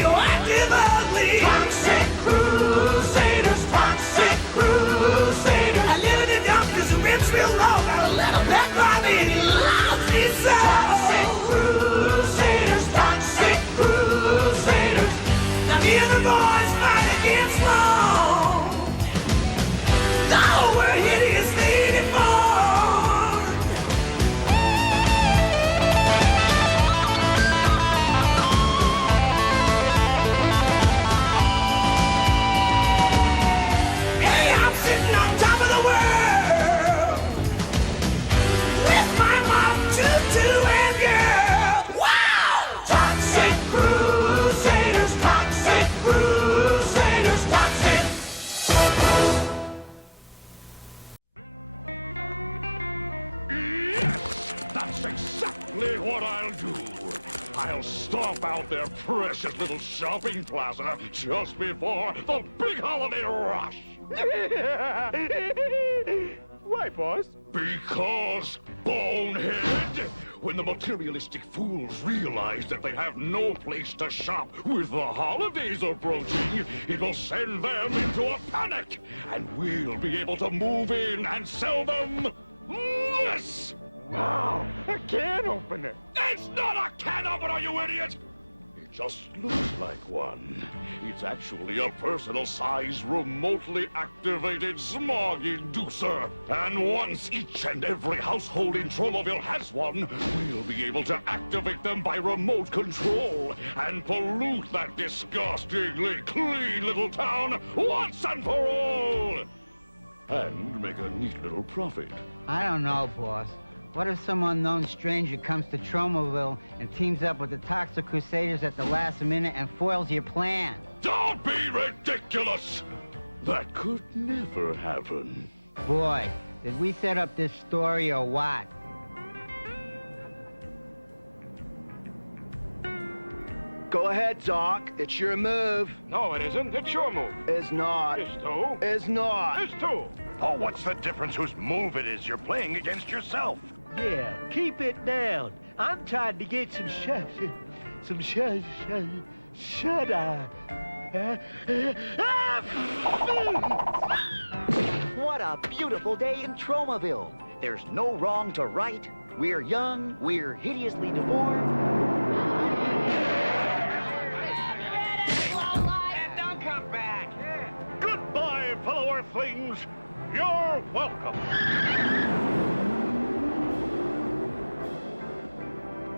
radioactive ugly. Toxic Crusaders, Toxic Crusaders. I live in the dump cause the ribs real low. Got a little pet by me and he loves me so. Toxic Crusaders, Toxic Crusaders. Now me and the boys fight against law. No, we're hideously deformed. Hey, I'm sitting on top of the world with my mom, tutu, and girl. Wow! Toxic Crusaders, Toxic Crusaders, Toxic. That's exactly what I'll do. I'll stomp out their precious little shopping plaza just before the big holiday rush. Why, boss? Because, bonehead, when the materialistic fools realize that they have no place to shop with the holidays approaching, it will send them into a panic, and we'll be able to move in and sell them this. Wow, a can opener. It's not a can opener, you idiot! It just looks like one. It's actually a personal-sized, remotely activated smog inducer. And once each and every household in Tromaville has one, we'll be able to activate them by remote control and pollute that disgustingly clean little town once and for all! And make a neat little profit. I don't know, boss. What if some unknown stranger comes to Tromaville and teams up with the Toxic Crusaders at the last minute and foils your plan? Don't be ridiculous! That could never happen. Boy, did we set up this story or what? Go ahead, Doc. It's your move. No, it isn't. It's your move. Is not. It's two. Is not. It's two. Oh, what's the difference whose move it is? You're playing against yourself. Yeah, keep it down. I'm trying to get some shut eye. What a beautiful day in Tromaville. There's no wrong to right. We're young, we're hideously deformed. And don't come back. Goodbye, fellow Earthlings. You're welcome.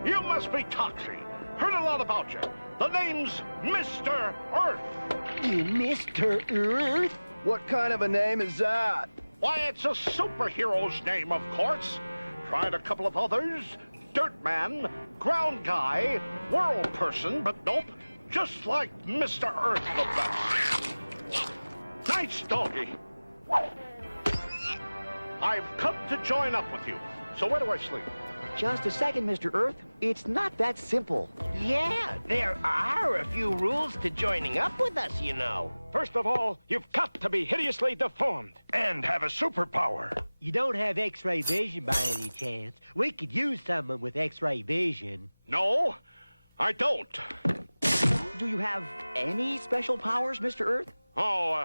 You must be Toxie. Heard a lot about you. The name's Mr. Earth. Mr. Earth? What kind of a name is that? Why, it's a superhero's name, of course. Tried a couple of others. Dirtman, Ground Guy, World Person, but nope. Just like Mr. Earth the best. Nice doggy. I've come to join up with you. So where do I sleep? Just a second, Mr. Earth. It's not that simple. Yeah, there are a few rules to joining up with us, you know. First of all, you've got to be hideously deformed. And have a superpower. You don't have X-ray vision by any chance? We could use someone with X-ray vision. No, I don't. Do you have any special powers, Mr. Earth? Oh,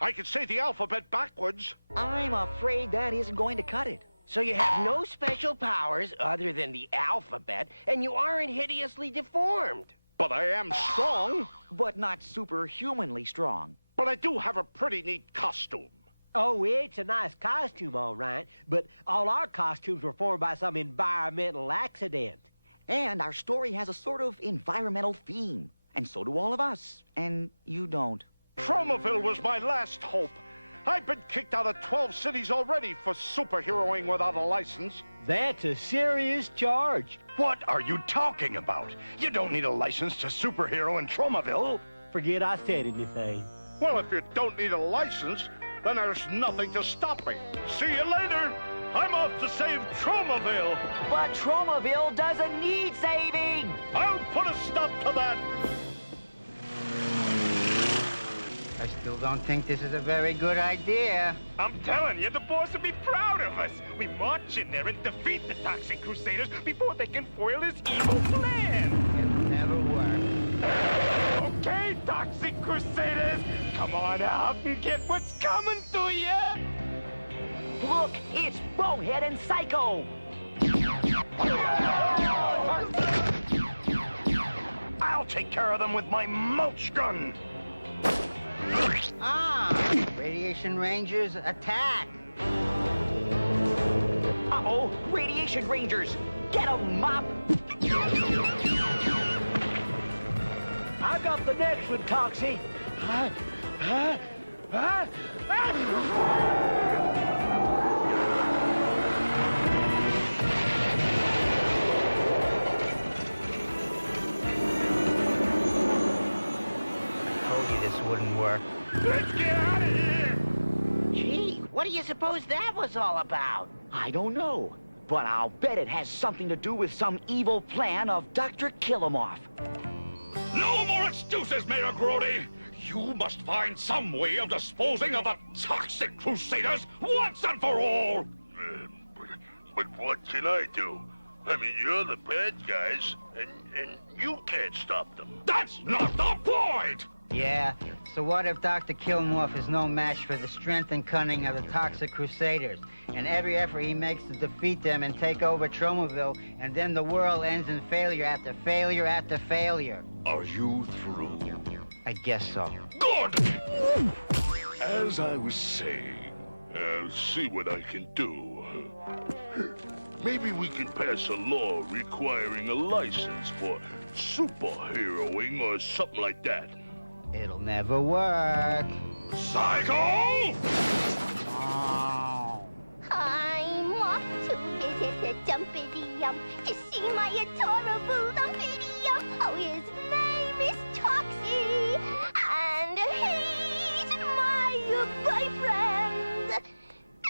I could say the alphabet backwards. I'm afraid that isn't going to cut it. So you have no special powers other than the alphabet, and you aren't hideously deformed. But I am strong. But not superhumanly strong. But I do have a pretty neat costume. Oh, it's a nice costume, all right, but all our costumes were formed by some environmental accident. And our story has a sort of environmental theme. And so do all of us. And you don't. Tromaville was my last hope. I've been kicked out of 12 cities already for superheroing without a license. That's a serious charge. What are you talking about? You don't need a license to superhero in Tromaville. Forget I said anything. Well, if you don't need a license, then there's nothing to stop me. See you later. I'm off to save Tromaville. But Tromaville doesn't need saving. I'll put a stop to that. I still don't think this is a very good idea. I'm telling you, the boss will be proud of us. We march in there and defeat the Toxic Crusaders before they can foil his evil plan. It'll never work. Okay, Toxic Crusaders, come on out and get what's coming to you. Look, it's Bonehead and Psycho. I'll take care of them with my mulch gun. Ah, Radiation Rangers, attack! Uh-oh, Radiation Rangers. Get 'em, Mop. I got the next one, Toxie. Told you this wouldn't work. Let's get out of here. Gee, what do you suppose that was all about? I don't know, but I'll bet it has something to do with some evil plan of Dr. Killamoff. No more excuses, Mayor Grody! You must find some way of disposing of the toxic Crusaders once and for all! But what can I do? I mean, you're the bad guys, and you can't stop them. That's not the point! Yeah, so what if Dr. Killamoff is no match for the strength and cunning of the Toxic Crusaders, and every effort he makes to defeat them and take over Tromaville, and then the world ends in failure after failure after failure? Are you through? I guess so. Good! As I was saying, I'll see what I can do. Maybe we can pass a law requiring a license for superheroing or something like that. It'll never work. Psycho! Oh. I'm off to visit the Dumpity-Yum to see my adorable Lumpity-Yum. Oh, his name is Toxie, and he's my boyfriend.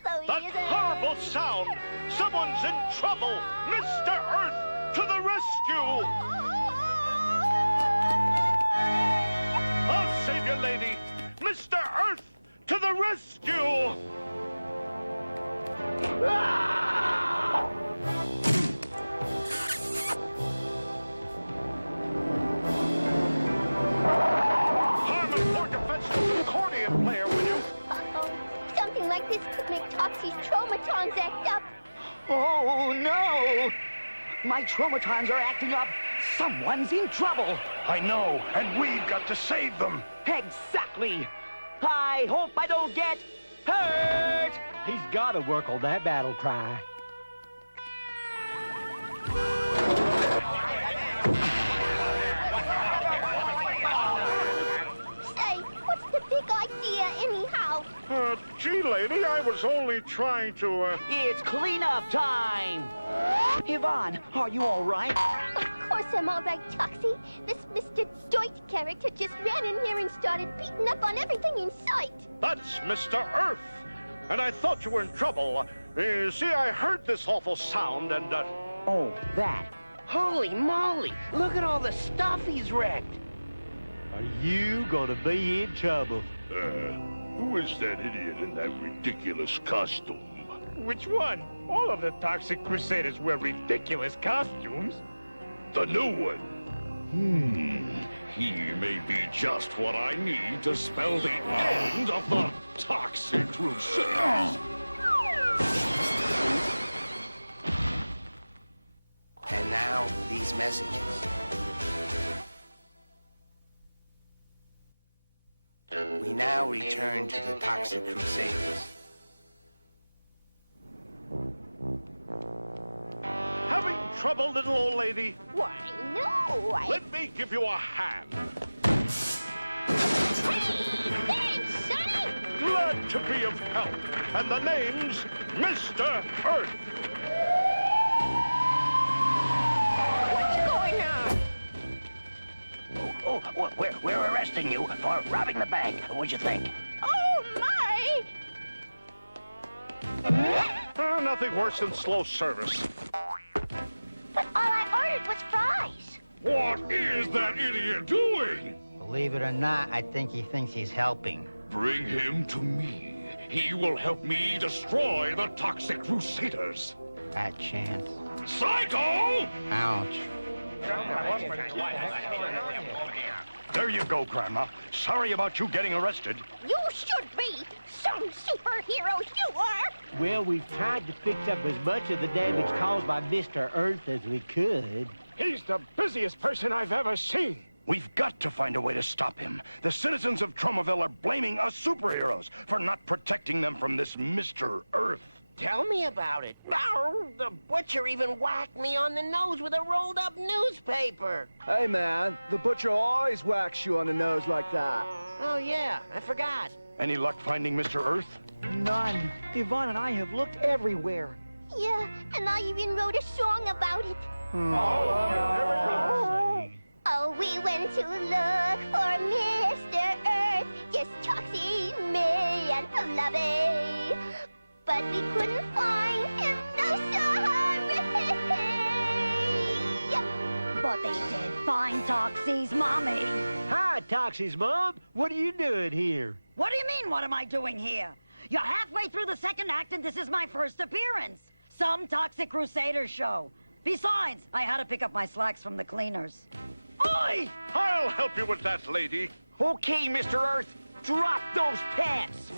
Though That he is a... horrible sound! Someone's in trouble! Mr. Earth, to the rescue! I'll save you, lady! Mr. Earth, to the rescue! Harmon, more defense to the accordion player, will you? Uh-oh. Something like this could make Toxie's Traumatons act up. Oh, no! My Traumatons are acting up. Someone's in trouble. I know, and we've got to save them. Exactly. I hope I don't get hurt. He's got to work on that battle cry. Say, what's the big idea anyhow? Gee, lady, I was only trying to, It's cleanup time. Yvonne, are you all right? Of course I'm all right, Toxie. This Mr. Doit character just ran in here and started beating up on everything in sight. That's Mr. Earth. And I thought you were in trouble. See, I heard this awful sound and, Oh, that. Holy moly, look at all the stuff he's wrecked. Are you gonna be in trouble? Who is that idiot in that ridiculous costume? Which one? All of the Toxic Crusaders wear ridiculous costumes. The new one. He may be just what I need to spell the end of the Toxic Crusaders. And now, these messages. We now return to the Toxic Crusaders. having trouble, little old lady? Why, no, Let me give you a hand. Thanks, Sonny! Glad to be of help. And the name's Mr. Earth. What's going on? We're arresting you for robbing the bank. What'd you think? Oh, my! Nothing worse than slow service. But all I ordered was fries. What is that idiot doing? Believe it or not, I think he thinks he's helping. Bring him to me. He will help me destroy the Toxic Crusaders. Fat chance. Psycho! Ouch. There you go, Grandma. Sorry about you getting arrested. You should be. Some superheroes you are. Well, we've tried to fix up as much of the damage caused by Mr. Earth as we could. He's the busiest person I've ever seen. We've got to find a way to stop him. The citizens of Tromaville are blaming us superheroes for not protecting them from this Mr. Earth. Tell me about it. Oh, the butcher even whacked me on the nose with a rolled-up newspaper. Hey, man, the butcher always whacks you on the nose like that. Oh, yeah, I forgot. Any luck finding Mr. Earth? None. Yvonne and I have looked everywhere. Yeah, and I even wrote a song about it. Oh, we went to look for Mr. Earth, just Toxie, me, and Fluffy. But we couldn't find him, no sorry. But they did find Toxie's mommy. Hi, Toxie's mom. What are you doing here? What do you mean, what am I doing here? You're halfway through the second act, and this is my first appearance. Some Toxic Crusaders show. Besides, I had to pick up my slacks from the cleaners. Oi! I'll help you with that, lady. Okay, Mr. Earth, drop those pants.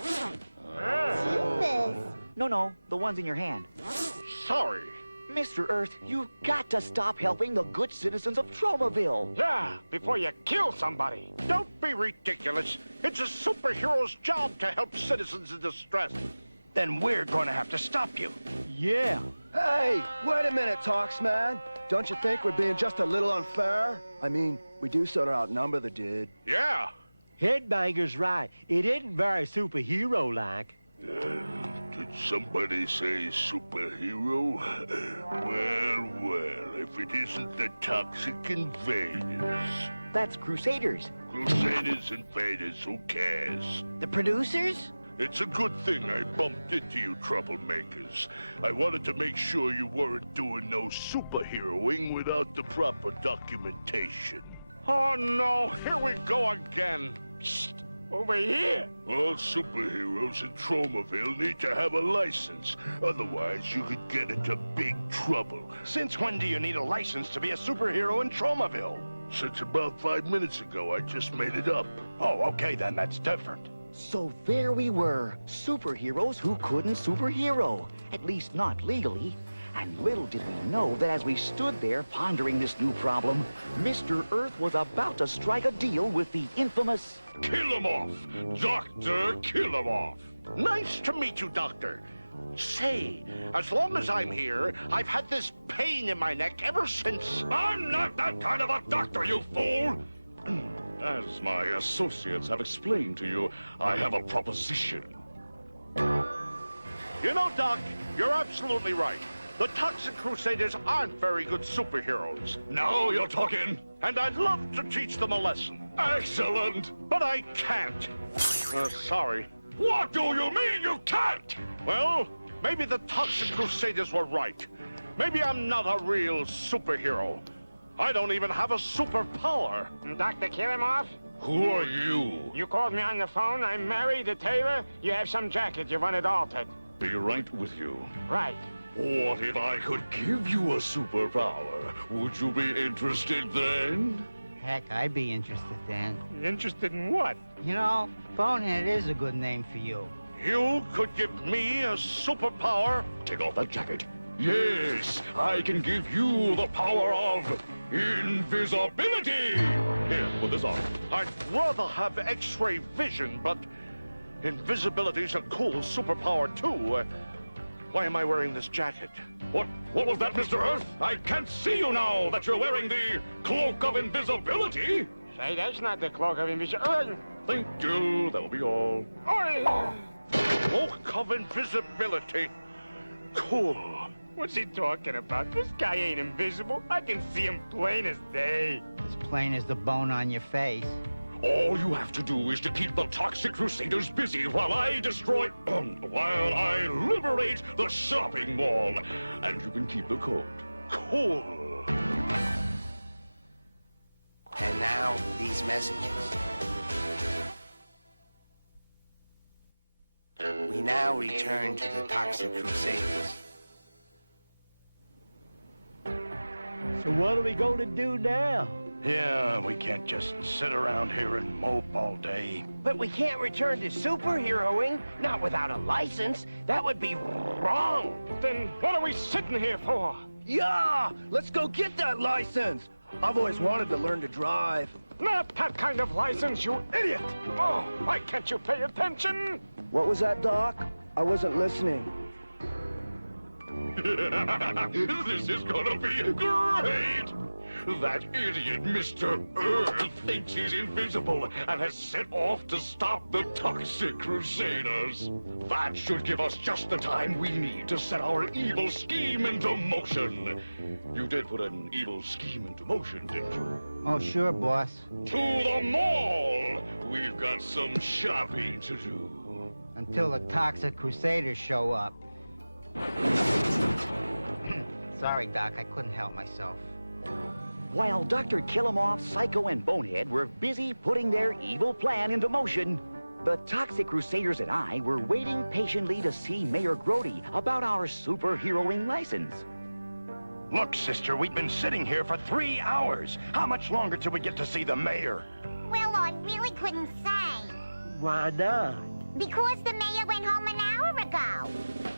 No, the ones in your hand. Sorry. Mr. Earth, you've got to stop helping the good citizens of Tromaville. Yeah, before you kill somebody. Don't be ridiculous. It's a superhero's job to help citizens in distress. Then we're going to have to stop you. Yeah. Hey, wait a minute, Tox, man. Don't you think we're being just a little unfair? I mean, we do sort of outnumber the dude. Yeah. Headbanger's right. It isn't very superhero-like. Did somebody say superhero? Well, if it isn't the Toxic Invaders. That's Crusaders. Crusaders, invaders, who cares? The producers? It's a good thing I bumped into you troublemakers. I wanted to make sure you weren't doing no superheroing without the proper documentation. Oh, no. Here we go again. Shh. Over here. All superheroes in Tromaville need to have a license. Otherwise, you could get into big trouble. Since when do you need a license to be a superhero in Tromaville? Since about 5 minutes ago, I just made it up. Oh, okay, then that's different. So there we were, superheroes who couldn't superhero, at least not legally. And little did we know that as we stood there pondering this new problem, Mr. Earth was about to strike a deal with the infamous... Kill him off! Doctor, kill him off! Nice to meet you, Doctor. Say, as long as I'm here, I've had this pain in my neck ever since... I'm not that kind of a doctor, you fool! As my associates have explained to you, I have a proposition. You know, Doc, you're absolutely right. The Toxic Crusaders aren't very good superheroes. Now you're talking. And I'd love to teach them a lesson. Excellent. But I can't. Sorry. What do you mean you can't? Well, maybe the Toxic Crusaders were right. Maybe I'm not a real superhero. I don't even have a superpower. Dr. Kill-Him-Off? Who are you? You called me on the phone. I'm married, a tailor. You have some jacket. You want it altered. Be right with you. Right. What if I could give you a superpower? Would you be interested then? Heck, I'd be interested then. Interested in what? You know, Bonehead is a good name for you. You could give me a superpower? Take off that jacket. Yes, I can give you the power of invisibility. Here, put this on. I'd rather have X-ray vision, but invisibility's a cool superpower too. Why am I wearing this jacket? What was that, Mr. Earth? I can't see you now that you're wearing the cloak of invisibility. Say, that's not the cloak of invisibility. Thank you. That'll be all. Cloak of invisibility. Cool. What's he talking about? This guy ain't invisible. I can see him plain as day. As plain as the bone on your face. All you have to do is to keep the Toxic Crusaders busy while I while I liberate the shopping mall. And you can keep the coat. Cool. And now, these messages. We now return to the Toxic Crusaders. So what are we going to do now? Yeah, we can't just sit around here and mope all day. But we can't return to superheroing, not without a license. That would be wrong. Then what are we sitting here for? Yeah! Let's go get that license! I've always wanted to learn to drive. Not that kind of license, you idiot! Oh, why can't you pay attention? What was that, Doc? I wasn't listening. This is gonna be great! That idiot Mr. Earth thinks he's invincible and has set off to stop the Toxic Crusaders. That should give us just the time we need to set our evil scheme into motion. You did put an evil scheme into motion, didn't you? Oh, sure, boss. To the mall! We've got some shopping to do. Until the Toxic Crusaders show up. Sorry, Doc, I couldn't help myself. While Dr. Killamoff, Psycho, and Bonehead were busy putting their evil plan into motion, the Toxic Crusaders and I were waiting patiently to see Mayor Grody about our superheroing license. Look, sister, we've been sitting here for 3 hours. How much longer till we get to see the mayor? Well, I really couldn't say. Why not? Because the mayor went home an hour ago.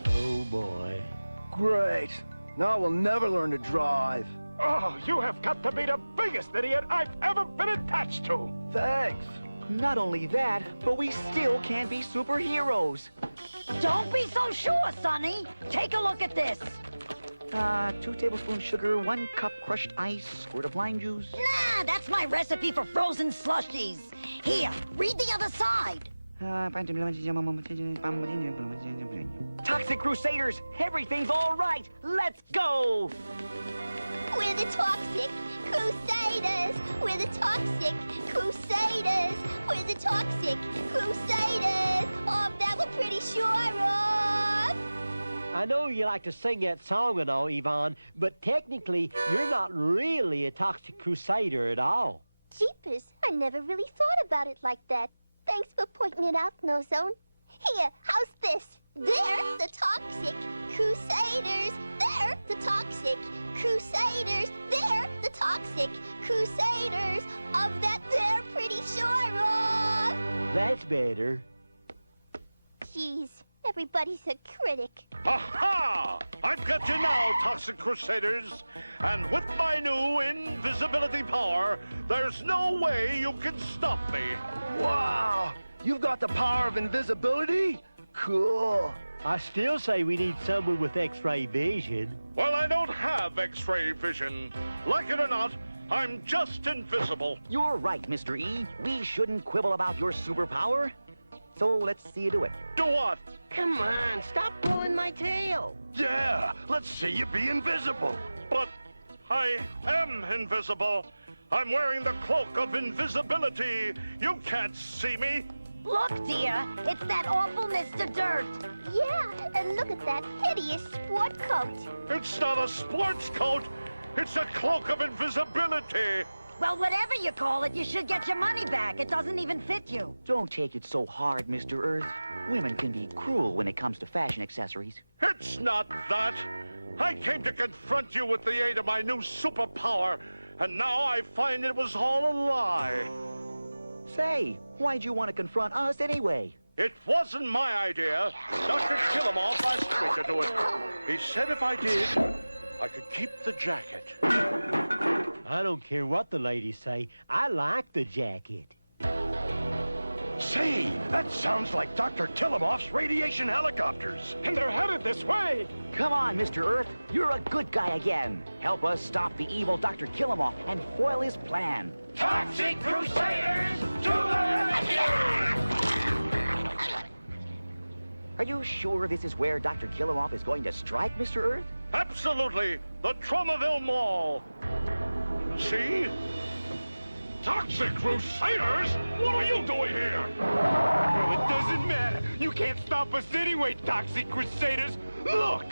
Oh, boy. Great. Now we'll never learn to drive. Oh, you have got to be the biggest idiot I've ever been attached to. Thanks. Not only that, but we still can't be superheroes. Don't be so sure, Sonny. Take a look at this. 2 tablespoons sugar, 1 cup crushed ice, squirt of lime juice. Nah, that's my recipe for frozen slushies. Here, read the other side. Toxic Crusaders, everything's all right. Let's go. We're the Toxic Crusaders. We're the Toxic Crusaders. We're the Toxic Crusaders. That we're pretty sure of. I know you like to sing that song and all, Yvonne, but technically, you're not really a Toxic Crusader at all. Jeepers, I never really thought about it like that. Thanks for pointing it out, No Zone. Here, how's this? They're the Toxic Crusaders. They're the Toxic Crusaders. They're the Toxic Crusaders. Of that, they're pretty sure of. That's better. Jeez, everybody's a critic. Aha! I've got you now, Toxic Crusaders. And with my new invisibility power, there's no way you can stop me. Wow! You've got the power of invisibility? Cool. I still say we need someone with X-ray vision. Well, I don't have X-ray vision. Like it or not, I'm just invisible. You're right, Mr. E. We shouldn't quibble about your superpower. So let's see you do it. Do what? Come on, stop pulling my tail. Yeah, let's see you be invisible. But I am invisible. I'm wearing the cloak of invisibility. You can't see me. Look, dear, it's that awful Mr. Dirt. Yeah, and look at that hideous sport coat. It's not a sports coat. It's a cloak of invisibility. Well, whatever you call it, you should get your money back. It doesn't even fit you. Don't take it so hard, Mr. Earth. Women can be cruel when it comes to fashion accessories. It's not that. I came to confront you with the aid of my new superpower, and now I find it was all a lie. Say, why'd you want to confront us anyway? It wasn't my idea. Dr. Killamoff asked me to do it. He said if I did, I could keep the jacket. I don't care what the ladies say. I like the jacket. Say, that sounds like Dr. Killamoff's radiation helicopters. And they're headed this way. Come on, Mr. Earth. You're a good guy again. Help us stop the evil Dr. Killamoff and foil his plan. Toxic Crusaders to the Are you sure this is where Dr. Killamoff is going to strike, Mr. Earth? Absolutely. The Tromaville Mall. See? Toxic Crusaders? What are you doing here? Oh, it doesn't matter. You can't stop us anyway, Toxic Crusaders. Look!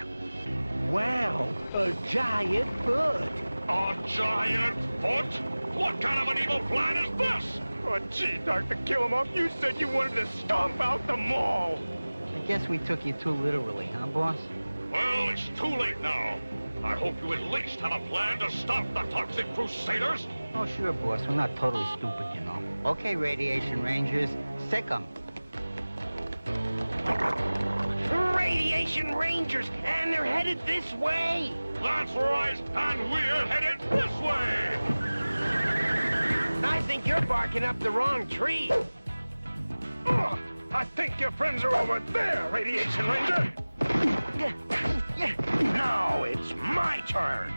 Wow, a giant foot. A giant foot? What kind of an evil plan is this? Oh, gee, Dr. Killamoff, you said you wanted to stomp out the mall. I guess we took you too literally, huh, boss? Well, it's too late now. I hope you at least have a plan to stop the Toxic Crusaders. Oh, sure, boss. We're not totally stupid, you know. Okay, Radiation Rangers, sick 'em. Radiation Rangers, and they're headed this way. That's right, and we're headed this way. I think you're barking up the wrong tree. I think your friends are over there, Radiation Ranger. Now it's my turn.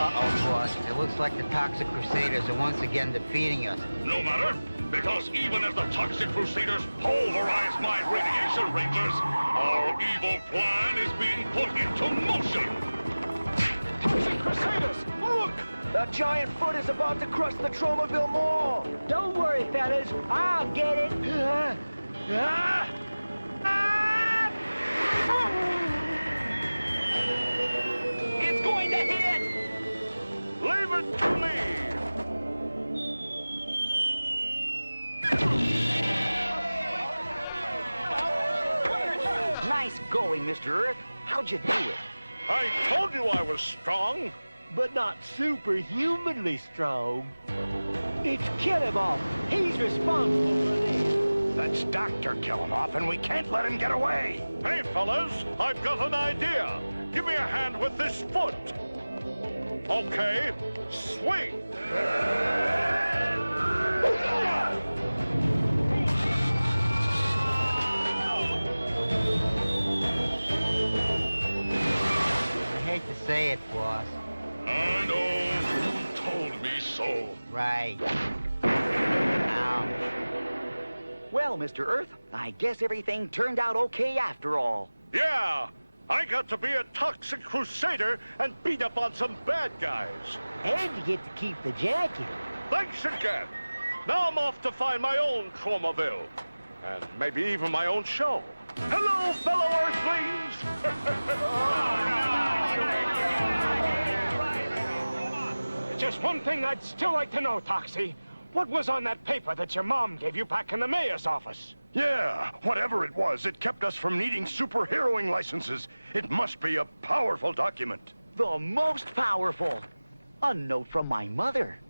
Uh-oh, boss. It looks like the Toxic Crusaders are once again defeating us. No matter, because even as the Toxic Crusaders pulverize my Radiation Rangers, our evil plan is being put into motion. Toxic Crusaders, look! That giant foot is about to crush the Tromaville Mall. Don't worry, fellas. I'll get it. It's going to hit. Leave it to me. Nice going, Mr. Earth. How'd you do it? I told you I was strong. But not superhumanly strong. It's Kilimoff. He's responsible for this. That's Dr. Kilimoff, and we can't let him get away. Hey, fellas, I've got an idea. Give me a hand with this foot. Okay, swing. I hate to say it, boss. I know who told me so. Right. Ouch. Well, Mr. Earth, I guess everything turned out okay after all. Yeah, I got to be a Toxic Crusader and beat up on some bad guys. And you get to keep the jacket. Thanks again. Now I'm off to find my own Tromaville. And maybe even my own show. Hello, fellow Earthlings! Just one thing I'd still like to know, Toxie. What was on that paper that your mom gave you back in the mayor's office? Yeah, whatever it was, it kept us from needing superheroing licenses. It must be a powerful document. The most powerful. A note from my mother.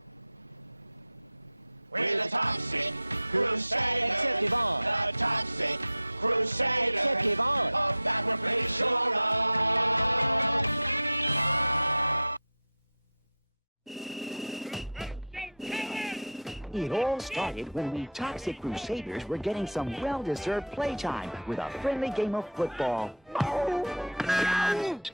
We're the Toxic Crusaders. Except Yvonne. The Toxic Crusaders. Except Yvonne. Of that we're pretty sure of. It all started when we Toxic Crusaders were getting some well-deserved playtime with a friendly game of football. Ouch!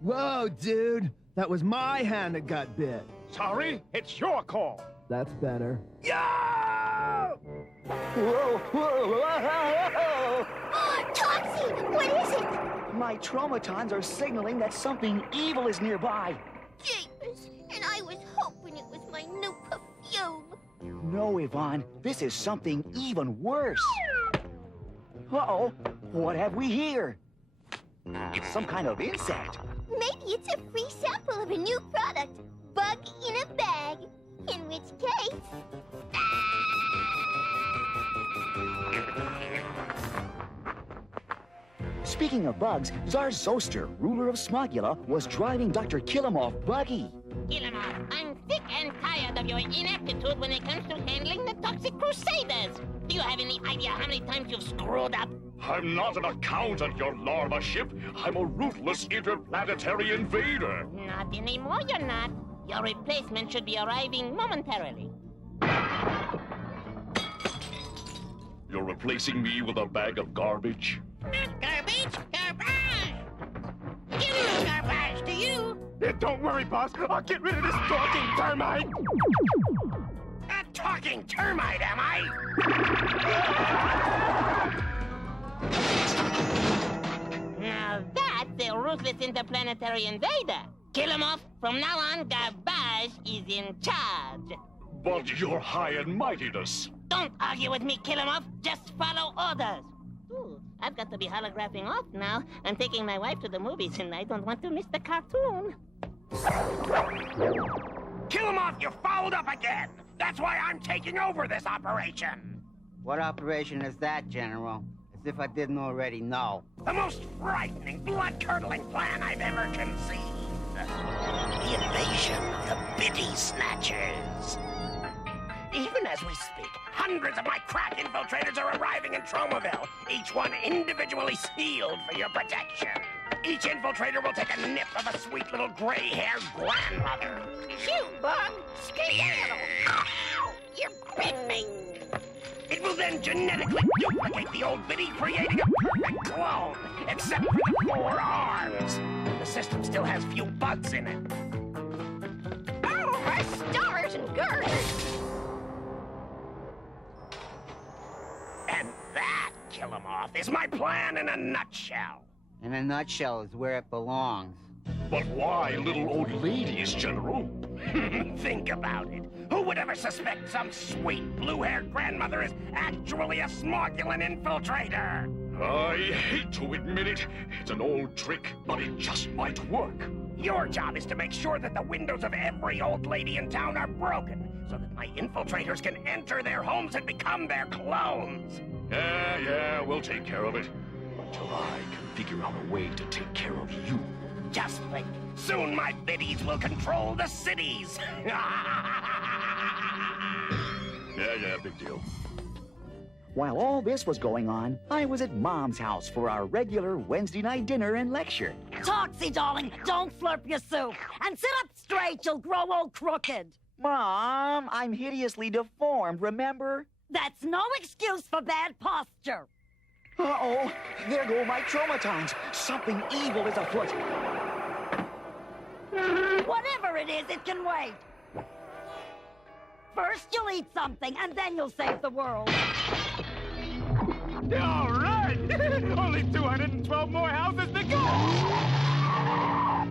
Whoa, dude. That was my hand that got bit. Sorry, it's your call. That's better. Whoa! Whoa! Whoa! Toxie, what is it? My traumatons are signaling that something evil is nearby. Jeepers, and I was hoping it was my new perfume. No, Yvonne, this is something even worse. Uh-oh, what have we here? It's some kind of insect. Maybe it's a free sample of a new product, Bug in a Bag. In which case... Speaking of bugs, Tsar Zoster, ruler of Smogula, was driving Dr. Kilimoff buggy. Kilimoff, I'm sick and tired of your ineptitude when it comes to handling the Toxic Crusaders. Do you have any idea how many times you've screwed up? I'm not an accountant, your larva ship. I'm a ruthless interplanetary invader. Not anymore, you're not. Your replacement should be arriving momentarily. You're replacing me with a bag of garbage? Not garbage, garbage! Give no garbage to you! Don't worry, boss. I'll get rid of this talking termite. A talking termite, am I? Now that's a ruthless interplanetary invader. Kill him off. From now on, Garbage is in charge. But your high and mightiness. Don't argue with me, Kill him off. Just follow orders. Ooh, I've got to be holographing off now. I'm taking my wife to the movies, and I don't want to miss the cartoon. Kill him off, you fouled up again! That's why I'm taking over this operation. What operation is that, General? As if I didn't already know. The most frightening, blood-curdling plan I've ever conceived. The invasion of the Biddy Snatchers. Even as we speak, hundreds of my crack infiltrators are arriving in Tromaville, each one individually sealed for your protection. Each infiltrator will take a nip of a sweet little gray-haired grandmother. Shoot, Bob! Skedaddle! Ow! You bit me! It will then genetically duplicate the old Biddy, creating a perfect clone, except for the 4 arms. The system still has few bugs in it. Oh, my stars and girders! And that, kill 'em off, is my plan in a nutshell. In a nutshell is where it belongs. But why little old ladies, General? Think about it. Who would ever suspect some sweet blue-haired grandmother is actually a Smogulin infiltrator? I hate to admit it. It's an old trick, but it just might work. Your job is to make sure that the windows of every old lady in town are broken, so that my infiltrators can enter their homes and become their clones. Yeah, we'll take care of it. Until I can figure out a way to take care of you. Just think, soon my biddies will control the cities. Yeah, big deal. While all this was going on, I was at Mom's house for our regular Wednesday night dinner and lecture. Toxie, darling, don't slurp your soup. And sit up straight, you'll grow old crooked. Mom, I'm hideously deformed, remember? That's no excuse for bad posture. Uh-oh, there go my traumatons. Something evil is afoot. Whatever it is, it can wait. First you'll eat something, and then you'll save the world. All right! Only 212 more houses to go!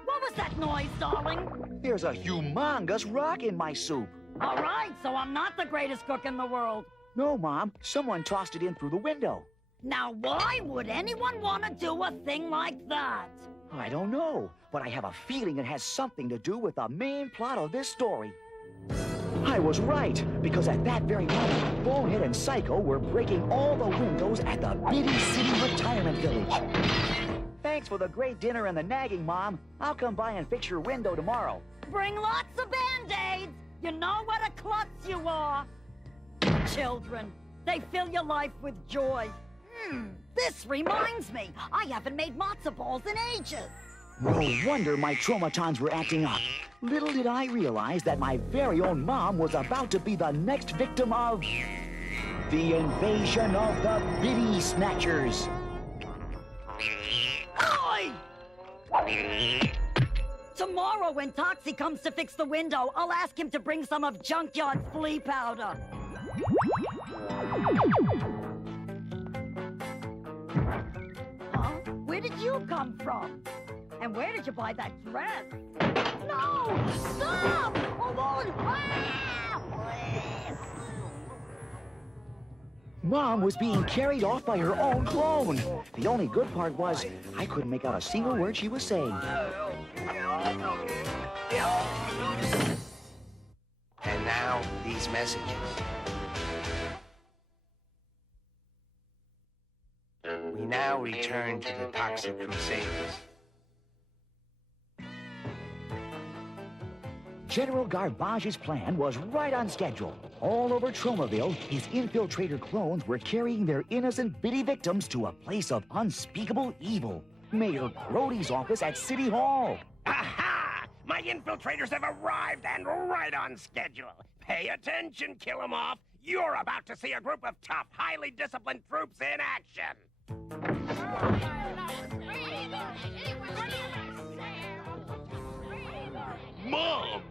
What was that noise, darling? There's a humongous rock in my soup. All right, so I'm not the greatest cook in the world. No, Mom. Someone tossed it in through the window. Now, why would anyone want to do a thing like that? I don't know, but I have a feeling it has something to do with the main plot of this story. I was right, because at that very moment, Bonehead and Psycho were breaking all the windows at the Biddy City Retirement Village. Thanks for the great dinner and the nagging, Mom. I'll come by and fix your window tomorrow. Bring lots of Band-Aids. You know what a klutz you are. Children, they fill your life with joy. This reminds me, I haven't made matzo balls in ages. No wonder my traumatons were acting up. Little did I realize that my very own mom was about to be the next victim of the invasion of the Biddy Snatchers. Oi! Tomorrow when Toxie comes to fix the window, I'll ask him to bring some of Junkyard's flea powder. Huh? Where did you come from? And where did you buy that dress? No! Stop! Oh, Lord! Ah! Mom was being carried off by her own clone. The only good part was I couldn't make out a single word she was saying. And now, these messages. We now return to the Toxic Crusaders. General Garbage's plan was right on schedule. All over Tromaville, his infiltrator clones were carrying their innocent Biddy victims to a place of unspeakable evil. Mayor Crody's office at City Hall. Aha! My infiltrators have arrived and right on schedule. Pay attention, kill 'em off. You're about to see a group of tough, highly disciplined troops in action. Mom!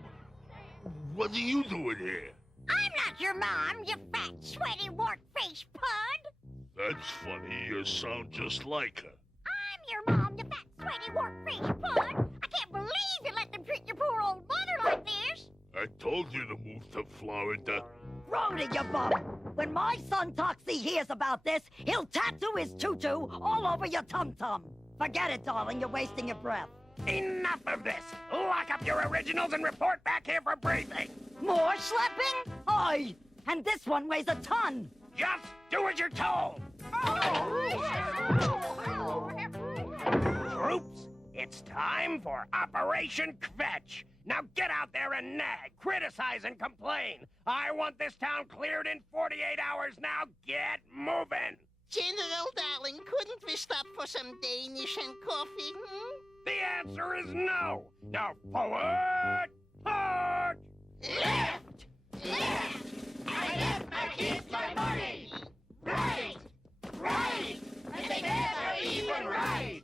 What are you doing here? I'm not your mom, you fat, sweaty, wart-faced pud. That's funny. You sound just like her. I'm your mom, you fat, sweaty, wart-faced pud. I can't believe you let them treat your poor old mother like this. I told you to move to Florida. Rhoda, you bum! When my son Toxie hears about this, he'll tattoo his tutu all over your tum-tum. Forget it, darling. You're wasting your breath. Enough of this. Lock up your originals and report back here for briefing. More schlepping? Oi! And this one weighs a ton! Just do as you're told! Troops, it's time for Operation Kvetch. Now get out there and nag, criticize, and complain. I want this town cleared in 48 hours now. Get moving! General, darling, couldn't we stop for some Danish and coffee? The answer is no. Now forward, march! Left! Left! I left my kids my money! Right! Right! And they never even right!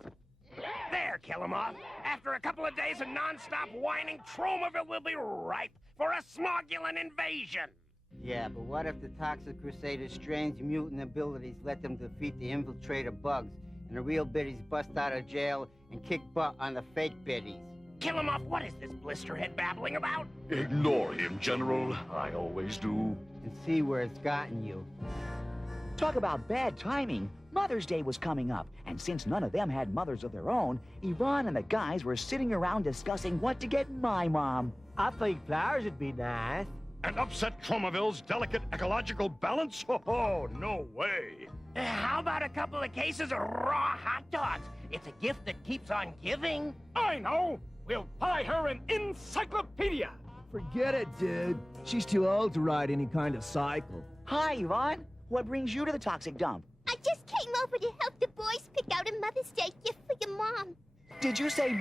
There, kill 'em off. After a couple of days of non-stop whining, Tromaville will be ripe for a Smogulan invasion. Yeah, but what if the Toxic Crusaders' strange mutant abilities let them defeat the infiltrator bugs, and the real biddies bust out of jail and kick butt on the fake biddies? Kill 'em off, what is this blisterhead babbling about? Ignore him, General. I always do. And see where it's gotten you. Talk about bad timing. Mother's Day was coming up, and since none of them had mothers of their own, Yvonne and the guys were sitting around discussing what to get my mom. I think flowers would be nice. And upset Tromaville's delicate ecological balance? Oh, no way. How about a couple of cases of raw hot dogs? It's a gift that keeps on giving. I know! We'll buy her an encyclopedia! Forget it, dude. She's too old to ride any kind of cycle. Hi, Yvonne. What brings you to the toxic dump? I just came over to help the boys pick out a Mother's Day gift for your mom. Did you say...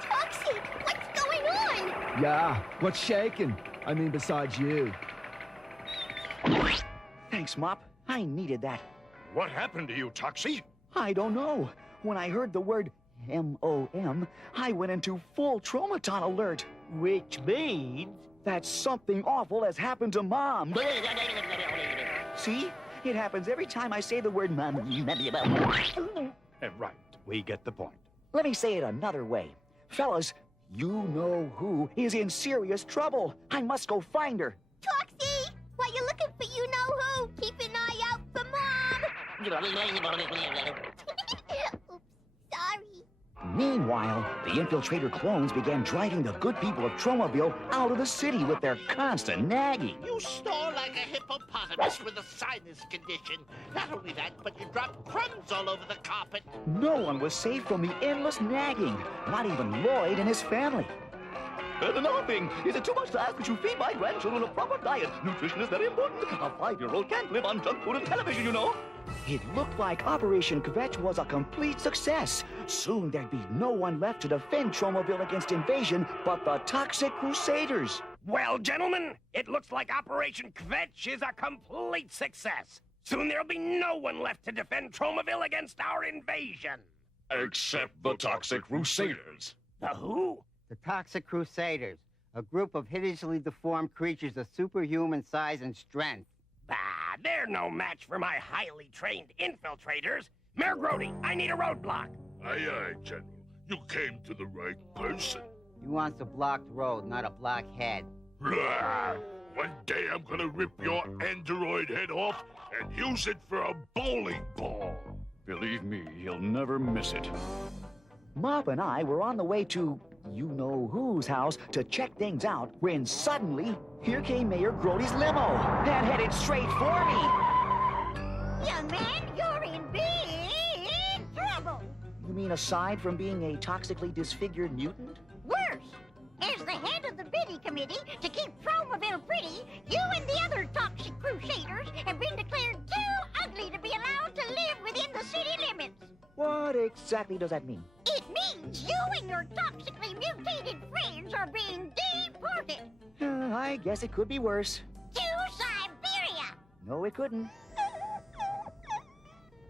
Toxic, what's going on? Yeah, what's shaking? I mean, besides you. Thanks, Mop. I needed that. What happened to you, Toxie? I don't know. When I heard the word M-O-M, I went into full Tromaton alert. Which means... that something awful has happened to Mom. See? It happens every time I say the word Mom. Right, we get the point. Let me say it another way. Fellas, you know who is in serious trouble. I must go find her. Toxie, while you're looking for you know who, keep an eye out for Mom. Oops, sorry. Meanwhile, the infiltrator clones began driving the good people of Tromaville out of the city with their constant nagging. You snore like a hippopotamus with a sinus condition. Not only that, but you drop crumbs all over the carpet. No one was safe from the endless nagging, not even Lloyd and his family. Another thing, is it too much to ask that you feed my grandchildren a proper diet? Nutrition is very important. A 5-year-old can't live on junk food and television, you know. It looked like Operation Kvetch was a complete success. Soon there'd be no one left to defend Tromaville against invasion but the Toxic Crusaders. Well, gentlemen, it looks like Operation Kvetch is a complete success. Soon there'll be no one left to defend Tromaville against our invasion. Except the Toxic Crusaders. The who? The Toxic Crusaders, a group of hideously deformed creatures of superhuman size and strength. Bah, they're no match for my highly trained infiltrators. Mayor Grody, I need a roadblock. Aye, aye, General. You came to the right person. He wants a blocked road, not a blockhead. One day I'm gonna rip your android head off and use it for a bowling ball. Believe me, he'll never miss it. Mop and I were on the way to you-know-who's house to check things out when suddenly, here came Mayor Grody's limo and headed straight for me. Young man, you're in big trouble. You mean aside from being a toxically disfigured mutant? Worse. As the head of the Biddy Committee to keep Tromaville pretty, you and the other Toxic Crusaders have been declared too ugly to be allowed to live within the city limits. What exactly does that mean? It means you and your toxically mutated friends are being deported. I guess it could be worse. To Siberia. No, it couldn't.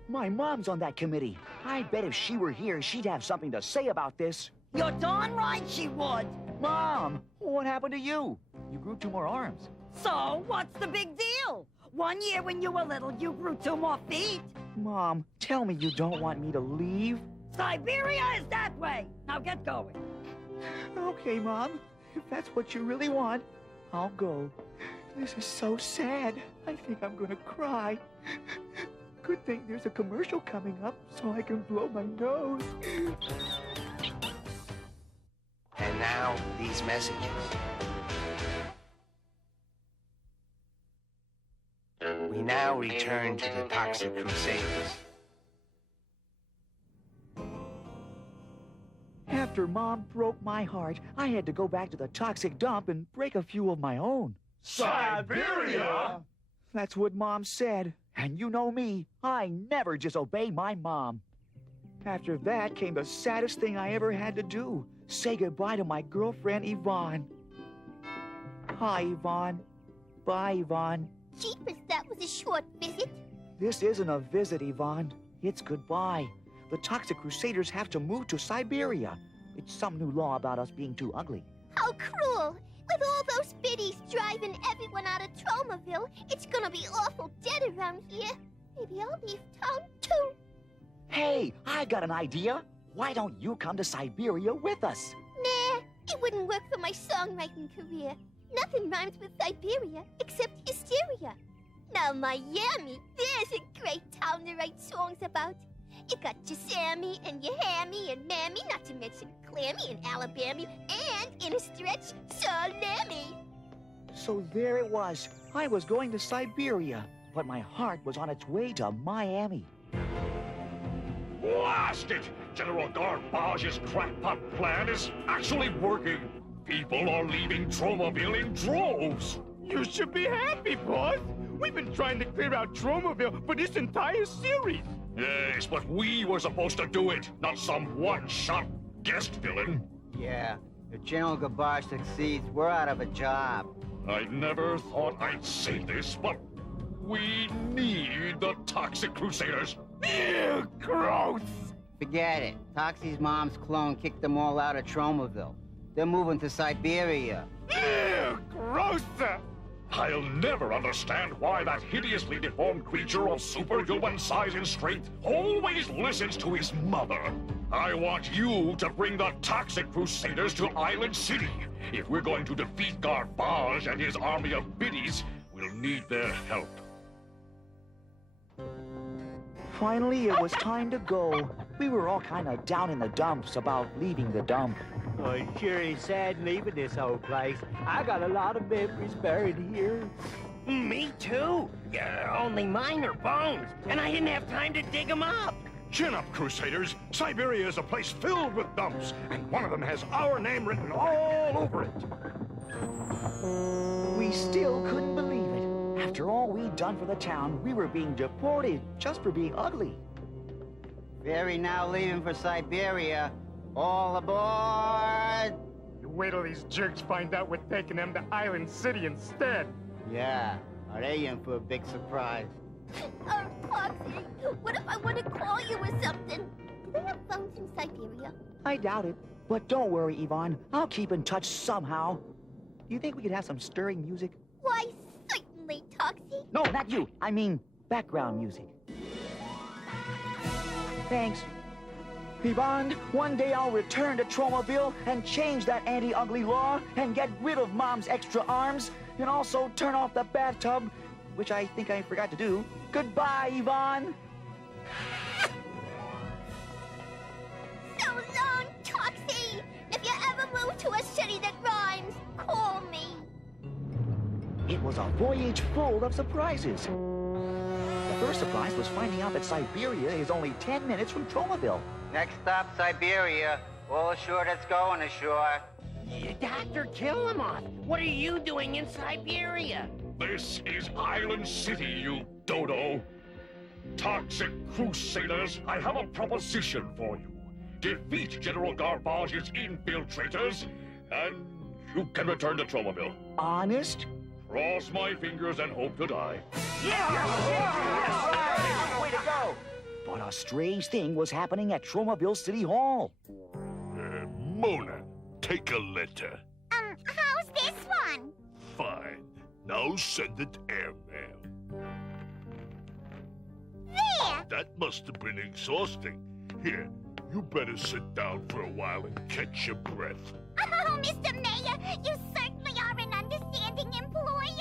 My mom's on that committee. I bet if she were here, she'd have something to say about this. You're darn right she would. Mom, what happened to you? You grew 2 more arms. So, what's the big deal? 1 year when you were little, you grew 2 more feet. Mom, tell me you don't want me to leave. Siberia is that way. Now get going. Okay, Mom. If that's what you really want, I'll go. This is so sad. I think I'm gonna cry. Good thing there's a commercial coming up so I can blow my nose. And now, these messages. now return to the Toxic Crusaders. After Mom broke my heart, I had to go back to the toxic dump and break a few of my own. Siberia? That's what Mom said. And you know me, I never disobey my mom. After that came the saddest thing I ever had to do. Say goodbye to my girlfriend, Yvonne. Hi, Yvonne. Bye, Yvonne. Jeepers, that was a short visit. This isn't a visit, Yvonne. It's goodbye. The Toxic Crusaders have to move to Siberia. It's some new law about us being too ugly. How cruel! With all those biddies driving everyone out of Tromaville, it's gonna be awful dead around here. Maybe I'll leave town too. Hey, I got an idea. Why don't you come to Siberia with us? Nah, it wouldn't work for my songwriting career. Nothing rhymes with Siberia except hysteria. Now, Miami, there's a great town to write songs about. You got your Sammy and your Hammy and Mammy, not to mention Clammy and Alabama, and in a stretch, Salami. So there it was. I was going to Siberia, but my heart was on its way to Miami. Blast it! General Garbage's crackpot plan is actually working. People are leaving Tromaville in droves. You should be happy, boss. We've been trying to clear out Tromaville for this entire series. Yes, but we were supposed to do it, not some one-shot guest villain. Yeah, if General Garbage succeeds, we're out of a job. I never thought I'd say this, but we need the Toxic Crusaders. Ew, gross! Forget it. Toxie's mom's clone kicked them all out of Tromaville. They're moving to Siberia. Ew, gross! I'll never understand why that hideously deformed creature of superhuman size and strength always listens to his mother. I want you to bring the Toxic Crusaders to Island City. If we're going to defeat Garbage and his army of biddies, we'll need their help. Finally, it was time to go. We were all kind of down in the dumps about leaving the dump. Oh, it sure is sad leaving this old place. I got a lot of memories buried here. Me too. Yeah, only mine are bones, and I didn't have time to dig them up. Chin up, Crusaders. Siberia is a place filled with dumps, and one of them has our name written all over it. We still couldn't believe it. After all we'd done for the town, we were being deported just for being ugly. Ferry now leaving for Siberia. All aboard! You wait till these jerks find out we're taking them to Island City instead. Yeah, are they in for a big surprise? Oh, Foxy, what if I want to call you or something? Do they have phones in Siberia? I doubt it. But don't worry, Yvonne. I'll keep in touch somehow. Do you think we could have some stirring music? Why, certainly, Toxie. No, not you. I mean, background music. Thanks. Yvonne, one day I'll return to Tromaville and change that anti-ugly law and get rid of Mom's extra arms and also turn off the bathtub, which I think I forgot to do. Goodbye, Yvonne. So long, Toxie. If you ever move to a city that rhymes, call me. It was a voyage full of surprises. The first surprise was finding out that Siberia is only 10 minutes from Tromaville. Next stop, Siberia. All ashore that's going ashore. Dr. Killamoth, what are you doing in Siberia? This is Island City, you dodo. Toxic Crusaders, I have a proposition for you. Defeat General Garbage's infiltrators, and you can return to Tromaville. Honest? Cross my fingers and hope to die. Yes! Way to go! But a strange thing was happening at Tromaville City Hall. Mona, take a letter. How's this one? Fine. Now send it airmail. There! That must have been exhausting. Here, you better sit down for a while and catch your breath. Oh, Mr. Mayor, you certainly are an understanding employer.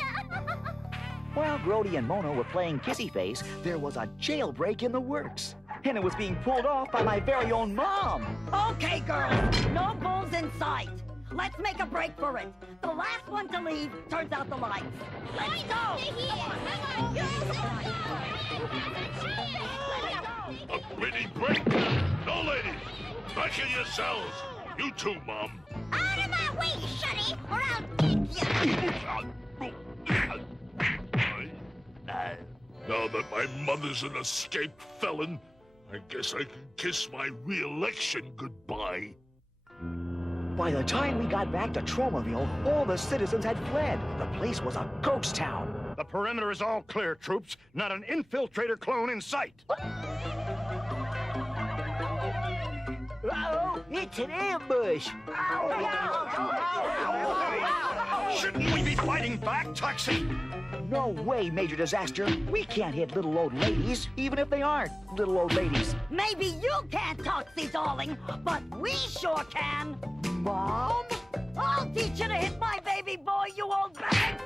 While Grody and Mona were playing Kissy Face, there was a jailbreak in the works. And it was being pulled off by my very own mom. Okay, girls, no bulls in sight. let's make a break for it. The last one to leave turns out the lights. Let's go! A bitty break? No, ladies! Back in your cells! You too, Mom. Out of my way, Shuddy, or I'll get you! Now that my mother's an escaped felon, I guess I can kiss my re-election goodbye. By the time we got back to Tromaville, all the citizens had fled. The place was a ghost town. The perimeter is all clear, troops. Not an infiltrator clone in sight. Uh-oh, it's an ambush. Shouldn't we be fighting back, Toxie? No way, Major Disaster. We can't hit little old ladies, even if they aren't little old ladies. Maybe you can't, Toxie, darling, but we sure can. Mom? I'll teach you to hit my baby boy, you old bag.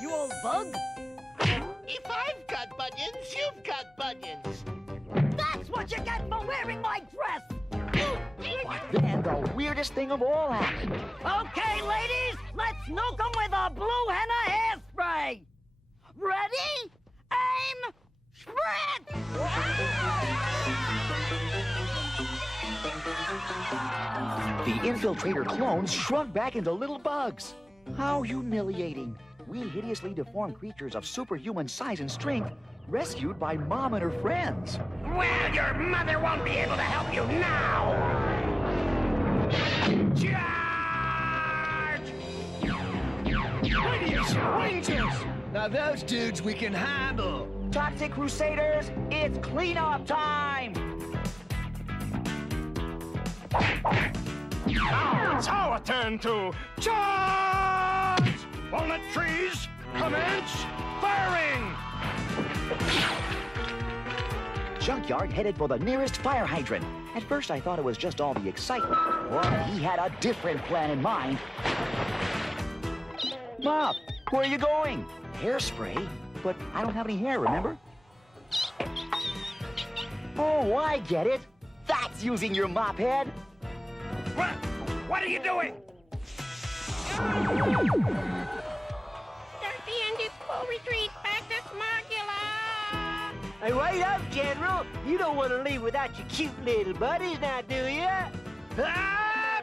You old bug? If I've got bunions, you've got bunions. That's what you get for wearing my dress. Then the weirdest thing of all happened. Okay, ladies, let's nuke them with a blue henna hairspray. Ready? Aim! Spread! The infiltrator clones shrunk back into little bugs. How humiliating. We hideously deformed creatures of superhuman size and strength, rescued by Mom and her friends. Well, your mother won't be able to help you now! Charge! Radius Rangers! Now those dudes we can handle. Toxic Crusaders, it's cleanup time! Now it's our turn to charge! Walnut trees, commence firing! Junkyard headed for the nearest fire hydrant. At first I thought it was just all the excitement, but he had a different plan in mind. Mop, where are you going? Hairspray? But I don't have any hair, remember? Oh, I get it. That's using your mop head. What are you doing? Start the ended full retreat back to Smogula! Hey, wait up, General. You don't want to leave without your cute little buddies now, do you? Ah,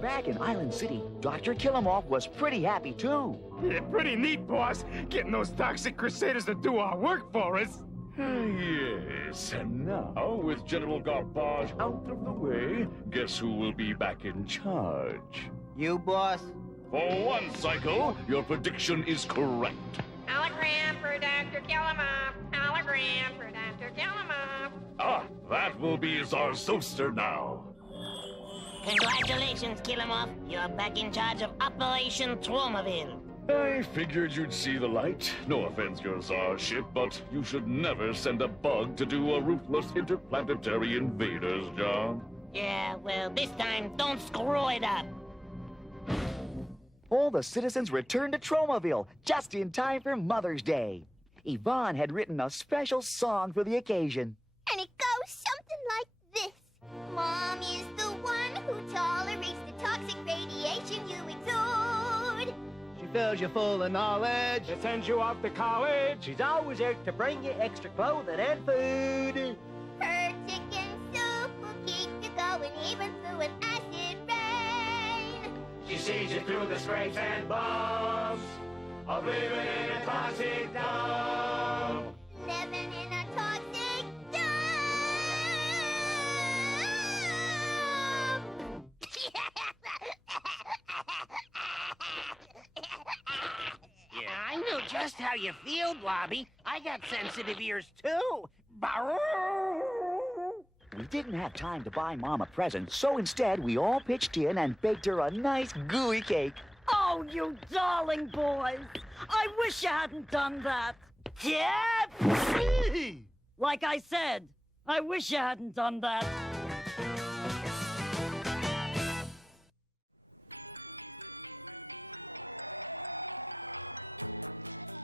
Back in Island City, Dr. Killamore was pretty happy, too. Yeah, pretty neat, boss. Getting those toxic crusaders to do our work for us. Yes, and now, with General Garbage out of the way, guess who will be back in charge? You, boss? For one, Psycho, your prediction is correct. Hologram for Dr. Killamore. Hologram for Dr. Killamore. Ah, that will be Zarzoster now. Congratulations, Killamore. You're back in charge of Operation Tromaville. I figured you'd see the light. No offense, your Czarship, but you should never send a bug to do a ruthless interplanetary invader's job. Yeah, well, this time, don't screw it up. All the citizens returned to Tromaville just in time for Mother's Day. Yvonne had written a special song for the occasion. And it goes something like this. Mom is the one who tolerates the toxic radiation you exude. She fills you full of knowledge. She sends you off to college. She's always out to bring you extra clothing and food. Her chicken soup will keep you going even through an acid rain. She sees you through the scrapes and bumps of living in a toxic dump. Living in a toxic dump. Yeah, I know just how you feel, Blobby. I got sensitive ears, too. We didn't have time to buy Mom a present, so instead we all pitched in and baked her a nice gooey cake. Oh, you darling boys. I wish you hadn't done that. Yeah. Like I said, I wish you hadn't done that.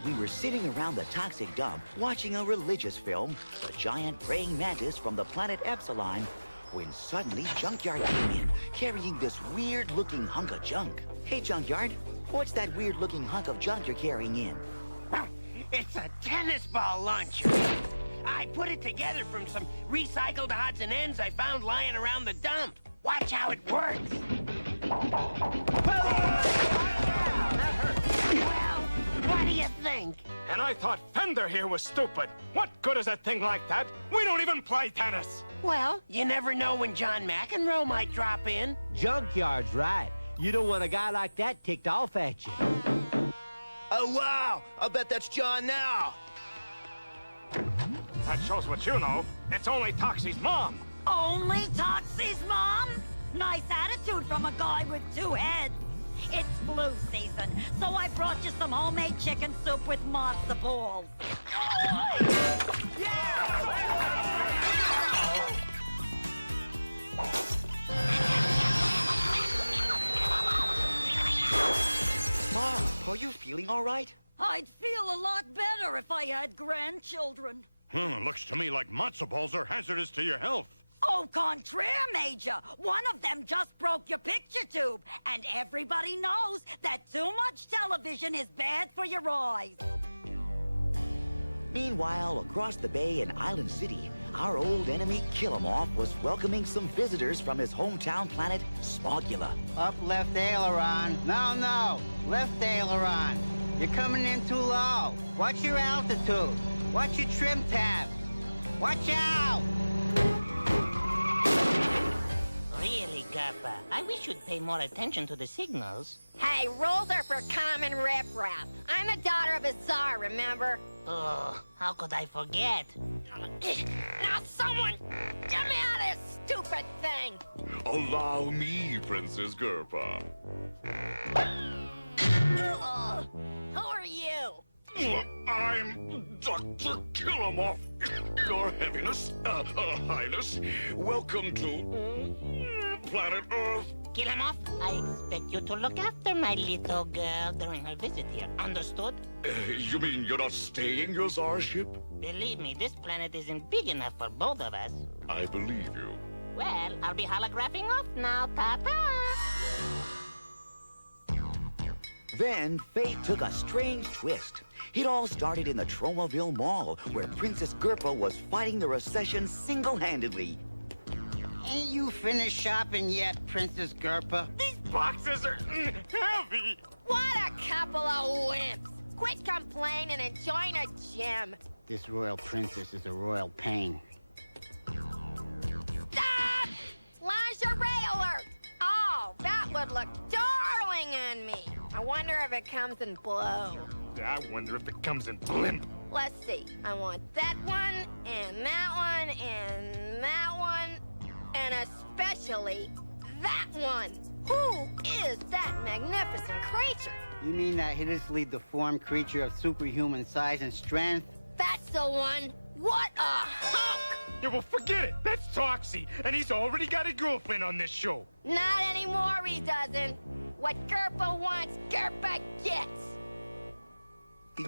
We were sitting around the toxic dump watching a religious film, The Giant Praying Mantis from the planet Epsilon, when suddenly Junkyard came in, carrying this weird-looking hunk of junk. Hey, Junkyard, what's that weird-looking hunk of junk you're carrying in? It's a tennis ball launcher. I put it together from some recycled odds and ends I found lying around the dump. Watch how it works. Well, what do you think? And I thought Fender here was stupid. What good is a thing like that? We don't even play tennis. Well, you never know when John McEnroe might drop in. Junkyard's right. You don't want a guy like that ticked off at you. Oh, wow! I'll bet that's John now. That shows what you know. It's only Toxie's mom. Only Toxie's mom? Nice attitude from a guy with two heads. It's flu season, so I brought you some homemade chicken soup with matzo balls. Mom, are you feeling all right? I'd feel a lot better if I had grandchildren. Looks to me like matzo balls are hazardous to your health. Au contraire, Major. One of them just broke your picture tube, and everybody knows that too much television is bad for your eyes. Meanwhile, across the bay in Island City, our old enemy Killamoff was welcoming some visitors from his hometown planet, Smogula. Up left aileron. No, left aileron. You're coming in too low. Watch your altitude. Watch your trim tab. Watch out! Really, Gappa, I wish you'd pay more attention to the signals. Hey, rules are for common riffraff. I'm the daughter of a czar, remember? Oh, how could I forget? Now someone, get me out of this stupid thing! Allow me, Princess Gerpa. Who are you? I'm Dr. Killamoff, Your Heaviness, Highness. Welcome to planet Earth. Killamoff, I expect you to look after my little girl during her visit here. Understood? You mean you're not staying your czarship? Believe me, this planet isn't big enough for both of us. I believe you. Well, I'll be holographing off now. Ta-ta! Then fate took a strange twist. It all started in the Tromaville Mall, where Princess Gerpa was fighting the recession single-handedly. Ain't you finished shopping yet, Princess Gerpa? These boxes are heavy. What a couple of wimps! Quit complaining and join a gym. This royal princess is a royal pain. Stop! Lingerie alert! Oh, that would look darling on me. I wonder if it comes in blue. I wonder if it comes in blimp. Let's see. I want that one, and that one, and that one, and especially that one. Who is that magnificent creature? You mean that hideously deformed creature of superhuman size and strength? That's the one. What a hunk! Yeah, well, forget it. That's Toxie, and he's already got a girlfriend on this show. Not anymore, he doesn't. What Gerpa wants, Gerpa gets.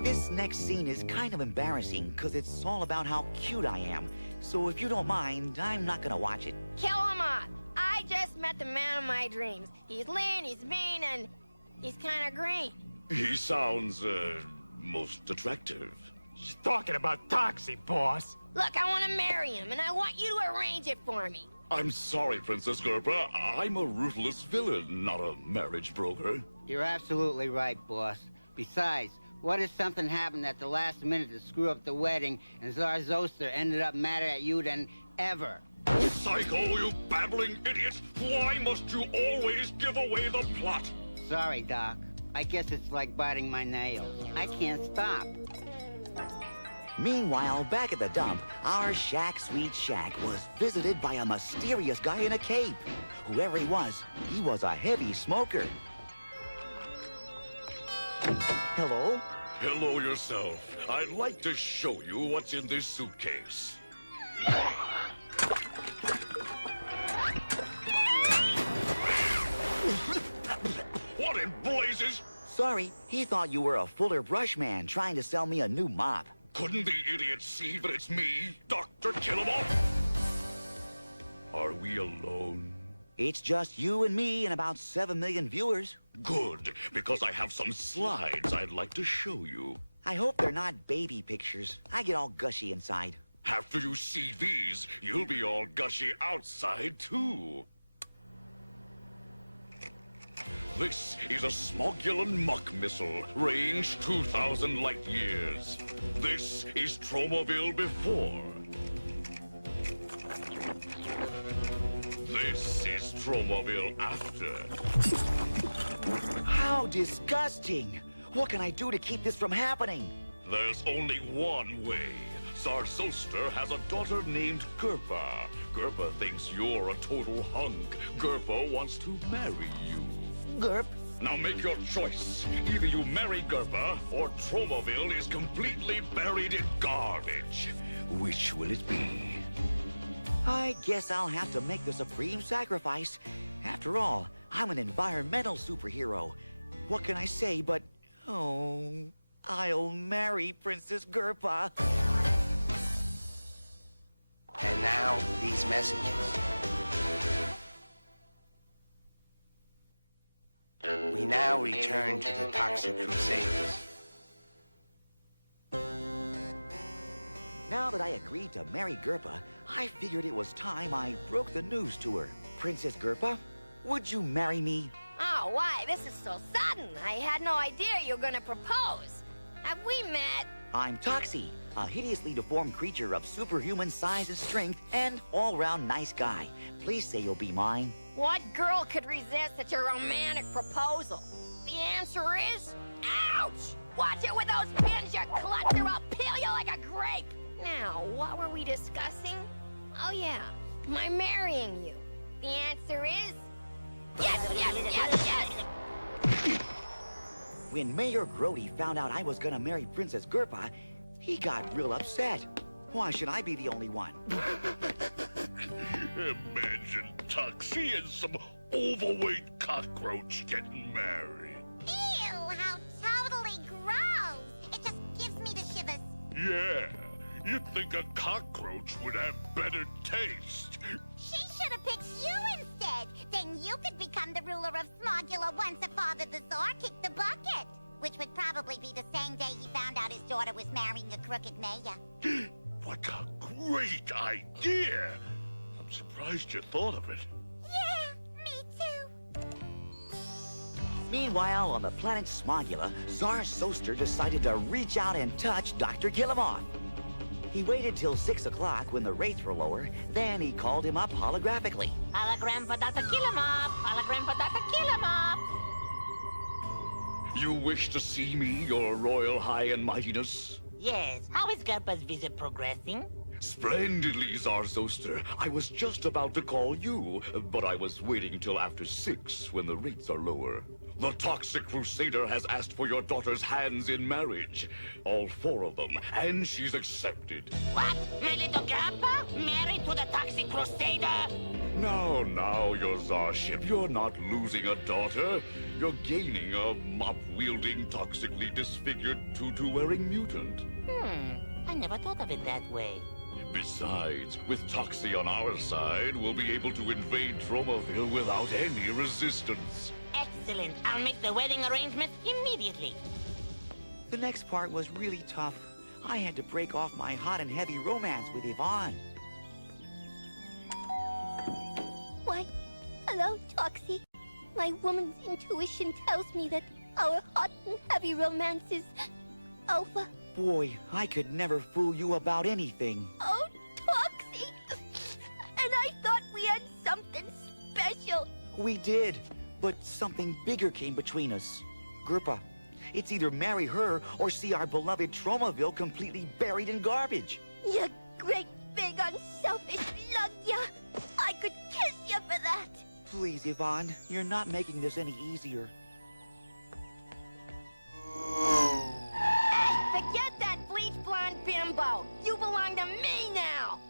This next scene is kind of embarrassing, because it's all about how cute I am. So if you don't mind, I'm not gonna watch it. Kill him off. I just met the man of my dreams. He's lean, he's mean, and he's kind of green. He sounds, most attractive. She's talking about Toxie, boss. Look, I want to marry him, and I want you to arrange it for me. I'm sorry, Princess Gerpa. I'm a ruthless villain, not a marriage broker. You're absolutely right, boss. Besides, what if something happened at the last minute to screw up the wedding and Tsar Zoster ended up madder at you than ever? Psycho, you babbling idiot! Why must you always give away the plot? Sorry, Doc. I guess it's like biting my nails. I can't stop. Meanwhile, back at the dump, our Shack Sweet Shack was visited by a mysterious guy in a cape. Whoever he was a heavy smoker. Hello? Hello yourself. I'd like to show you what's in this suitcase. What in blazes? Sorry, he thought you were a Fuller Brush man trying to sell me a new mop. Couldn't the idiot see that it's me, Dr. Killamoff? Are we alone? It's just you and me and about 7 million viewers. Good, because I have some slides I'd like to show you. I hope they're not baby pictures. I get all gushy inside. After you see these, you'll be all gushy outside, too. This is a Smogulan Muck missile, range 2,000 light years. This is Tromaville before. This is Tromaville after. How disgusting! What can I do to keep this from happening? There's only one way. Zarzoster has a daughter named Gerpa. Gerpa thinks you're a total hunk. Gerpa wants to marry you. Gerp? Now make your choice. Either you marry Gerpa, or Tromaville is completely buried in garbage. Which will it be? I guess I'll have to make the supreme sacrifice. After all, I'm an environmental superhero. What can I say but, oh, I'll marry Princess Gerpa. And now, these messages. We now return to the Toxic Crusaders. Now that I agreed to marry Gerpa, I figured it was time I broke the news to her. Princess Gerpa, would you marry me? Oh, why? This is so sudden. I had no idea you were gonna propose. Have we met? I'm Toxie, a hideously deformed creature of superhuman size and strength and all-round nice guy. Please say you'll be mine. What girl could resist such a romantic proposal? The answer is... ouch! Watch it with those pins, you klutz, or I'll peel you like a grape! Now, what were we discussing? Oh, yeah, my marrying you. The answer is... yes, yes, yes, yes! When Mayor Grody found out I was gonna marry Princess Gerpa, he got real upset. Why should I be the only one? Imagine Toxie and some overweight cockroach getting married. Ew, how totally gross! It just gives me the shivers. Yeah, you'd think a cockroach would have better taste. She should have picked you instead. Then you could become the ruler of Smogula once her father, the Tsar, kicked the bucket. Which would probably be the same day he found out his daughter was marrying a crooked mayor. What a great idea! I'm surprised you thought of it. Yeah, me too. Meanwhile, on the planet Smogula, Zarzoster decided to reach out and touch Dr. Killamoff. He waited till 6 o'clock when the rates were lower, then he called him up holographically. Hologram for Dr. Killamoff! Hologram for Dr. Killamoff! You wish to see me, your royal high and mightiness? Yes, how is Gerpa's visit progressing? Splendidly, Zarzoster. I was just about to call you, but I was waiting till after 6 when the rates are lower. The Toxic Crusader has asked for your daughter's hands in marriage. All 4 of them, and she's accepted. What? My little Gerpa? Married to the Toxic Crusader? Now, your Czarship, you're not losing a daughter. You're gaining a mop-wielding, toxically disfigured, tutu-wearing mutant. I never thought of it that way. Besides, with Toxie on our side, we'll be able to invade Tromaville without any resistance. Excellent. I'll make the wedding arrangements immediately. The next part was really tough. I had to break off my hot and heavy romance with Yvonne. Why, hello, Toxie. My woman's intuition tells me that our hot and heavy romance is over. Boy, I could never fool you about anything. Oh, Toxie! And I thought we had something special. We did, but something bigger came between us. Gerpa, it's either marry her or see our beloved Tromaville completely buried in garbage. You great big unselfish lug ya! I could kiss you for that! Please, Yvonne, you're not making this any easier. Hey, forget that bleach blonde bimbo! You belong to me now!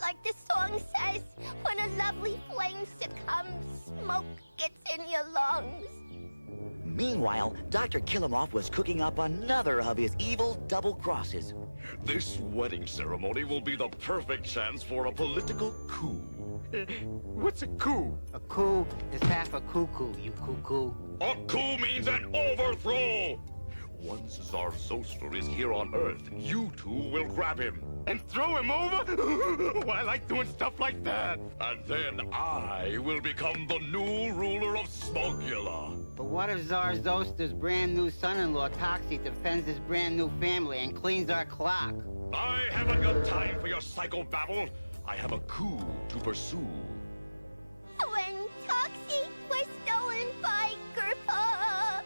Like the song says, when a lovely flame succumbs, smoke gets in your lungs. Meanwhile, Dr. Killamoff was cooking up another of his evil double crosses. This wedding ceremony will be the perfect chance for a political coup. What's a coup? A coup is half a cuckoo, you cuckoo. A coup means an overthrow! Once Zarzoster is here on Earth, you two will grab him. And throw him over? Oh, I like doing stuff like that. And then I will become the new ruler of Smogula. But what if Zarzoster's brand new son-in-law, Toxie, defends his brand new family and cleans our clock? I haven't got time for your psychobabble. I have a coup to pursue. When Toxie was stolen by Gerpa,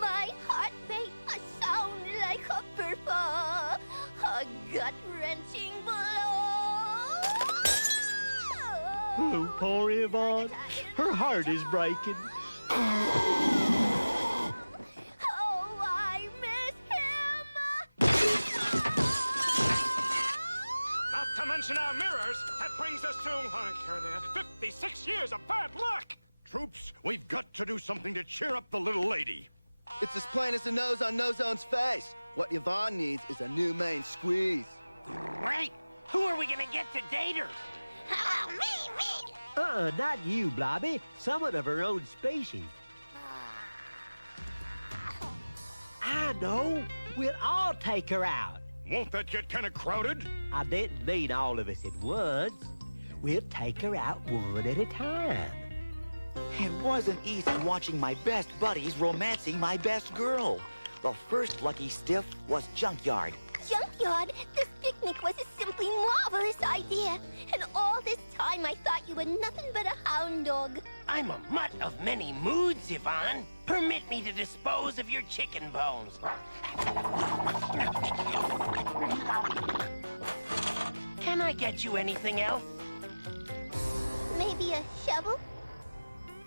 my heart made a sound like a burpa, a gut-wrenching blow. Oh, poor Yvonne. Her heart is breaking. Oh, I miss him. Not to mention our mirrors. That brings us to, 56 years of bad luck. Troops, we've got to do something to cheer up the little lady. It's as plain as the nose on Nozone's face. What Yvonne needs is a new main squeeze. Great! Who are we gonna get to date her? Oh, me! Not you, Blobby. Someone of her own species. I know. We'll all take her out. Won't that get kind of crowded? I didn't mean all of us at once. We'll take her out one at a time. It wasn't easy watching my best buddies romancing my best girl. The first lucky stiff was Junkyard. Junkyard, this picnic was a simply marvelous idea. And all this time I thought you were nothing but a hound dog. I'm a mutt of many moods, Yvonne. Permit me to dispose of your chicken bones. Can I get you anything else? Maybe a shovel?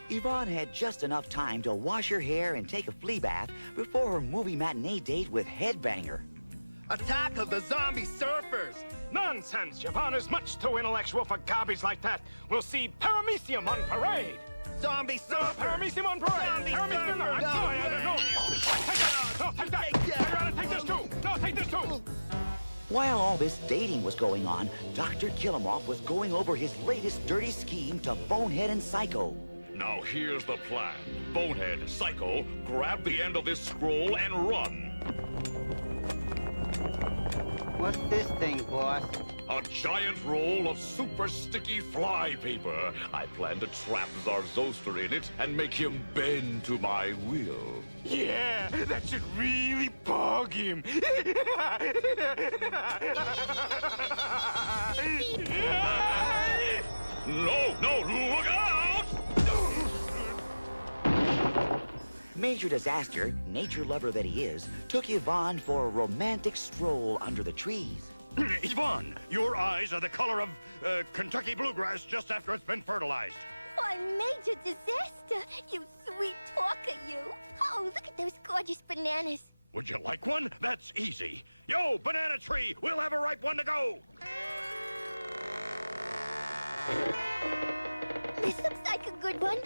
Yvonne had just enough time to wash her hair and take a flea bath before her movie matinee date with Headbanger. Attack of the zombie surfers! Nonsense! Yvonne is much too intellectual for garbage like that. We'll see Paramecium on parade! Zombie surfers! Paramecium on parade! Zombie Paramecium! surfers! I'm sorry, I don't know. Take that! No, take that! I'd rather take this too! No, take this too! While all this dating was going on, Dr. Killamoff was going over his latest dirty scheme to Bonehead and Psycho. Now here's the plan. Bonehead, Psycho, grab the end of this scroll and run. What's this thing, boss? A giant roll of super sticky fly paper. I plan to trap Zarzoster in it and make him bend to my will. Yeah, that should really bug him. No, look out! Major Disaster, nature lover that he is, took Yvonne for a romantic stroll under the trees. Yvonne, your eyes are the color of Kentucky bluegrass just after it's been fertilized. Why, Major Disaster, you sweet talker, you. Oh, look at those gorgeous bananas. Would you like one? That's easy. Yo, banana tree, we'll have a ripe one to go. This looks like a good one.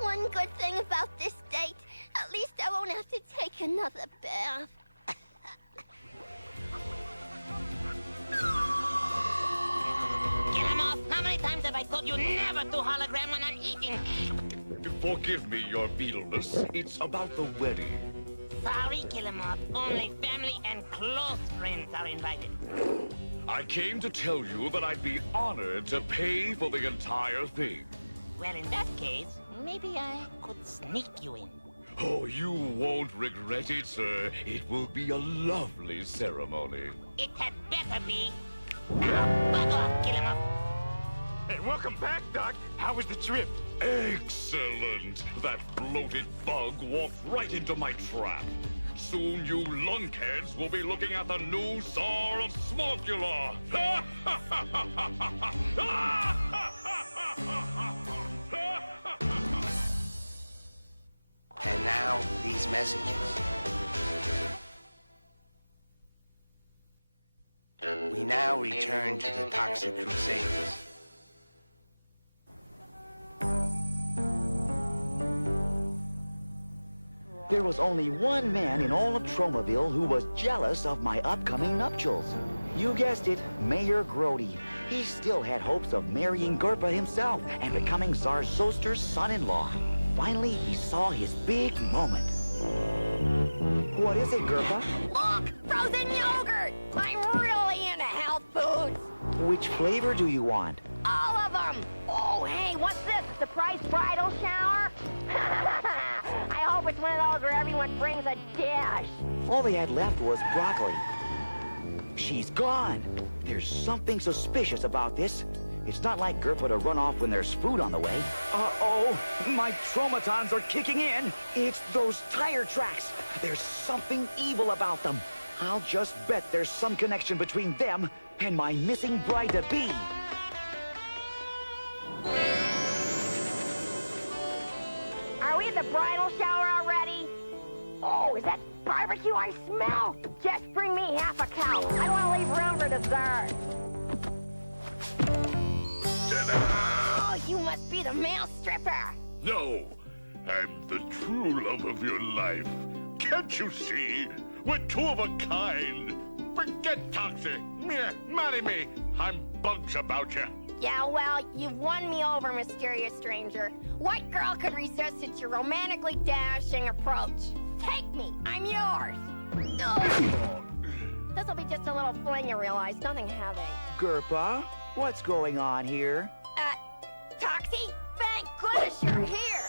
One good thing about this date, at least I won't have to take another bath. Killamoff, how many times have I told you never to hologram when I'm eating? Forgive me your beetleness. It's about the wedding. Sorry, Killamoff. Only family and close friends are invited. I came to tell you that I'd be honored to pay for the entire thing. Well, in that case, maybe I could sneak you in. Oh, you won't regret it, sir. It will be a lovely ceremony. It had better be. Now, bug off, Killamoff. Hey, welcome back, Doc. How was the trip? Excellent. That bloated bug walked right into my trap. Soon you lunkheads will be looking at the new Tsar of Smogula. these messages. We now return to the Toxic Crusaders. There was only one man in all of Tromaville who was jealous of my upcoming nuptials. You guessed it, Mayor Grody. He still had hopes of marrying Gerpa himself and becoming Tsar Zoster's son-in-law. Finally, he saw his big moment. What is it, Gerpa? Look! Frozen yogurt! I'm really into health foods. Which flavor do you want? All of them! Oh, hey, what's this? A surprise bridal shower? I hope it's one of those where everyone brings a dish. All they had left was broccoli. She's gone. There's something suspicious about this. It's not like Gerpa to run off when there's food on the way. Uh-oh, my traumatons are kicking in. It's those tire tracks. There's something evil about them. I'll just bet there's some connection between them and my missing bride-to-be. Are we at the bridal shower already? Oh, is that barbecue I smell? Just bring me half a cow. I don't want to leave room for dessert. Oh, you must be the male stripper. No, I'm the true love of your life. Can't you see? We're two of a kind. Forget Toxic. Marry me. I'm bugs about you. Yeah, well, you've won me over, mysterious stranger. What girl could resist at your romantically dashing approach? Take me. I'm yours. This'll be just a little fling, you realize. Nothing heavy. Gerpa, what's going on here? Toxie? Thank goodness you're here.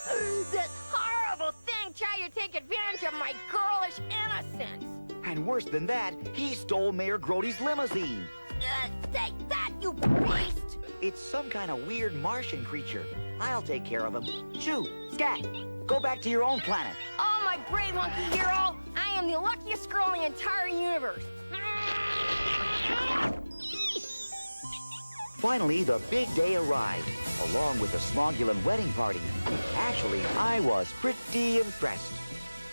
This horrible thing tried to take advantage of my girlish innocence. And worse than that, he stole Mayor Grody's limousine. Take that, you beast! It's some kind of weird Martian creature. I'll take care of him. Shoo, Scat, go back to your own planet. Oh, my brave monkey hero! I am the luckiest girl in the entire universe. Finally, the big day arrived, along with the Smogulan wedding party. Actually, I was pretty impressed.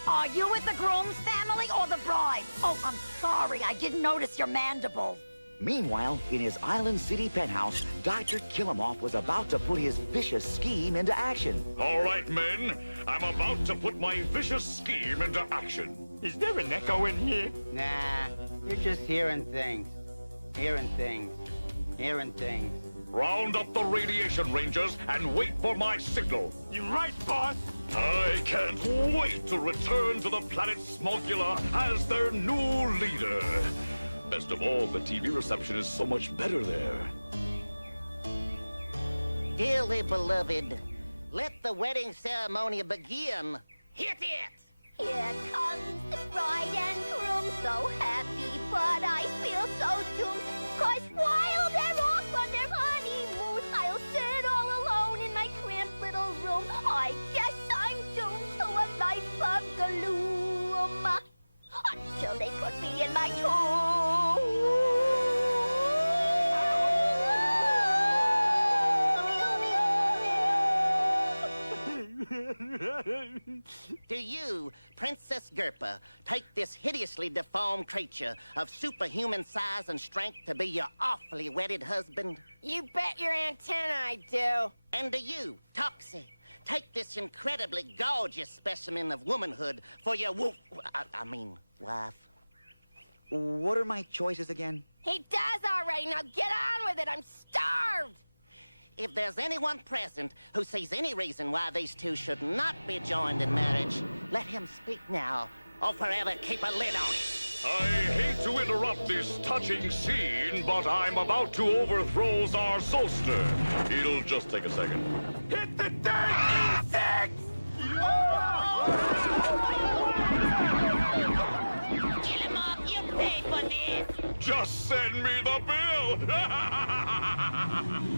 Are you with the groom's family or the bride? Oh, I'm sorry. I didn't notice your mandibles. Meanwhile, in his Island City penthouse, Dr. Killimov was about to put his vicious scheme into action. All right, men. I'm about to put my vicious scheme into action. Is there an echo in here? Nah, you're just hearing things. Hearing things. Round up the radiation rangers and wait for my signal. You right, boss? I can't wait to return to the planet Smogula as their new leader. Best of all, the TV reception is so much better there. Dearly beloved, let the wedding ceremony begin. Hit it! Here comes the bride and groom, so happy, but I feel so doomed. 'Cause while they're off on their honeymoon, I'll sit all alone in my cramped little room. I guess I'm doomed to a life of gloom. Until they put me in my tomb. Do you, Princess Gerpa, take this hideously deformed creature of superhuman size and strength to be your awfully wedded husband? You bet your antenna I do. And do you, Toxie, take this incredibly gorgeous specimen of womanhood for your wife? What are my choices again? He does already. Now get on with it. I'm starved. If there's anyone present who sees any reason why these two should not be joined in marriage, let him speak now, or forever keep a lid on it. I hate to interrupt this touching scene, but I'm about to overthrow Tsar Zoster. It'll just take a second. Hit the dirt, insects! Kill him off, you pay for this! Just send me the bill!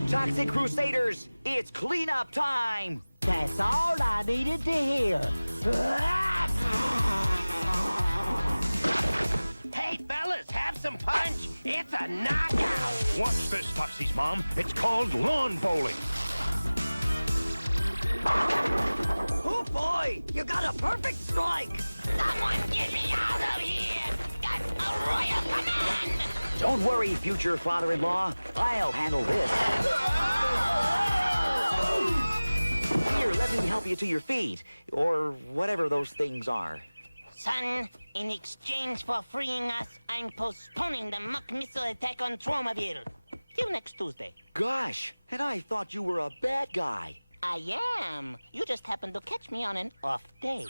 Toxic Crusaders, it's cleanup time! That's all I needed to hear. Hey, fellas, have some punch. It's a knockout. Watch this, Toxie's mom. It's called lawn bowling. Who boy! You got a perfect strike! Someone get me out of here! That's a royal command! Don't worry, future father-in-law. I'll handle this. Here, let me help you to your feet. Or whatever those things are. Son, in exchange for freeing us, I'm postponing the Muck missile attack on Tromaville. Till next Tuesday. Gosh, and I thought you were a bad guy. I am. You just happened to catch me on an off day.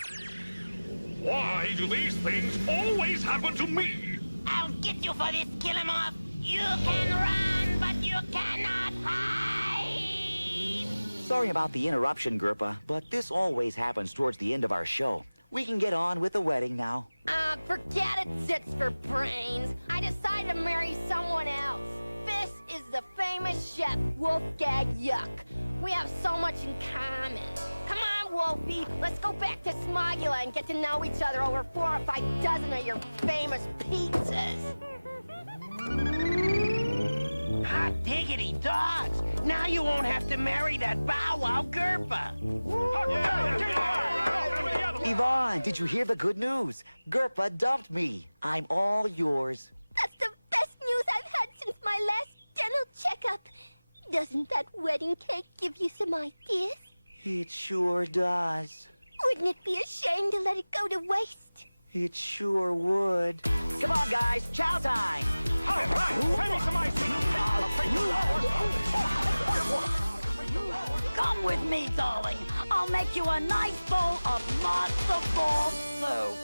Why do these things always happen to me? I'll get you for this, kill him off. You can run, but you cannot hide. Sorry about the interruption, Gerpa, but this always happens towards the end of our show. We can get on with the wedding now. Forget it, Sits for Brains. I decided to marry someone else. This is the famous chef, Wolfgang Yuck. We have so much in common. Come on, Wolfie, let's go back to Smogula and get to know each other over 4 or 5 dozen of your famous pizzas. Hot diggity dogs! Now you won't have to marry that Bow Wow Gerpa. Yvonne, did you hear the good news? Gerpa dumped me. I'm all yours. That's the best news I've had since my last dental checkup. Doesn't that wedding cake give you some ideas? It sure does. Wouldn't it be a shame to let it go to waste? It sure would. Come on, guys, chow time! Come with me, darling. I'll make you a nice bowl of matzo ball soup.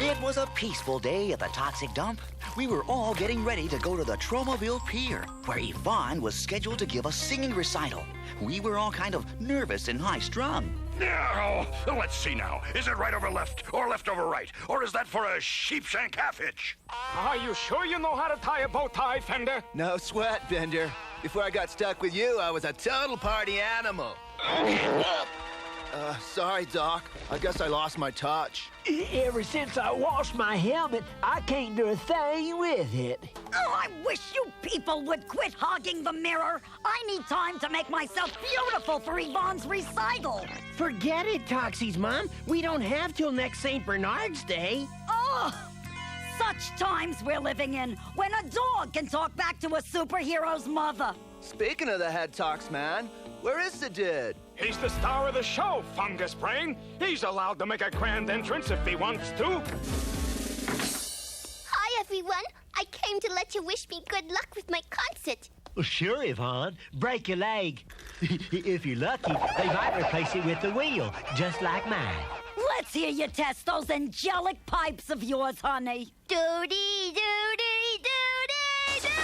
It was a peaceful day at the toxic dump. We were all getting ready to go to the Tromaville Pier, where Yvonne was scheduled to give a singing recital. We were all kind of nervous and high-strung. Now, let's see now. Is it right over left or left over right? Or is that for a sheepshank half hitch? Are you sure you know how to tie a bow tie, Fender? No sweat, Bender. Before I got stuck with you, I was a total party animal. Sorry, Doc. I guess I lost my touch. Ever since I washed my helmet, I can't do a thing with it. Oh, I wish you people would quit hogging the mirror. I need time to make myself beautiful for Yvonne's recital. Forget it, Toxie's mom. We don't have till next St. Bernard's Day. Oh, such times we're living in, when a dog can talk back to a superhero's mother. Speaking of the head talks, man, where is the dude? He's the star of the show, Fungus Brain. He's allowed to make a grand entrance if he wants to. Hi, everyone. I came to let you wish me good luck with my concert. Well, sure, Yvonne. Break your leg. If you're lucky, they might replace it with a wheel, just like mine. Let's hear you test those angelic pipes of yours, honey. Doody, doody, doody, doody!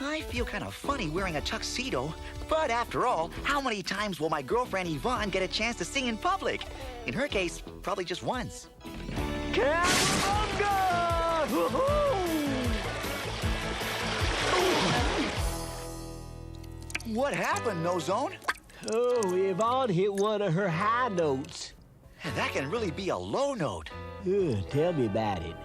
I feel kind of funny wearing a tuxedo, but after all, how many times will my girlfriend Yvonne get a chance to sing in public? In her case, probably just once. What happened, No Zone? Oh, Yvonne hit one of her high notes. That can really be a low note. Tell me about it.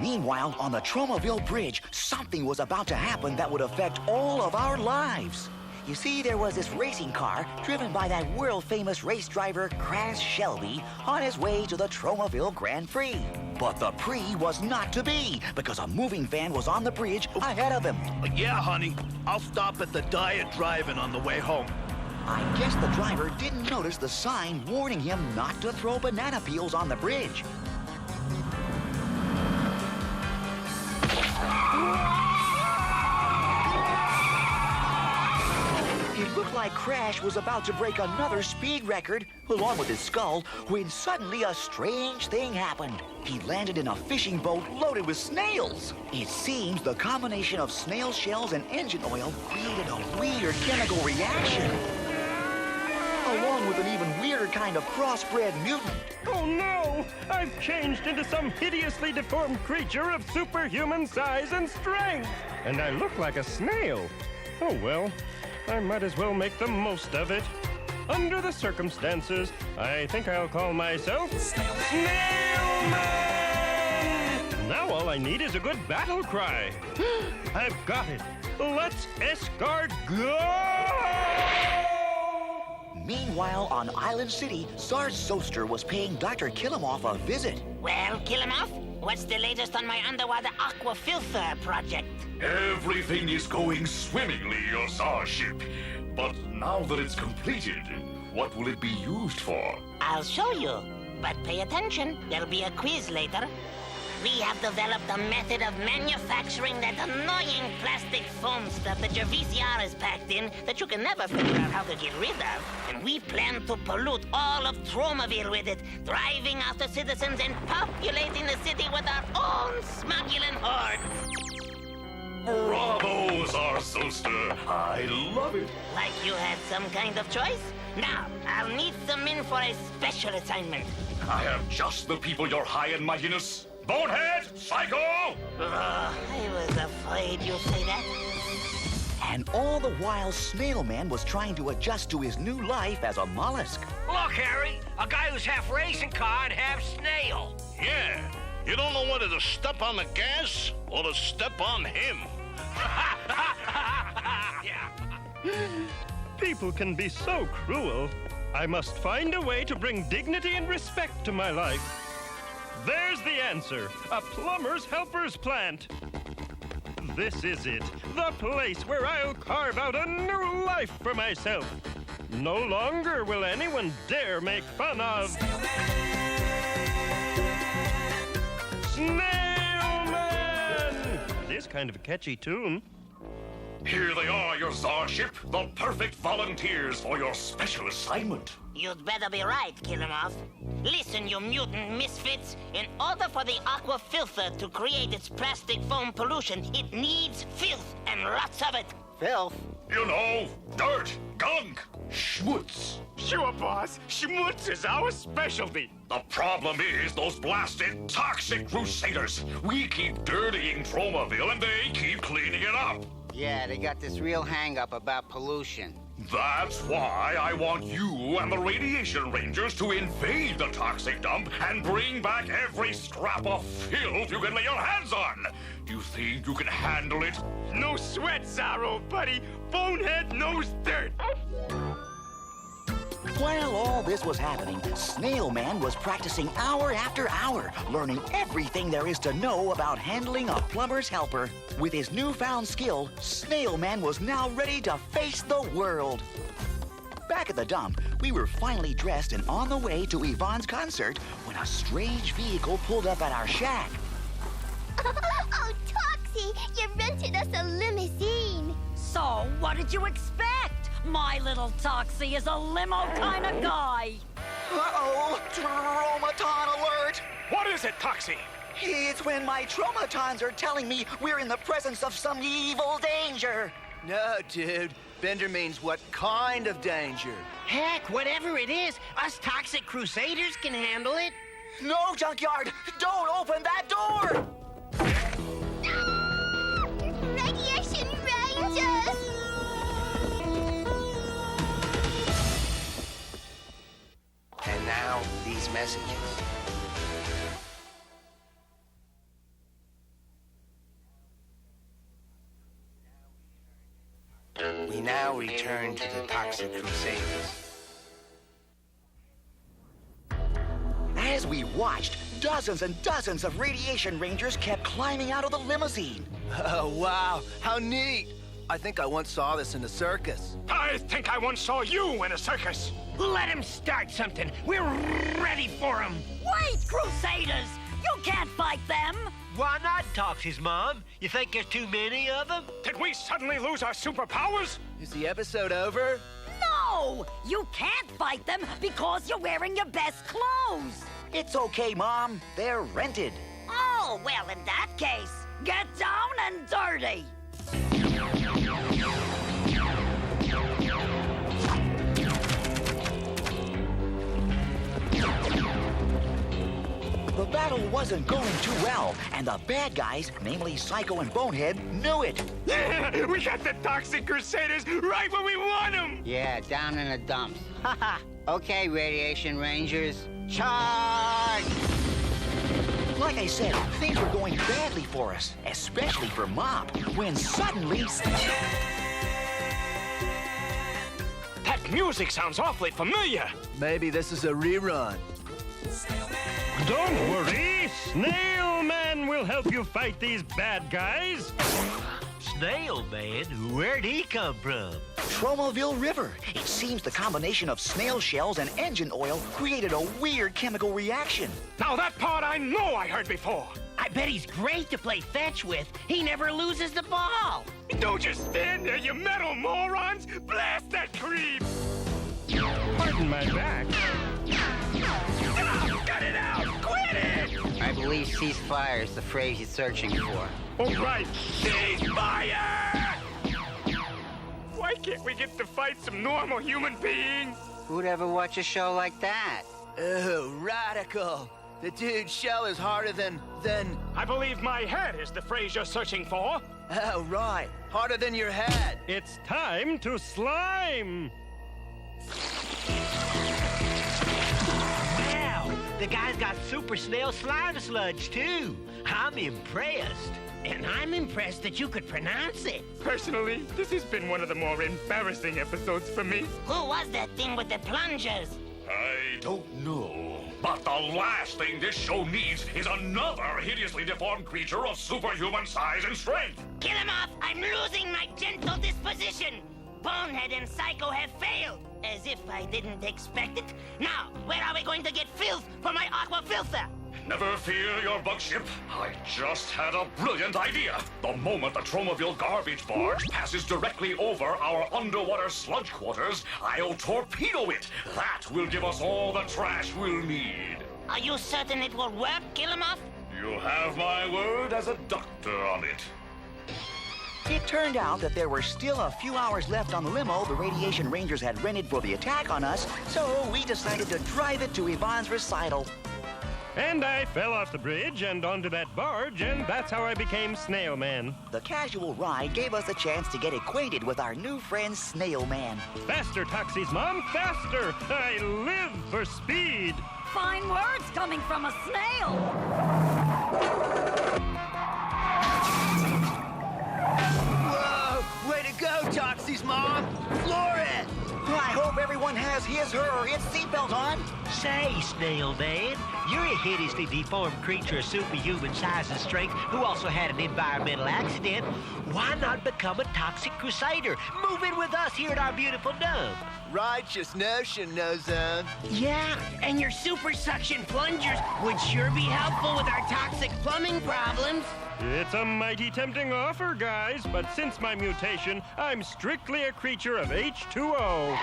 Meanwhile, on the Tromaville Bridge, something was about to happen that would affect all of our lives. You see, there was this racing car driven by that world-famous race driver, Crash Shelby, on his way to the Tromaville Grand Prix. But the Prix was not to be, because a moving van was on the bridge ahead of him. Yeah, honey. I'll stop at the Diet Drive-In on the way home. I guess the driver didn't notice the sign warning him not to throw banana peels on the bridge. It looked like Crash was about to break another speed record, along with his skull, when suddenly a strange thing happened. He landed in a fishing boat loaded with snails. It seems the combination of snail shells and engine oil created a weird chemical reaction. along with an even weirder kind of crossbred mutant. Oh no! I've changed into some hideously deformed creature of superhuman size and strength! And I look like a snail. Oh well, I might as well make the most of it. Under the circumstances, I think I'll call myself Snailman! Now all I need is a good battle cry. I've got it. Let's escort go! Meanwhile, on Island City, Sarge Soster was paying Dr. Killamoff a visit. Well, Killamoff, what's the latest on my underwater aqua filter project? Everything is going swimmingly, your Starship. But now that it's completed, what will it be used for? I'll show you. But pay attention, there'll be a quiz later. We have developed a method of manufacturing that annoying plastic foam stuff that your VCR is packed in that you can never figure out how to get rid of. And we plan to pollute all of Tromaville with it, driving out the citizens and populating the city with our own smuggling horde. Bravo, Zarsoster. I love it. Like you had some kind of choice? Now, I'll need some men for a special assignment. I have just the people, your high and mightiness. Bonehead! Psycho! I was afraid you'd say that. And all the while, Snailman was trying to adjust to his new life as a mollusk. Look, Harry, a guy who's half racing car and half snail. Yeah, you don't know whether to step on the gas or to step on him. People can be so cruel. I must find a way to bring dignity and respect to my life. There's the answer. A plumber's helper's plant. This is it. The place where I'll carve out a new life for myself. No longer will anyone dare make fun of Snailman! It is kind of a catchy tune. Here they are, your Starship, the perfect volunteers for your special assignment. You'd better be right, Killamoff. Listen, you mutant misfits. In order for the aqua filter to create its plastic foam pollution, it needs filth, and lots of it. Filth? You know, dirt, gunk, schmutz. Sure, boss. Schmutz is our specialty. The problem is those blasted toxic Crusaders. We keep dirtying Tromaville and they keep cleaning it up. Yeah, they got this real hang-up about pollution. That's why I want you and the Radiation Rangers to invade the toxic dump and bring back every scrap of filth you can lay your hands on. Do you think you can handle it? No sweat, Zorro, buddy. Bonehead knows dirt. While all this was happening, Snailman was practicing hour after hour, learning everything there is to know about handling a plumber's helper. With his newfound skill, Snailman was now ready to face the world. Back at the dump, we were finally dressed and on the way to Yvonne's concert when a strange vehicle pulled up at our shack. Oh, Toxie, you rented us a limousine. So, what did you expect? My little Toxie is a limo kind of guy. Uh-oh, Tromaton alert! What is it, Toxie? It's when my Tromatons are telling me we're in the presence of some evil danger. No, dude. Bender means what kind of danger? Heck, whatever it is, us toxic Crusaders can handle it. No, Junkyard! Don't open that door! Radiation Rangers! And now, these messages. We now return to the Toxic Crusaders. As we watched, dozens and dozens of Radiation Rangers kept climbing out of the limousine. Oh, wow. How neat. I think I once saw this in the circus. I think I once saw you in a circus. Let him start something. We're ready for him. Wait, Crusaders! You can't fight them! Why not, Toxie's mom? You think there's too many of them? Did we suddenly lose our superpowers? Is the episode over? No! You can't fight them because you're wearing your best clothes! It's okay, Mom. They're rented. Oh, well, in that case, get down and dirty! The battle wasn't going too well, and the bad guys, namely Psycho and Bonehead, knew it. We got the Toxic Crusaders right where we want them! Yeah, down in the dumps. Haha. Okay, Radiation Rangers, charge! Like I said, things were going badly for us, especially for Mop, when suddenly... That music sounds awfully familiar. Maybe this is a rerun. Don't worry, Snail Man will help you fight these bad guys. Snail Man? Where'd he come from? Tromaville River. It seems the combination of snail shells and engine oil created a weird chemical reaction. Now that part I know I heard before. I bet he's great to play fetch with. He never loses the ball. Don't just stand there, you metal morons! Blast that creep! Pardon my back. Stop! Cut it out! Quit it! I believe ceasefire is the phrase he's searching for. All right, ceasefire! Why can't we get to fight some normal human beings? Who'd ever watch a show like that? Oh, radical. The dude's shell is harder than... I believe my head is the phrase you're searching for. Oh, right. Harder than your head. It's time to slime. Wow, the guy's got super snail slime sludge, too. I'm impressed. And I'm impressed that you could pronounce it. Personally, this has been one of the more embarrassing episodes for me. Who was that thing with the plungers? I don't know. But the last thing this show needs is another hideously deformed creature of superhuman size and strength. Kill him off! I'm losing my gentle disposition! Bonehead and Psycho have failed! As if I didn't expect it. Now, where are we going to get filth for my aqua filter? Never fear your bug ship. I just had a brilliant idea. The moment the Tromaville garbage barge passes directly over our underwater sludge quarters, I'll torpedo it. That will give us all the trash we'll need. Are you certain it will work, Killimov? You have my word as a doctor on it. It turned out that there were still a few hours left on the limo the Radiation Rangers had rented for the attack on us, so we decided to drive it to Yvonne's recital. And I fell off the bridge and onto that barge, and that's how I became Snail Man. The casual ride gave us a chance to get acquainted with our new friend, Snail Man. Faster, Toxies, Mom, faster! I live for speed! Fine words coming from a snail. Whoa! Way to go, Toxies, Mom! Floor it! I hope everyone has his, her, or its seatbelt on. Say, Snail Man, you're a hideously deformed creature of superhuman size and strength who also had an environmental accident. Why not become a Toxic Crusader? Move in with us here at our beautiful dump. Righteous notion, No-Zone. Yeah, and your super suction plungers would sure be helpful with our toxic plumbing problems. It's a mighty tempting offer, guys, but since my mutation, I'm strictly a creature of H2O.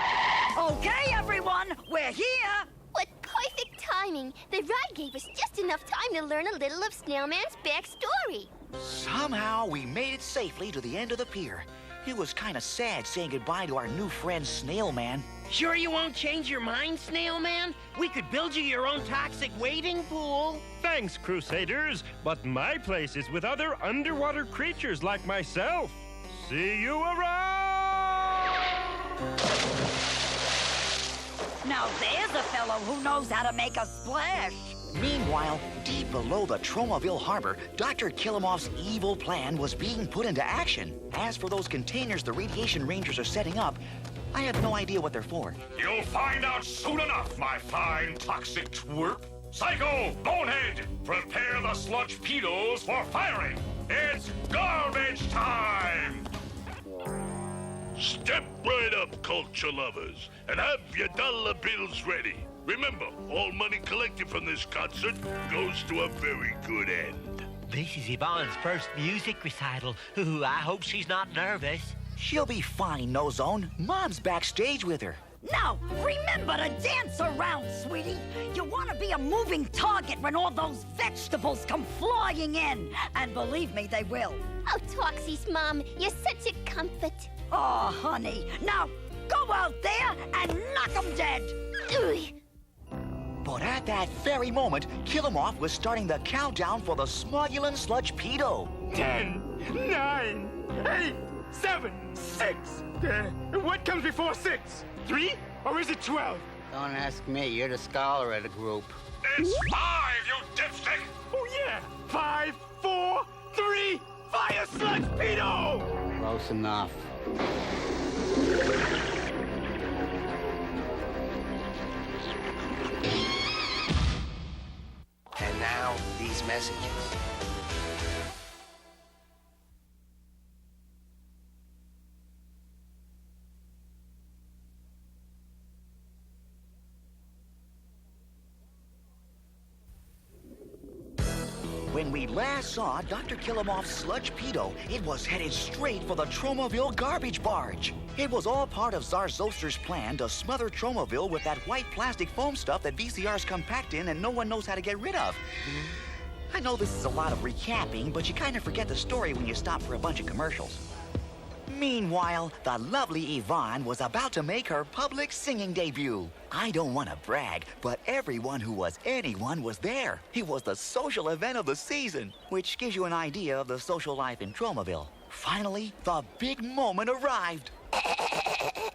Okay, everyone, we're here. What perfect timing. The ride gave us just enough time to learn a little of Snailman's backstory. Somehow, we made it safely to the end of the pier. It was kind of sad saying goodbye to our new friend, Snail Man. Sure you won't change your mind, Snail Man? We could build you your own toxic wading pool. Thanks, Crusaders, but my place is with other underwater creatures like myself. See you around! Now there's a fellow who knows how to make a splash. Meanwhile, deep below the Tromaville harbor, Dr. Killimov's evil plan was being put into action. As for those containers the Radiation Rangers are setting up, I have no idea what they're for. You'll find out soon enough, my fine toxic twerp. Psycho, Bonehead, prepare the sludge pedos for firing. It's garbage time! Step right up, culture lovers, and have your dollar bills ready. Remember, all money collected from this concert goes to a very good end. This is Yvonne's first music recital. Ooh, I hope she's not nervous. She'll be fine, No Zone. Mom's backstage with her. Now, remember to dance around, sweetie. You want to be a moving target when all those vegetables come flying in. And believe me, they will. Oh, Toxie's Mom, you're such a comfort. Oh, honey. Now, go out there and knock 'em dead. Ugh. But at that very moment, Killamoff was starting the countdown for the Smugulin Sludge Pedo. 10, 9, 8, 7, 6. What comes before 6? 3? Or is it 12? Don't ask me. You're the scholar of the group. It's 5, you dipstick! Oh, yeah. 5, 4, 3, fire sludge pedo! Close enough. And now, these messages. When we last saw Dr. Killamoff's sludge pedo, it was headed straight for the Tromaville garbage barge. It was all part of Zarzoster's plan to smother Tromaville with that white plastic foam stuff that VCRs come packed in and no one knows how to get rid of. I know this is a lot of recapping, but you kind of forget the story when you stop for a bunch of commercials. Meanwhile, the lovely Yvonne was about to make her public singing debut. I don't want to brag, but everyone who was anyone was there. It was the social event of the season, which gives you an idea of the social life in Tromaville. Finally, the big moment arrived. Hi,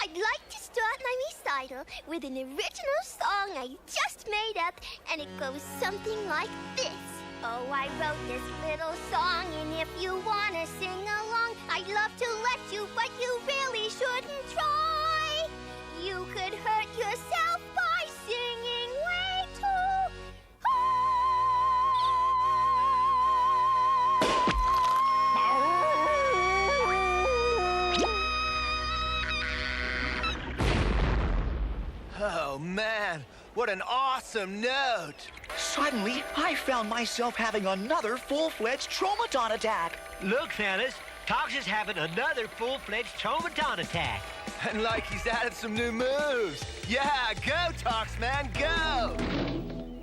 I'd like to start my recital with an original song I just made up, and it goes something like this. Oh, I wrote this little song, and if you want to sing along, I'd love to let you, but you really shouldn't try. You could hurt yourself by singing way too Oh, man. What an awesome note. Suddenly, I found myself having another full-fledged Tromaton attack. Look, fellas, Tox is having another full-fledged Tromaton attack. And like he's added some new moves. Yeah, go, Tox, man, go!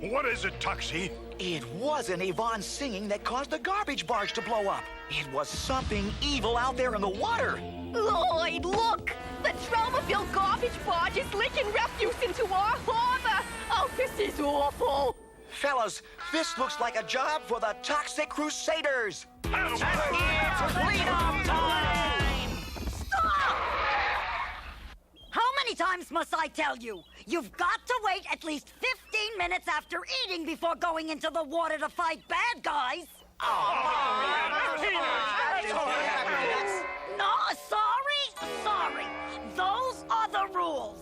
What is it, Toxie? It wasn't Yvonne singing that caused the garbage barge to blow up. It was something evil out there in the water. Lloyd, look! The Tromaville garbage barge is leaking refuse into our harbor! Oh, this is awful! Fellas, this looks like a job for the Toxic Crusaders! It's cleanup time! Stop! How many times must I tell you? You've got to wait at least 15 minutes after eating before going into the water to fight bad guys. No, sorry. Those are the rules.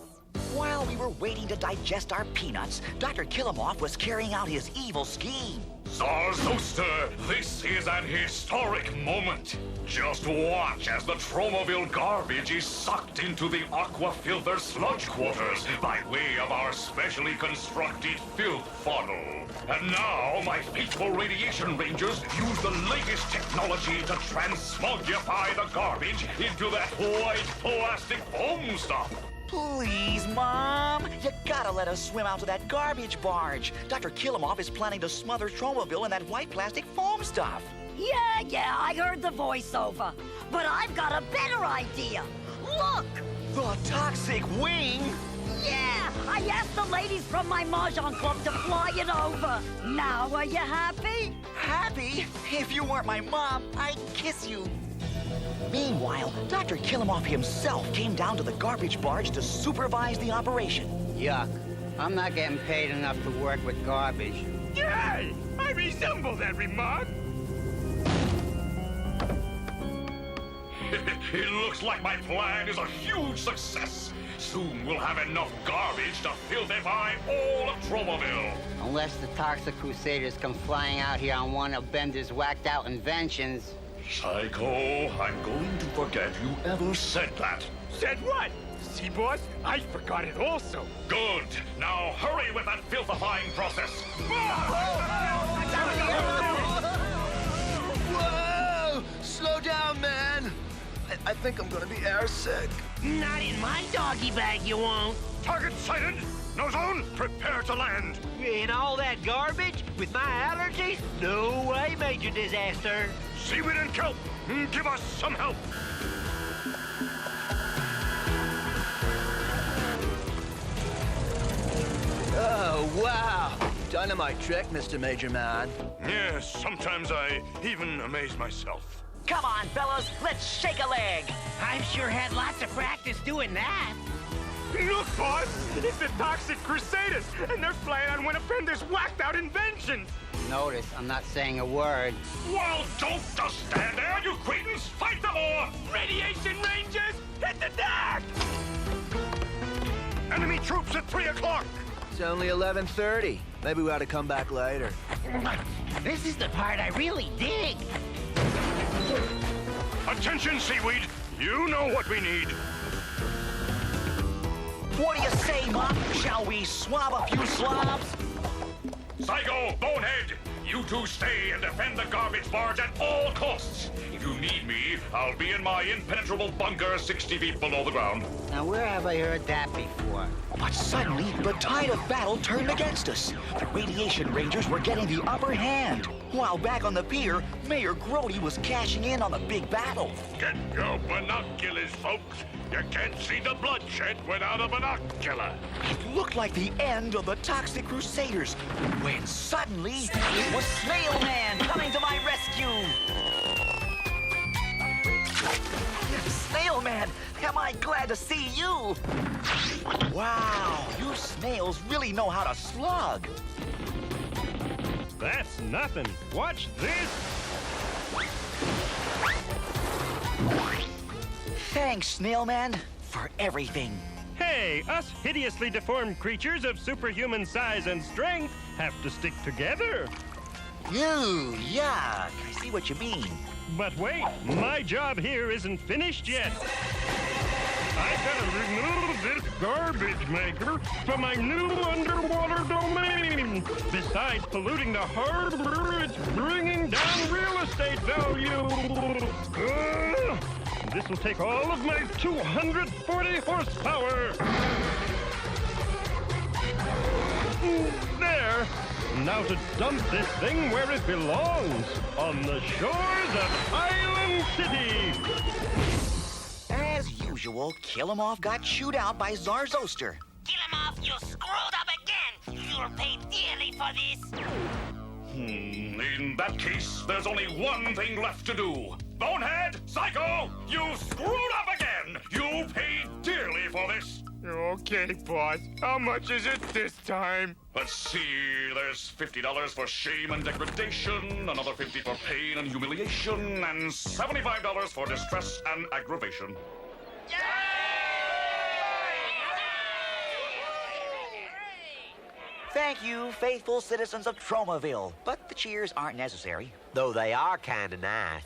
While we were waiting to digest our peanuts, Dr. Killamoff was carrying out his evil scheme. Zarzoster, this is an historic moment. Just watch as the Tromaville garbage is sucked into the Aqua Filter sludge quarters by way of our specially constructed filth funnel. And now my faithful radiation rangers use the latest technology to transmogify the garbage into that white plastic foam stuff. Please, Mom. You gotta let us swim out to that garbage barge. Dr. Killamoff is planning to smother Tromaville in that white plastic foam stuff. Yeah, I heard the voiceover. But I've got a better idea. Look! The Toxic Wing? Yeah, I asked the ladies from my Mahjong club to fly it over. Now, are you happy? Happy? If you weren't my mom, I'd kiss you. Meanwhile, Dr. Killamoff himself came down to the garbage barge to supervise the operation. Yuck. I'm not getting paid enough to work with garbage. Yay! I resemble that remark. It looks like my plan is a huge success. Soon we'll have enough garbage to filthify all of Tromaville. Unless the Toxic Crusaders come flying out here on one of Bender's whacked-out inventions. Psycho, I'm going to forget you ever said that. Said what? See, boss? I forgot it also. Good. Now hurry with that filthifying process. Whoa! Slow down, man. I think I'm gonna be airsick. Not in my doggy bag, you won't. Target sighted. No zone. Prepare to land. In all that garbage? With my allergies? No way, Major Disaster. Seaweed and kelp. Give us some help. Oh, wow. Dynamite trick, Mr. Major Man. Yes, sometimes I even amaze myself. Come on, fellas, let's shake a leg. I've sure had lots of practice doing that. Look, boss! It's the Toxic Crusaders, and they're playing on one of Bender's whacked-out inventions! Notice, I'm not saying a word. Well, don't just stand there, you cretins! Fight them all! Radiation Rangers, hit the deck! Enemy troops at 3 o'clock! It's only 11:30. Maybe we ought to come back later. This is the part I really dig. Attention, Seaweed! You know what we need. What do you say, Mop? Shall we swab a few slobs? Psycho, Bonehead, you two stay and defend the garbage barge at all costs. If you need me, I'll be in my impenetrable bunker 60 feet below the ground. Now, where have I heard that before? But suddenly, the tide of battle turned against us. The Radiation Rangers were getting the upper hand. While back on the pier, Mayor Grody was cashing in on the big battle. Get your binoculars, folks. You can't see the bloodshed without a binocular. It looked like the end of the Toxic Crusaders, when suddenly it was Snail Man coming to my rescue. Snail Man, am I glad to see you. Wow, you snails really know how to slug. That's nothing. Watch this. Thanks, Snail Man, for everything. Hey, us hideously deformed creatures of superhuman size and strength have to stick together. Ew, yuck. I see what you mean. But wait, my job here isn't finished yet. I've got to remove this garbage maker from my new underwater domain. Besides polluting the harbor, it's bringing down real estate value. This will take all of my 240 horsepower. There. Now to dump this thing where it belongs, on the shores of Island City. As usual, Kill 'Em Off got chewed out by Zarzoster. Kill him off, you screwed up again! You'll pay dearly for this! In that case, there's only one thing left to do. Bonehead, Psycho, you screwed up again! You paid dearly for this! Okay, boss. How much is it this time? Let's see, there's $50 for shame and degradation, another $50 for pain and humiliation, and $75 for distress and aggravation. Thank you, faithful citizens of Tromaville, but the cheers aren't necessary. Though they are kind of nice.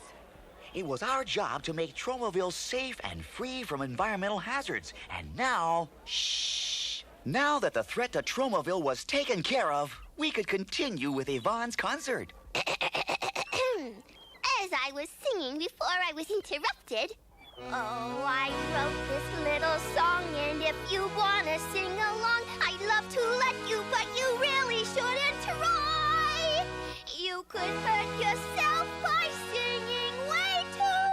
It was our job to make Tromaville safe and free from environmental hazards. And now, shh. Now that the threat to Tromaville was taken care of, we could continue with Yvonne's concert. As I was singing before I was interrupted, oh, I wrote this little song, and if you want to sing along, I'd love to let you, but you really shouldn't try. You could hurt yourself by singing way too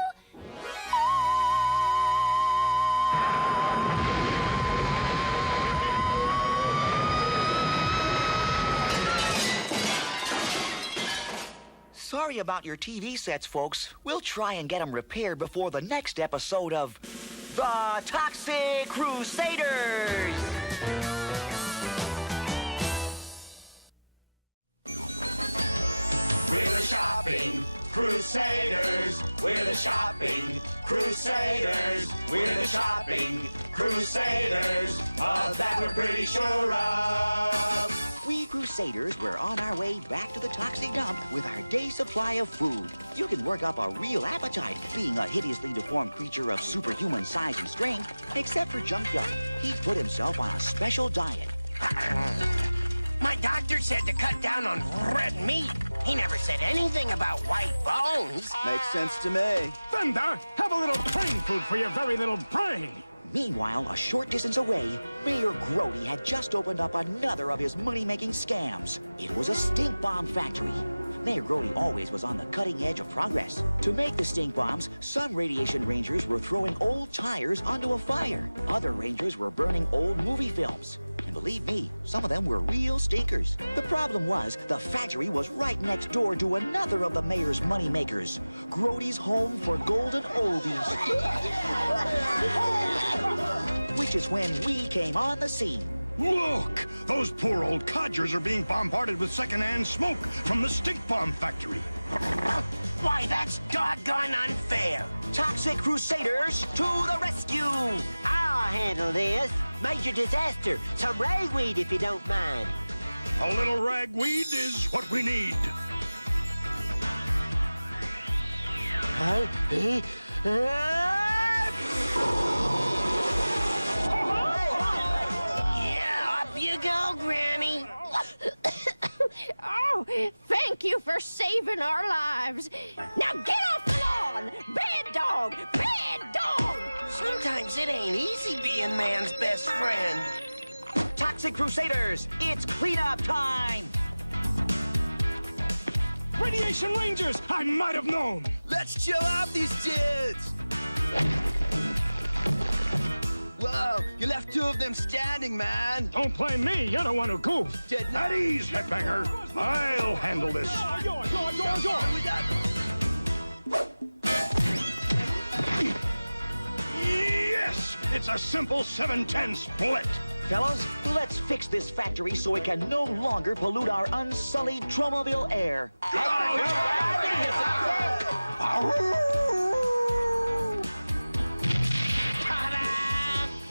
Sorry about your TV sets, folks. We'll try and get them repaired before the next episode of The Toxic Crusaders! We're the shopping crusaders. We're the shopping crusaders. We're the shopping crusaders. Of that we're pretty sure of. We Crusaders were on our way back to the toxic dump with our day's supply of food. You can work up a real appetite being a hideously deformed creature of superhuman size and strength, except for Junkyard. He put himself on a special diet. My doctor said to cut down on red meat. He never said anything about white bones. Makes sense to me. Bender, have a little brain food for your very little brain. Meanwhile, a short distance away, Mayor Grody had just opened up another of his money-making scams. It was a stink bomb factory. Mayor Grody always was on the cutting edge of progress. To make the stink bombs, some Radiation Rangers were throwing old tires onto a fire. Other Rangers were burning old movie films. And And believe me, some of them were real stinkers. The problem was, the factory was right next door to another of the mayor's moneymakers, Grody's Home for Golden Oldies. Which is when we came on the scene. Look! Those poor old codgers are being bombarded with secondhand smoke from the stink bomb factory. Why, that's doggone unfair. Toxic Crusaders to the rescue! I'll handle this. Major disaster. Some ragweed, if you don't mind. A little ragweed is what we need. Yeah, up you go, Granny. Oh, thank you for saving our lives. Now get off the lawn! Bad dog! Bad dog! Sometimes it ain't easy being man's best friend. Toxic Crusaders, it's cleanup time! Radiation Rangers! I might have known! Let's chill out these dudes! Whoa, you left two of them standing, man. Don't blame me, you're the one who goofed. At ease, headbanger. I'll handle this. Yes! It's a simple 7-10 split. Fellas, let's fix this factory so it can no longer pollute our unsullied Tromaville air.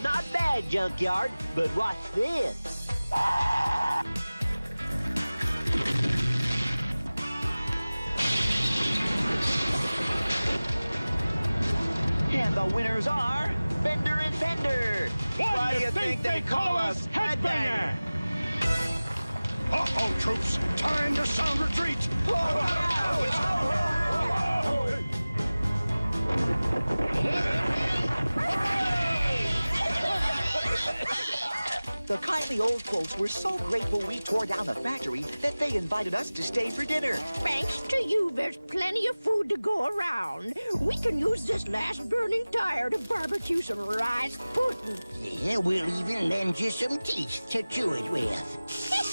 Not bad, Junkyard, but watch this. And the winners are Bender and Fender. Why do you think they call us Headbanger? Uh-oh, troops. Time to sound retreat. The kindly old folks were so grateful we tore down the factory that they invited us to stay for dinner. Thanks to you, there's plenty of food to go around. We can use this last burning tire to barbecue some rice pudding. Yeah, we'll even lend you some teeth to chew it with. And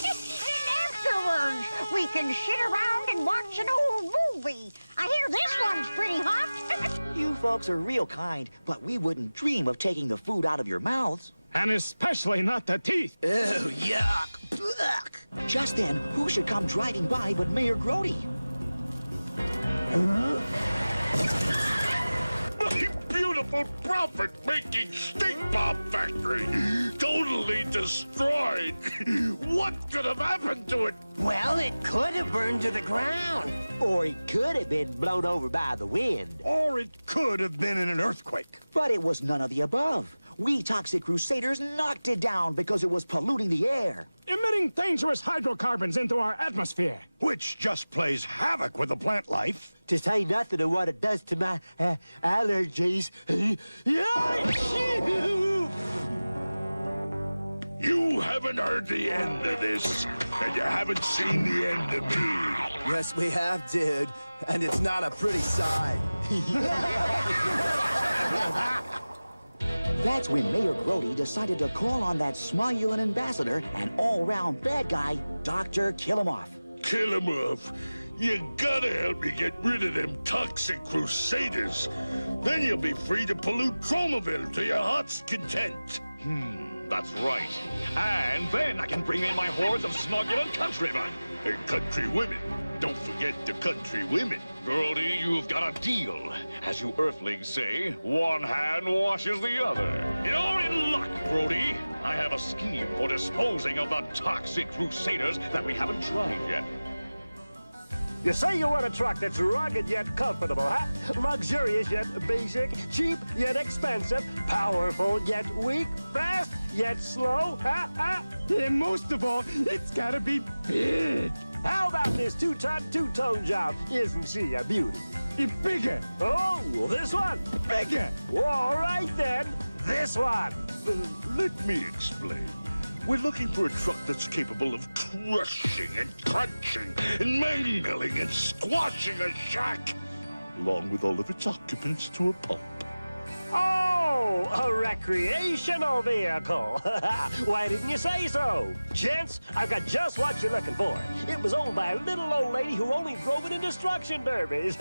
afterwards, we can sit around and watch an old movie. I hear this one's pretty hot. You folks are real kind, but we wouldn't dream of taking the food out of your mouths. And especially not the teeth. Ew, yuck. Blech. Just then, who should come driving by but Mayor Grody? My beautiful profit-making stink bomb factory! Totally destroyed! What could have happened to it? Well, it could have burned to the ground. Or it could have been blown over by the wind. Or it could have been in an earthquake. But it was none of the above. We Toxic Crusaders knocked it down because it was polluting the air. Emitting dangerous hydrocarbons into our atmosphere. Which just plays havoc with the plant life. To say nothing of what it does to my allergies. You haven't heard the end of this, and you haven't seen the end of me. Yes, we have, dude. And it's not a pretty sight. That's when Mayor Grody decided to call on that smiling ambassador and all-round bad guy, Dr. Kill-'em-Off. Kill him off. You gotta help me get rid of them toxic crusaders. Then you'll be free to pollute Tromaville to your heart's content. That's right. And then I can bring in my hordes of smuggling countrymen. And country women. Don't forget the country women. Grody, you've got a deal. As you earthlings say, one hand washes the other. You're in luck, Grody. I have a scheme for disposing of the toxic crusaders that we haven't tried yet. You say you want a truck that's rugged yet comfortable, huh? Luxurious yet basic, cheap yet expensive, powerful yet weak, fast yet slow, huh? And most of all, it's gotta be big. How about this two-ton, two-tone job? Isn't she a beauty? Bigger. Oh, this one? Bigger. All right, then. This one. Let me explain. We're looking for a truck that's capable of crushing and crunching and mangling and squashing a shack, along with all of its occupants to a pulp. Oh, Oh, a recreational vehicle. Why didn't you say so? Gents, I've got just what you're looking for. It was owned by a little old lady who only drove it in destruction derbies.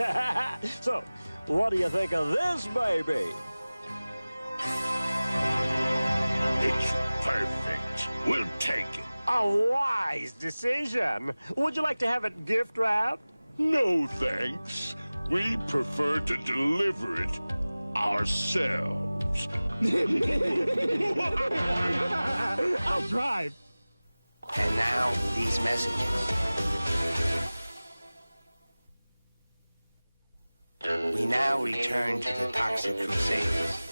So, what do you think of this baby? It's perfect. We'll take it. A wise decision. Would you like to have it gift wrapped? No, thanks. We prefer to deliver it ourselves. I'll drive. And now, these messages. We now return to the Toxic Crusaders.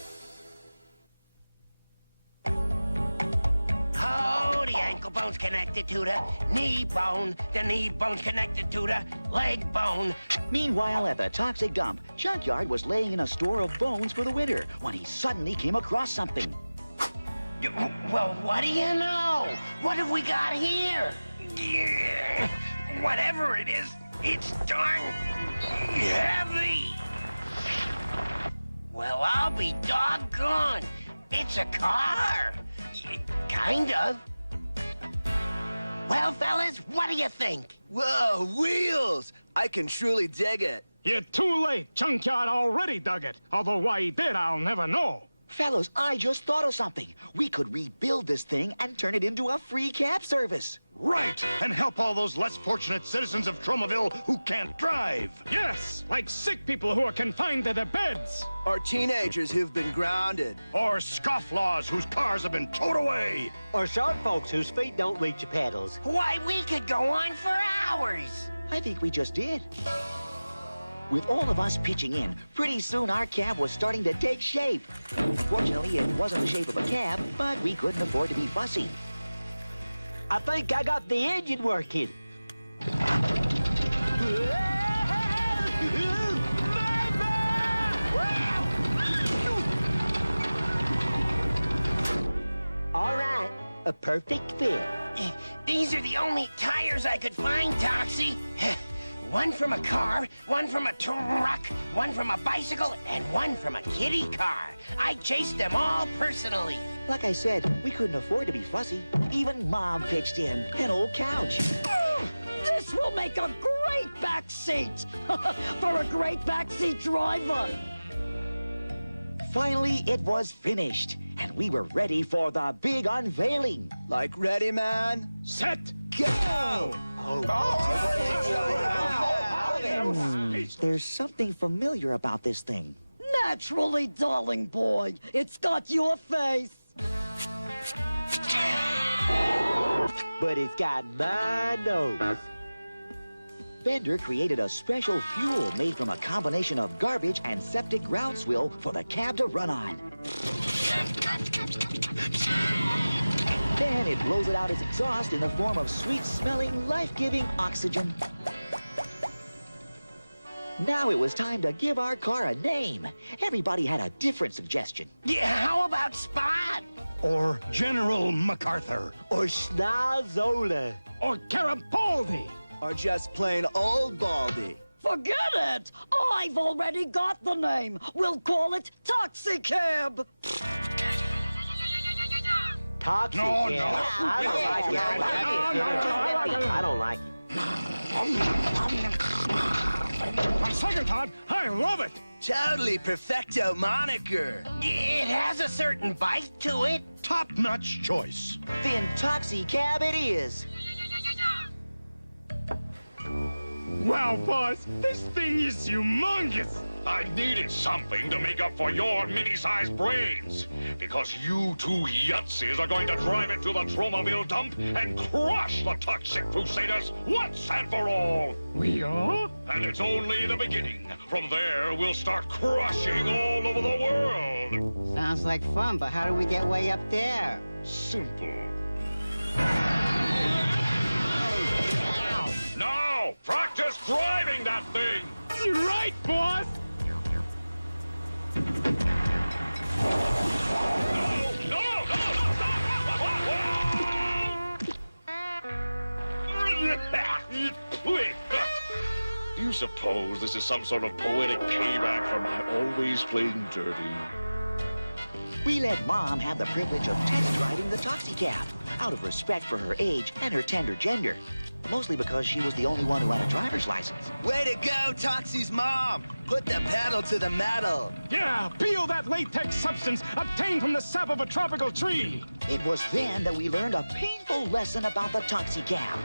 Oh, the ankle bone's connected to the knee bone's connected to the leg bone. Meanwhile, at the toxic dump, Junkyard was laying in a store of bones for the winter when he suddenly came across something. Well, what do you know? What have we got here? Whatever it is, it's darn heavy. Well, I'll be doggone. It's a car. Kind of. Well, fellas, what do you think? Whoa, wheels! I can truly dig it. You're too late. Junkyard already dug it. Although why he did, I'll never know. Fellas, I just thought of something. We could rebuild this thing and turn it into a free cab service. Right, and help all those less fortunate citizens of Tromaville who can't drive. Yes, like sick people who are confined to their beds. Or teenagers who've been grounded. Or scofflaws whose cars have been towed away. Or short folks whose feet don't reach the pedals. Why, we could go on for hours. I think we just did. With all of us pitching in, pretty soon our cab was starting to take shape. Unfortunately, it wasn't the shape of a cab, but we couldn't afford to be fussy. I think I got the engine working. All right, a perfect fit. These are the only tires I could find, Toxie. One from a car, one from a truck, one from a bicycle, and one from a kiddie car. I chased them all personally. Like I said, we couldn't afford to be fussy. Even Mom pitched in, an old couch. This will make a great back seat for a great backseat driver. Finally, it was finished, and we were ready for the big unveiling. Like ready, man? Set, go! There's something familiar about this thing. Naturally, darling boy. It's got your face. But it's got my nose. Bender created a special fuel made from a combination of garbage and septic groundswell for the cab to run on. Then it blows it out as exhaust in the form of sweet-smelling, life-giving oxygen. Now it was time to give our car a name. Everybody had a different suggestion. Yeah, how about Spot? Or General MacArthur. Or Schnazola. Or Garibaldi. Or just plain old Baldy. Forget it! I've already got the name. We'll call it Toxicab. Toxic. No. I don't like it. I don't like it. On second thought, I love it. Totally perfecto moniker. It has a certain bite to it. Top-notch choice. Then Toxicab it is. Wow, boss, this thing is humongous. I needed something to make up for your mini-sized brains. Because you two yutzes are going to drive it to the Tromaville dump and crush the Toxic Crusaders once and for all. We are? And it's only the beginning. From there, we'll start crushing all over the world. Sounds like fun, but how do we get way up there? Simple. Now, practice driving that thing. You're right, boss. Do you suppose this is some sort of poetic payback for my always playing dirty? We let Mom have the privilege of test driving the taxicab, out of respect for her age and her tender gender. Mostly because she was the only one who had a driver's license. Way to go, Toxie's mom! Put the pedal to the metal. Yeah, peel that latex substance obtained from the sap of a tropical tree. It was then that we learned a painful lesson about the taxicab.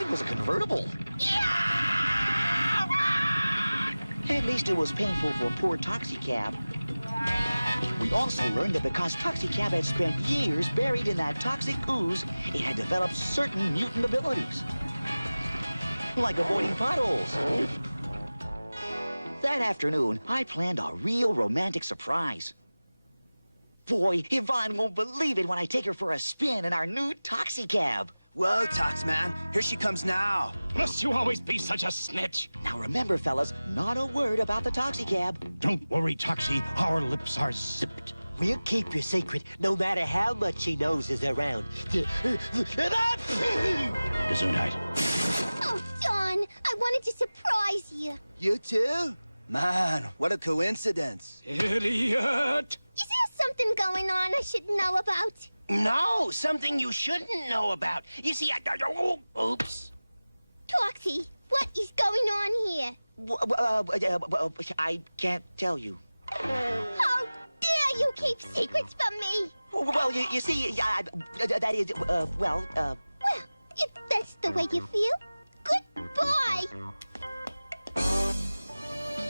It was a convertible. At least it was painful for poor taxicab. We also learned that because taxicab had spent years buried in that toxic ooze, it had developed certain mutant abilities. Like avoiding potholes. That afternoon, I planned a real romantic surprise. Boy, Yvonne won't believe it when I take her for a spin in our new taxicab. Whoa, Toxman. Here she comes now. Must you always be such a snitch? Now remember, fellas, not a word about the taxicab. Don't worry, Toxie. Our lips are zipped. We'll keep your secret, no matter how much she knows is around. Gesundheit. Oh, Don, I wanted to surprise you. You too? Man, what a coincidence. Idiot! Is there something going on I should know about? No, something you shouldn't know about. You see, oops. Toxie, what is going on here? I can't tell you. How dare you keep secrets from me? Well, you see, that is, Well, if that's the way you feel, goodbye.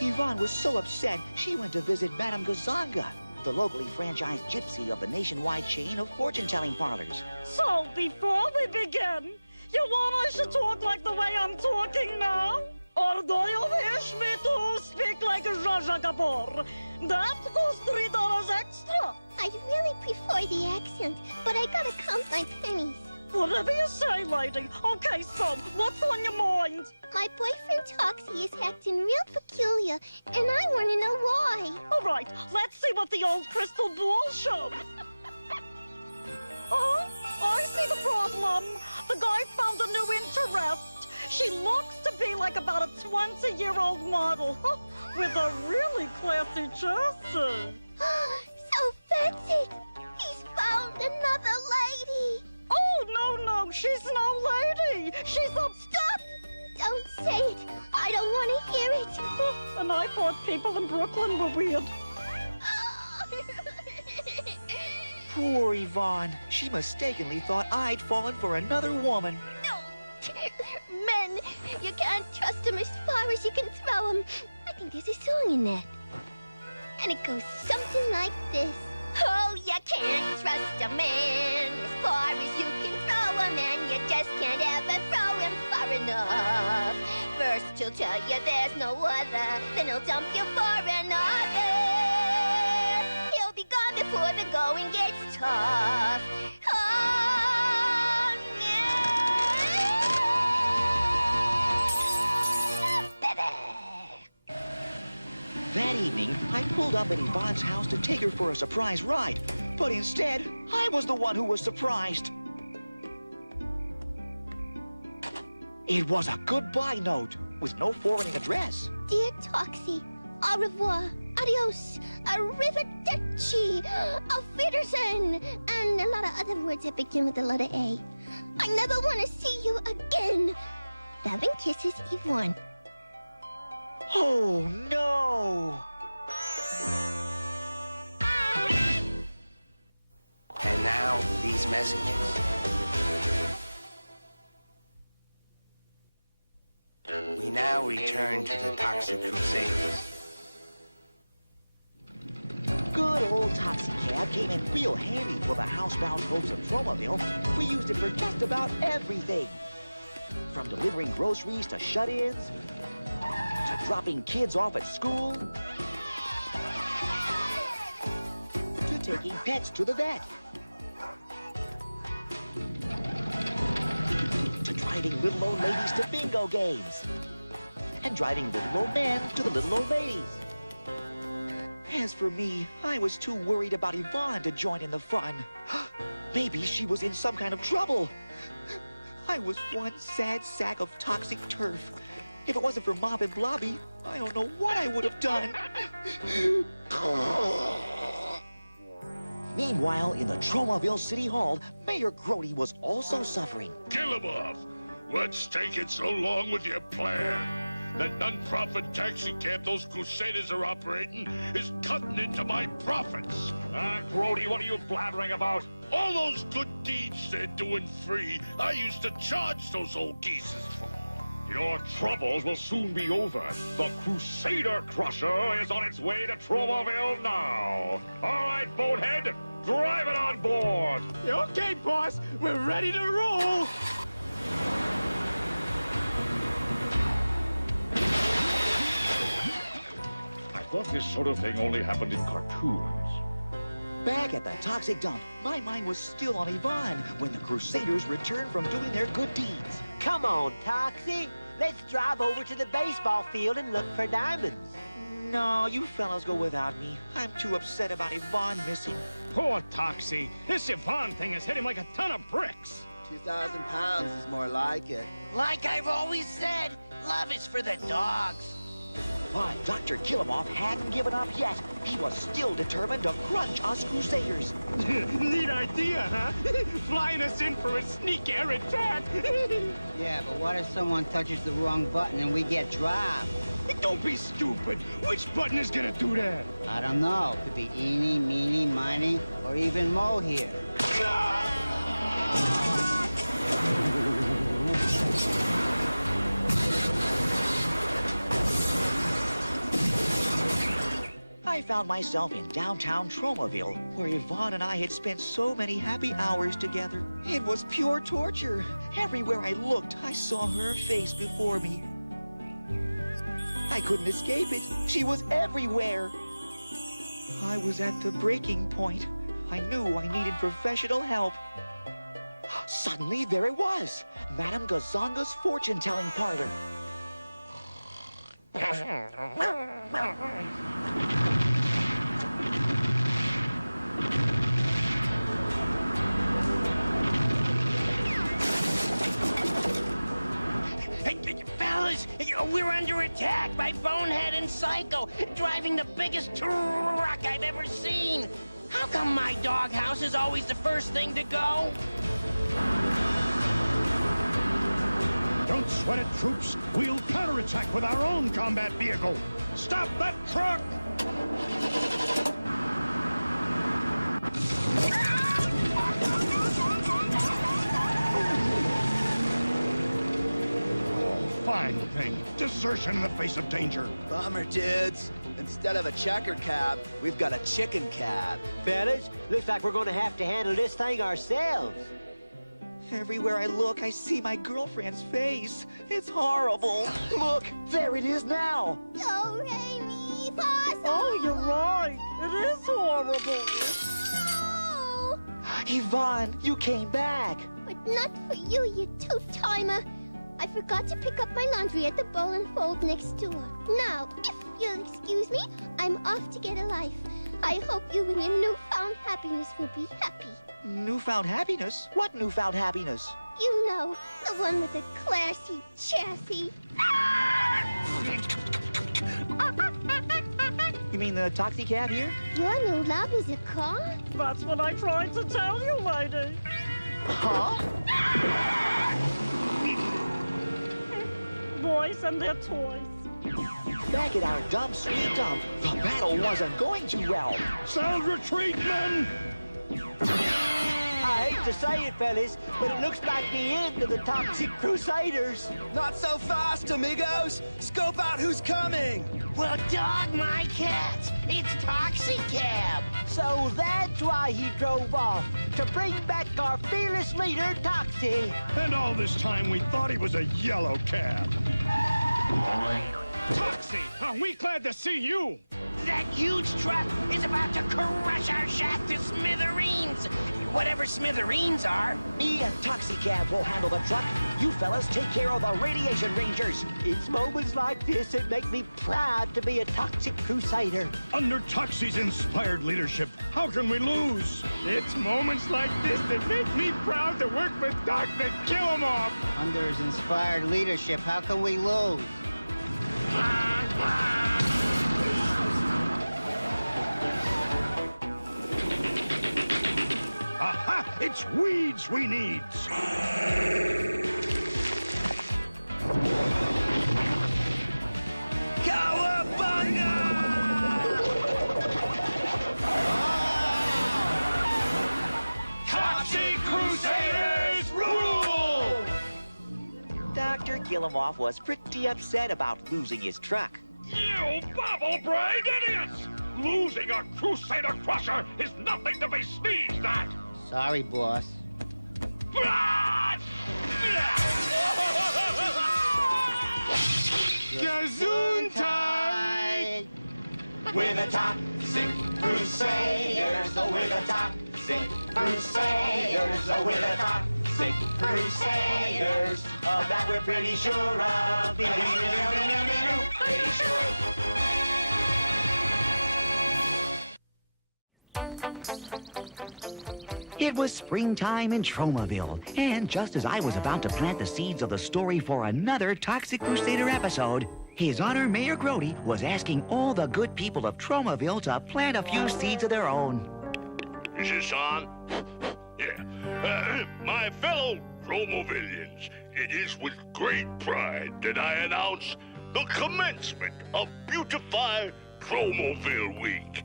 Yvonne was so upset, she went to visit Madame Gazanga, the locally franchised gypsy of the nationwide chain of fortune-telling parlors. So, before we begin, you want I should talk like the way I'm talking now? Or do you wish me to speak like Raja Kapoor? That costs $3 extra. I really prefer the accent, but I gotta count my pennies. Whatever you say, lady. Okay, so, what's on your mind? My boyfriend Toxie is acting real peculiar, and I want to know why. All right, let's see what the old crystal ball shows. I see the problem. The guy found a new interest. She looks to be like about a 20-year-old model with a really classy chassis. So fancy! He's found another lady! Oh, no, she's no lady! She's a... Stop! Don't say it! I don't want to hear it! And I thought people in Brooklyn were weird. Poor Yvonne. She mistakenly thought I'd fallen for another woman. No! Men, you can't trust them as far as you can throw them. I think there's a song in that. And it goes something like this. Oh, you can't trust a man as far as you can throw a man. You just can't ever throw him far enough. First he'll tell you there's no other, then he'll dump you for another. He'll be gone before the going gets tough. Oh, baby. That evening, I pulled up at Yvonne's house to take her for a surprise ride. But instead, I was the one who was surprised. It was a goodbye note with no forwarding address. Dear Toxie, au revoir, adios, arrivederci, auf Wiedersehen, and a lot of other words that begin with the letter A. I never want to see you again. Loving kisses, Yvonne. Oh, no! And now, these messages. We now return to the Toxic Crusaders. Good old taxicab came in real handy for the housebound folks of Tromaville. We used it for just about everything. From delivering groceries to shut-ins, to dropping kids off at school, to taking pets to the vet, to driving little old ladies to bingo games, and driving little old men to the little old ladies. As for me, I was too worried about Yvonne to join in the fun. Maybe she was in some kind of trouble. I was one sad sack of toxic turf. If it wasn't for Mop and Blobby, I don't know what I would have done. Meanwhile, in the Tromaville City Hall, Mayor Grody was also suffering. Kill him off. What's taking so long with your plan? The non-profit taxi cab those Crusaders are operating is cutting into my profits. Grody, what are you blathering about? All those good deeds they're doing free, I used to charge those old geezers for. Your troubles will soon be over. The Crusader Crusher is on its way to Tromaville now. All right, boathead, drive it on board. Okay, boss, we're ready to roll. I thought this sort of thing only happened in cartoons. Back at the toxic dump, my mind was still on Yvonne when the Crusaders returned from doing their good deeds. Come on, Toxie. Let's drive over to the baseball field and look for diamonds. No, you fellas go without me. I'm too upset about Yvonne missing. Poor Toxie. This Yvonne thing has hit him like a ton of bricks. 2,000 pounds is more like it. Like I've always said, love is for the dogs. But Dr. Killamoff hadn't given up yet. He was still determined to crunch us Crusaders. Neat idea, huh? Flying us in for a sneak air attack. Yeah, but what if someone touches the wrong button and we get dropped? Don't be stupid. Which button is gonna do that? I don't know. Could be eeny, meeny, miny, or even Mo here. I found myself in downtown Tromaville, where Yvonne and I had spent so many happy hours together. It was pure torture. Everywhere I looked, I saw her face before me. I couldn't escape it. She was everywhere. I was at the breaking point. I knew I needed professional help. Suddenly, there it was. Madame Gazonga's fortune-telling parlor. Fellas, we're under attack by Bonehead and Psycho, driving the biggest truck I've ever seen. How come my doghouse is always the first thing to go? Don't sweat it, troops. We'll counterattack with our own combat vehicle. Stop that truck! Fine thing. Desertion in the face of danger. Bummer, dudes. Instead of a checker cab, we've got a chicken cab. Fellas, looks like we're gonna have to handle this thing ourselves. Everywhere I look, I see my girlfriend's face. It's horrible. Look, there it is now. Do, re, mi, fa, sol. Oh, you're right. It is horrible. Oh. Yvonne, you came back. But not for you, you two-timer. I forgot to pick up my laundry at the bowl and fold next door. Now, if you'll excuse me, I'm off to get a life. I hope you and your newfound happiness will be happy. Newfound happiness? What newfound happiness? You know, the one with the classy chassis. You mean the taxi cab here? Your new love is a car? That's what I tried to tell you, lady. Huh? Boys and their toys. Back at our dump, sweet dump, the battle wasn't going too well. Sound retreat, men! I hate to say it, fellas, but it looks like the end of the Toxic Crusaders. Not so fast, amigos! Scope out who's coming! Well, dog my cats, it's Toxic Cab. So that's why he drove off, to bring back our fearless leader, Toxie. And all this time we thought he was a yellow cab. Toxie, are we glad to see you? That huge truck is about to crush our shack to smithereens. Whatever smithereens are. Me and Toxicab will handle the truck. You fellas take care of the radiation rangers. It's moments like this that make me proud to be a Toxic Crusader. Under Toxie's inspired leadership, how can we lose? It's moments like this that make me proud to work with Dr. Killamoff. Under his inspired leadership, how can we lose? Aha! It's weeds we need. Toxic Crusaders rule! Dr. Killamoff was pretty upset about losing his truck. You bubble-brained idiots! Losing a Crusader Crusher is nothing to be sneezed at! Sorry, boss. Gesundheit! We're the Toxic Crusaders, oh, we're the Toxic Crusaders, oh, we're the Toxic Crusaders. Of that we're pretty sure of. Pretty sure. It was springtime in Tromaville, and just as I was about to plant the seeds of the story for another Toxic Crusader episode, His Honor Mayor Grody was asking all the good people of Tromaville to plant a few seeds of their own. Is this on? Yeah. My fellow Tromovillians, it is with great pride that I announce the commencement of Beautify Tromoville Week.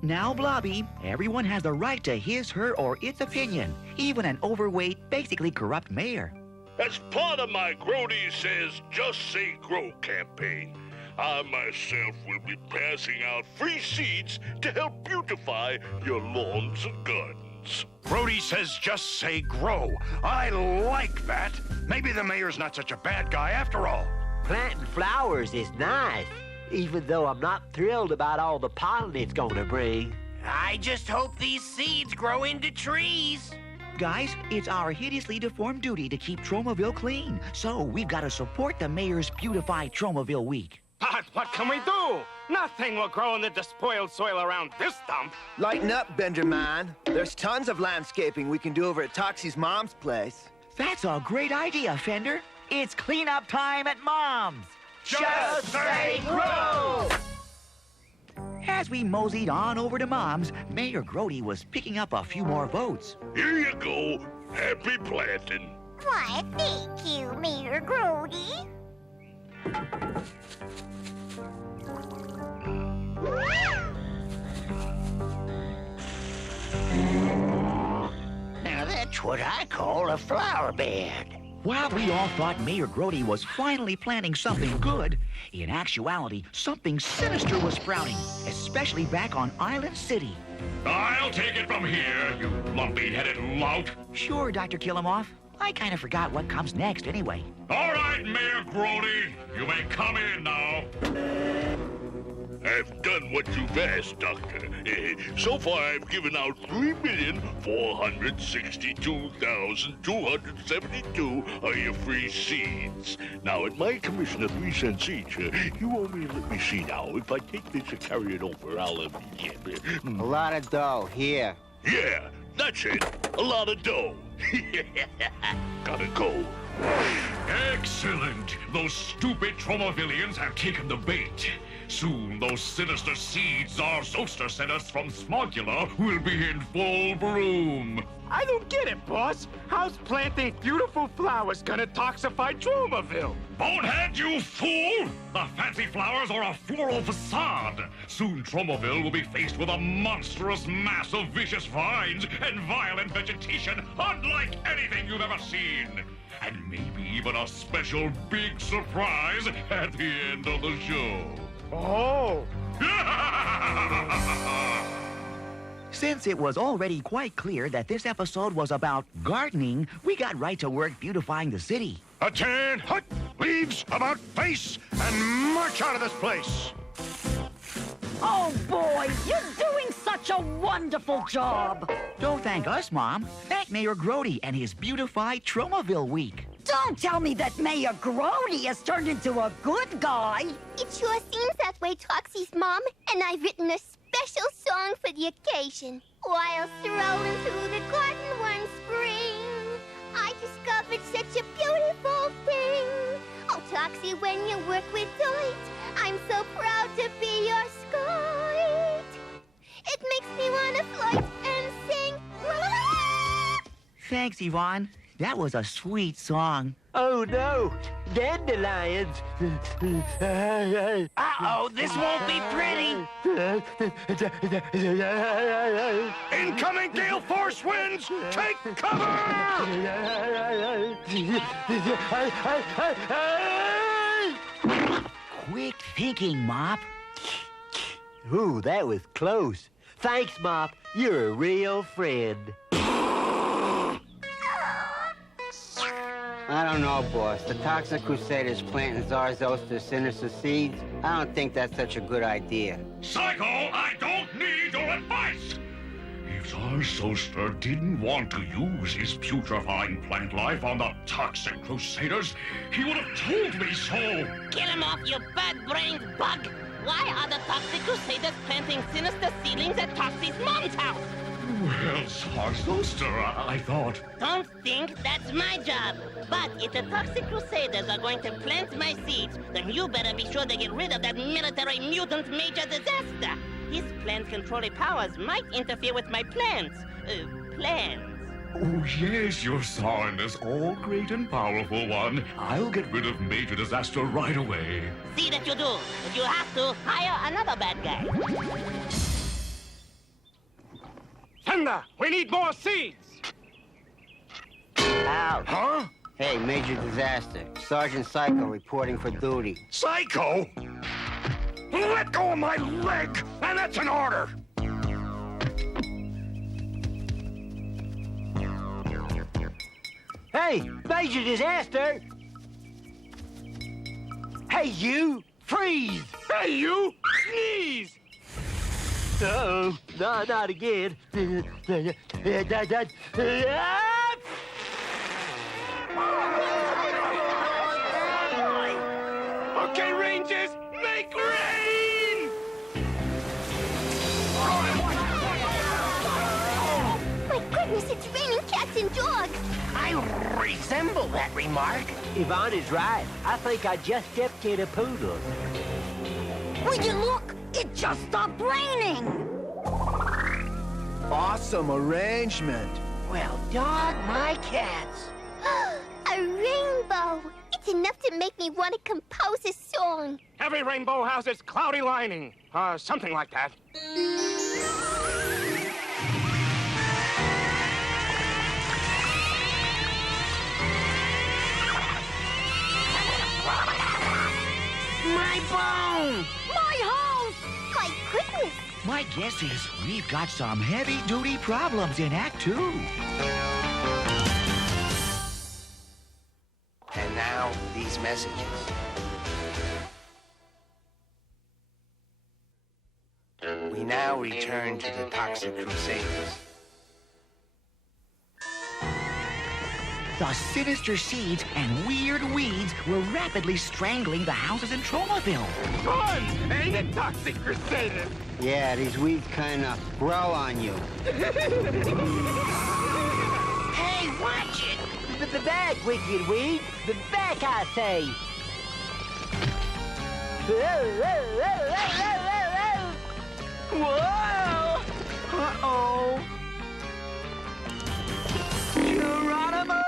Now, Blobby, everyone has the right to his, her, or its opinion, even an overweight, basically corrupt mayor. As part of my Grody Says Just Say Grow campaign, I myself will be passing out free seeds to help beautify your lawns and gardens. Grody Says Just Say Grow. I like that. Maybe the mayor's not such a bad guy after all. Planting flowers is nice, even though I'm not thrilled about all the pollen it's gonna bring. I just hope these seeds grow into trees. Guys, it's our hideously deformed duty to keep Tromaville clean, so we've got to support the mayor's Beautify Tromaville Week. But what can we do? Nothing will grow in the despoiled soil around this dump. Lighten up, Benjamin. There's tons of landscaping we can do over at Toxie's mom's place. That's a great idea, Fender. It's cleanup time at Mom's. Just say grow! As we moseyed on over to Mom's, Mayor Grody was picking up a few more votes. Here you go. Happy planting. Why, thank you, Mayor Grody. Now that's what I call a flower bed. While we all thought Mayor Grody was finally planning something good, in actuality, something sinister was sprouting, especially back on Island City. I'll take it from here, you lumpy-headed lout. Sure, Dr. Killamoff. I kind of forgot what comes next anyway. All right, Mayor Grody, you may come in now. I've done what you've asked, Doctor. So far, I've given out 3,462,272 of your free seeds. Now, at my commission of 3 cents each, you owe me, let me see now. If I take this and carry it over, I'll have... A lot of dough. Here. Yeah, that's it. A lot of dough. Gotta go. Excellent. Those stupid Tromovillians have taken the bait. Soon, those sinister seeds our Zoster sent us from Smogula will be in full bloom. I don't get it, boss. How's planting beautiful flowers gonna toxify Tromaville? Bonehead, you fool! The fancy flowers are a floral facade. Soon Tromaville will be faced with a monstrous mass of vicious vines and violent vegetation unlike anything you've ever seen. And maybe even a special big surprise at the end of the show. Oh! Since it was already quite clear that this episode was about gardening, we got right to work beautifying the city. A tan hut, leaves about face, and march out of this place. Oh, boy, you're doing such a wonderful job. Don't thank us, Mom. Thank Mayor Grody and his Beautify Tromaville Week. Don't tell me that Mayor Grody has turned into a good guy. It sure seems that way, Toxie's mom, and I've written a special song for the occasion. While strolling through the garden one spring, I discovered such a beautiful thing. Oh, Toxie, when you work with delight, I'm so proud to be your scout. It makes me wanna float and sing. Thanks, Yvonne. That was a sweet song. Oh, no. Dandelions. Uh-oh, this won't be pretty. Incoming gale force winds! Take cover! Quick thinking, Mop. Ooh, that was close. Thanks, Mop. You're a real friend. I don't know, boss. The Toxic Crusaders planting Zarzoster's sinister seeds? I don't think that's such a good idea. Psycho, I don't need your advice! If Zarzoster didn't want to use his putrefying plant life on the Toxic Crusaders, he would have told me so! Get him off, you bad-brained bug! Why are the Toxic Crusaders planting sinister seedlings at Toxie's mom's house? Well, Zarzoster, I thought... Don't think that's my job. But if the Toxic Crusaders are going to plant my seeds, then you better be sure to get rid of that military mutant Major Disaster. His plant-controlling powers might interfere with my plans. Plans. Oh, yes, your Sourness, all great and powerful one. I'll get rid of Major Disaster right away. See that you do. If you have to, hire another bad guy. Thunder, we need more seeds. Out. Huh? Hey, Major Disaster. Sergeant Psycho reporting for duty. Psycho? Let go of my leg, and that's an order. Hey, Major Disaster! Hey, you! Freeze! Hey, you! Sneeze! Uh-oh. No, not again. Okay, Rangers, make rain! My goodness, it's raining cats and dogs. I resemble that remark. Yvonne is right. I think I just stepped in a poodle. Would you look? It just stopped raining. Awesome arrangement. Well, dog my cats. A rainbow. It's enough to make me want to compose a song. Every rainbow has its cloudy lining. Something like that. My bone! My house! My goodness. My guess is we've got some heavy-duty problems in Act 2. And now, these messages. We now return to the Toxic Crusaders. The sinister seeds and weird weeds were rapidly strangling the houses in Tromaville. Fun! Ain't it, Toxic Crusaders? Yeah, these weeds kind of grow on you. Hey, watch it! The back, wicked weed. The back, I say. Whoa! Uh-oh! Geronimo!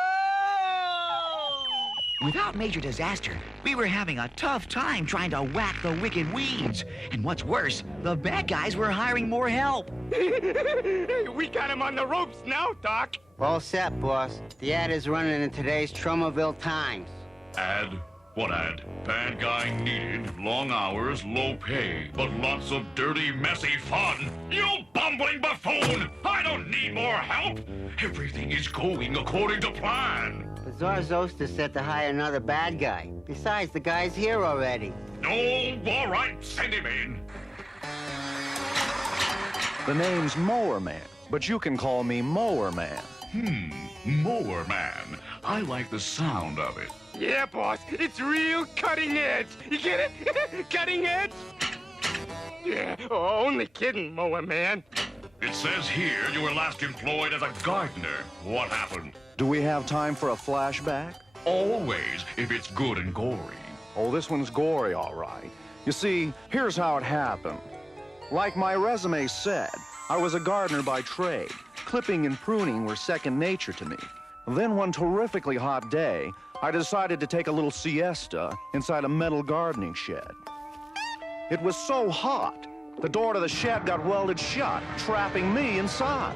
Without Major Disaster, we were having a tough time trying to whack the wicked weeds. And what's worse, the bad guys were hiring more help. We got him on the ropes now, Doc. All set, boss. The ad is running in today's Tromaville Times. Ad? What ad? Bad guy needed, long hours, low pay, but lots of dirty, messy fun. You bumbling buffoon! I don't need more help! Everything is going according to plan. The Zarzoster said to hire another bad guy. Besides, the guy's here already. Oh, all right, send him in. The name's Mower Man, but you can call me Mower Man. Mower Man. I like the sound of it. Yeah, boss, it's real cutting edge. You get it? Cutting edge? Yeah, only kidding, Mower Man. It says here you were last employed as a gardener. What happened? Do we have time for a flashback? Always, if it's good and gory. Oh, this one's gory, all right. You see, here's how it happened. Like my resume said, I was a gardener by trade. Clipping and pruning were second nature to me. Then one terrifically hot day, I decided to take a little siesta inside a metal gardening shed. It was so hot, the door to the shed got welded shut, trapping me inside.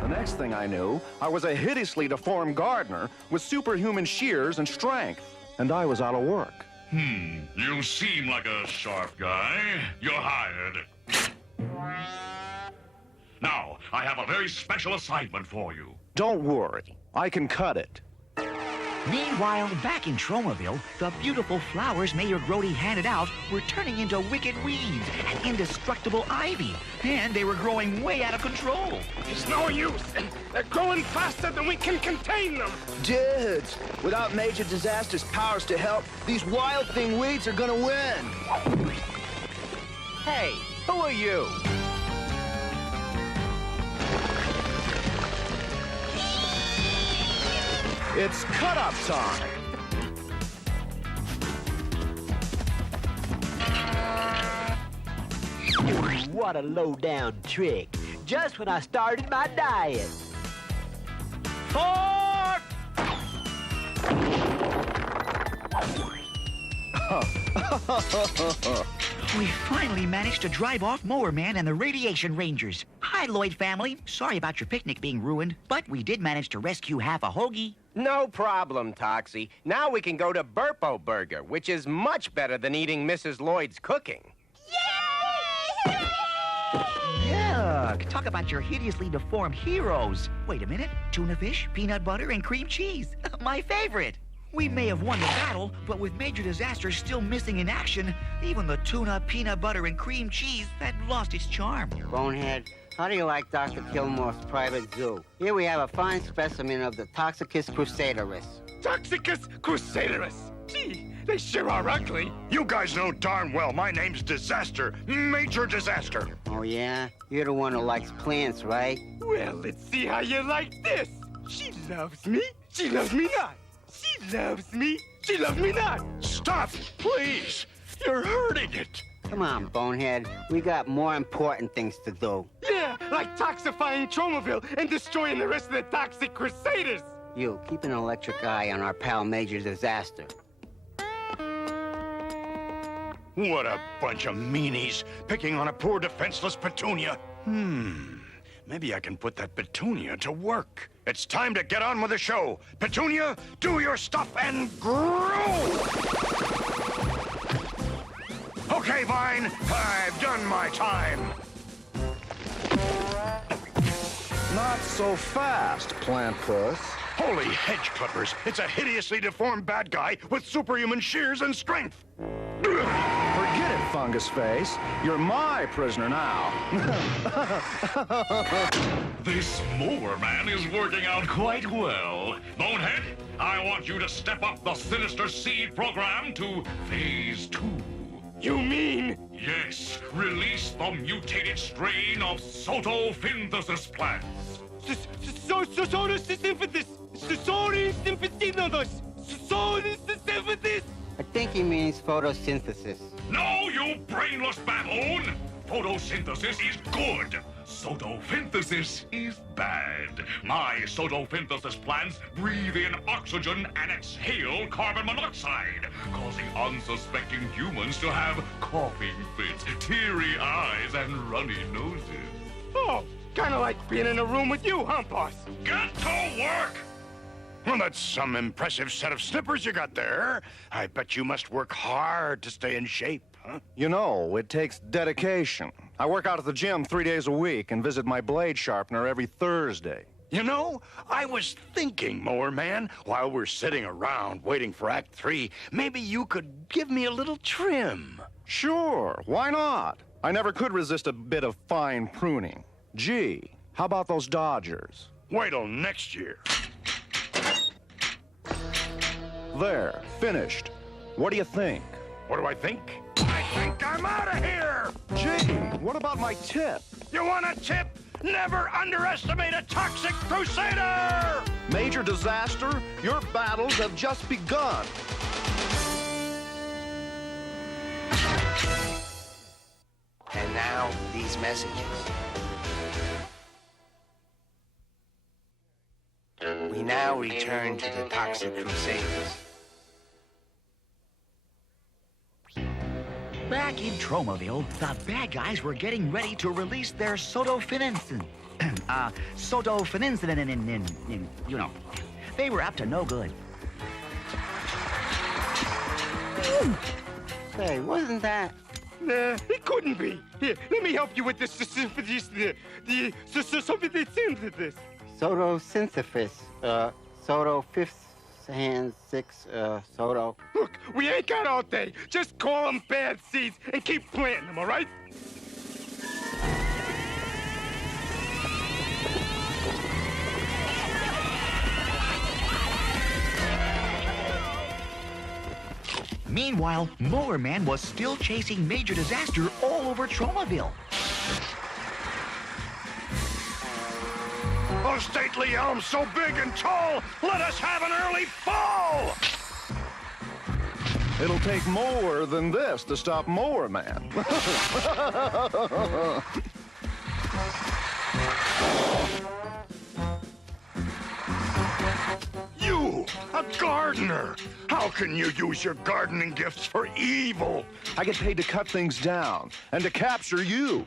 The next thing I knew, I was a hideously deformed gardener with superhuman shears and strength, and I was out of work. You seem like a sharp guy. You're hired. Now, I have a very special assignment for you. Don't worry, I can cut it. Meanwhile, back in Tromaville, the beautiful flowers Mayor Grody handed out were turning into wicked weeds and indestructible ivy, and they were growing way out of control. It's no use. They're growing faster than we can contain them. Dudes, without Major Disaster's powers to help, these wild thing weeds are gonna win. Hey, who are you? It's cut-up time. What a low-down trick. Just when I started my diet. Fork! We finally managed to drive off Mower Man and the Radiation Rangers. Hi, Lloyd family. Sorry about your picnic being ruined, but we did manage to rescue half a hoagie. No problem, Toxie. Now we can go to Burpo Burger, which is much better than eating Mrs. Lloyd's cooking. Yuck! Talk about your hideously deformed heroes. Wait a minute. Tuna fish, peanut butter, and cream cheese. My favorite. We may have won the battle, but with Major Disaster still missing in action, even the tuna, peanut butter, and cream cheese had lost its charm. Bonehead, how do you like Dr. Kilmore's private zoo? Here we have a fine specimen of the Toxicus crusaderus. Toxicus crusaderus. Gee, they sure are ugly. You guys know darn well my name's Disaster, Major Disaster. Oh, yeah? You're the one who likes plants, right? Well, let's see how you like this. She loves me. She loves me not. She loves me. She loves me not. Stop, please. You're hurting it. Come on, Bonehead. We got more important things to do. Yeah, like toxifying Tromaville and destroying the rest of the Toxic Crusaders. You, keep an electric eye on our pal Major Disaster. What a bunch of meanies, picking on a poor defenseless Petunia. Maybe I can put that Petunia to work. It's time to get on with the show. Petunia, do your stuff and grow! Okay, Vine, I've done my time. Not so fast, Plant Puss. Holy hedge clippers, it's a hideously deformed bad guy with superhuman shears and strength. Forget it, Fungus Face. You're my prisoner now. This Mower Man is working out quite well. Bonehead, I want you to step up the Sinister Seed program to Phase 2. You mean? Yes, release the mutated strain of Sotophinthus plants. I think he means photosynthesis. No, you brainless baboon! Photosynthesis is good. Photosynthesis is bad. My photosynthesis plants breathe in oxygen and exhale carbon monoxide, causing unsuspecting humans to have coughing fits, teary eyes, and runny noses. Oh, kind of like being in a room with you, huh, boss? Get to work! Well, that's some impressive set of snippers you got there. I bet you must work hard to stay in shape, huh? You know, it takes dedication. I work out at the gym 3 days a week and visit my blade sharpener every Thursday. You know, I was thinking, Mower Man, while we're sitting around waiting for Act 3, maybe you could give me a little trim. Sure, why not? I never could resist a bit of fine pruning. Gee, how about those Dodgers? Wait till next year. There, finished. What do you think? What do I think? I think I'm out of here! Gee, what about my tip? You want a tip? Never underestimate a toxic crusader! Major Disaster, your battles have just begun. Now, these messages. We now return to the Toxic Crusaders. Back in Tromaville, the bad guys were getting ready to release their Sodophininsin. You know. They were up to no good. Say, wasn't that? Nah, it couldn't be. Here, let me help you with this. Sodosynthesis. Sodo fifth hand six, Sodo. Look, we ain't got all day. Just call them bad seeds and keep planting them, all right? Meanwhile, Mower Man was still chasing Major Disaster all over Tromaville. Those stately elms so big and tall, let us have an early fall! It'll take more than this to stop Mower Man. You, a gardener! How can you use your gardening gifts for evil? I get paid to cut things down and to capture you.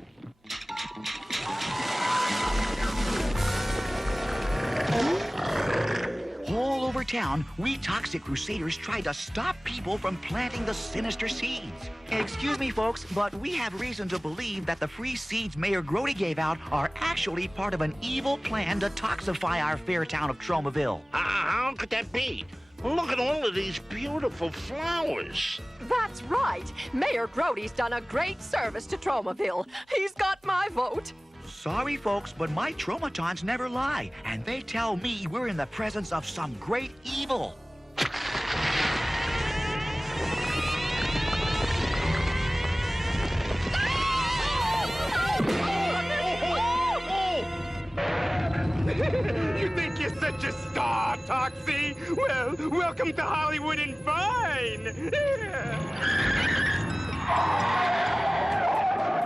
All over town, we Toxic Crusaders tried to stop people from planting the sinister seeds. Excuse me, folks, but we have reason to believe that the free seeds Mayor Grody gave out are actually part of an evil plan to toxify our fair town of Tromaville. How could that be? Look at all of these beautiful flowers. That's right. Mayor Grody's done a great service to Tromaville. He's got my vote. Sorry, folks, but my Tromatons never lie, and they tell me we're in the presence of some great evil. You think you're such a star, Toxie? Well, welcome to Hollywood and Vine.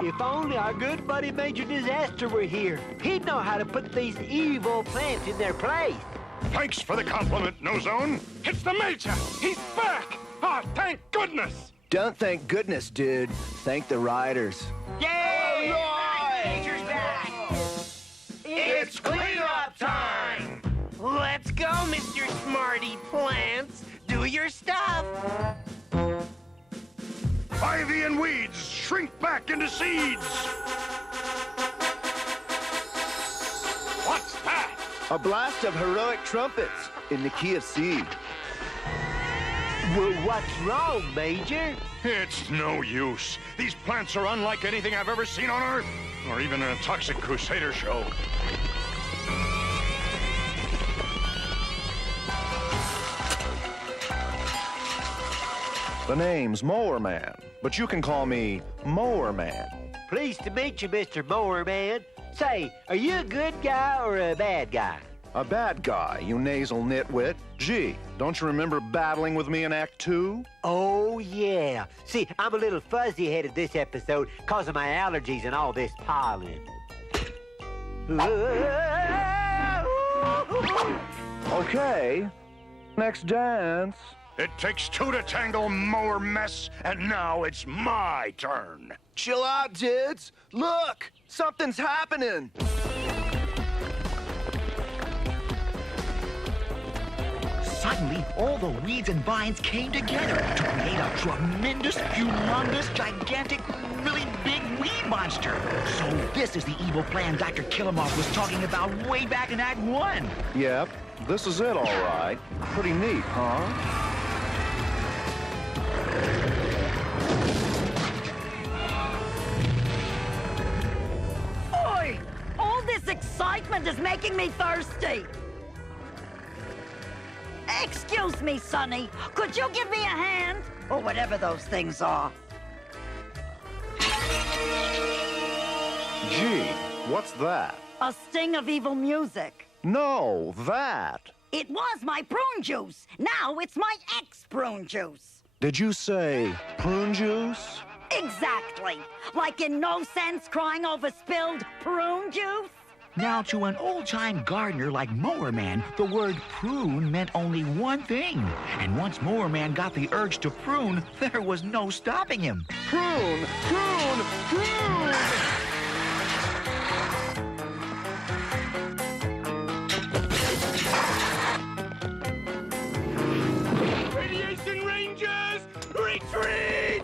If only our good buddy Major Disaster were here. He'd know how to put these evil plants in their place. Thanks for the compliment, No Zone. It's the Major. He's back. Oh, thank goodness. Don't thank goodness, dude. Thank the riders. Yay! Major's back! It's cleanup time! Let's go, Mr. Smarty Plants. Do your stuff. Ivy and weeds shrink back into seeds. What's that? A blast of heroic trumpets in the key of C. Well, what's wrong, Major? It's no use. These plants are unlike anything I've ever seen on Earth, or even in a Toxic Crusader show. The name's Mower Man, but you can call me Mower Man. Pleased to meet you, Mr. Mower Man. Say, are you a good guy or a bad guy? A bad guy, you nasal nitwit. Gee, don't you remember battling with me in Act 2? Oh, yeah. See, I'm a little fuzzy-headed this episode because of my allergies and all this pollen. Okay, next dance. It takes two to tangle, Mower Mess, and now it's my turn. Chill out, dudes. Look, something's happening. Suddenly, all the weeds and vines came together to create a tremendous, humongous, gigantic, really big weed monster. So this is the evil plan Dr. Killamov was talking about way back in Act 1. Yep, this is it, all right. Pretty neat, huh? Oi! All this excitement is making me thirsty. Excuse me, Sonny. Could you give me a hand? Or whatever those things are. Gee, what's that? A sting of evil music. No, that. It was my prune juice. Now it's my ex-prune juice. Did you say prune juice? Exactly. Like in No Sense crying over spilled prune juice? Now, to an old-time gardener like Mower Man, the word prune meant only one thing. And once Mower Man got the urge to prune, there was no stopping him. Prune! Prune! Prune! Radiation Rangers, retreat!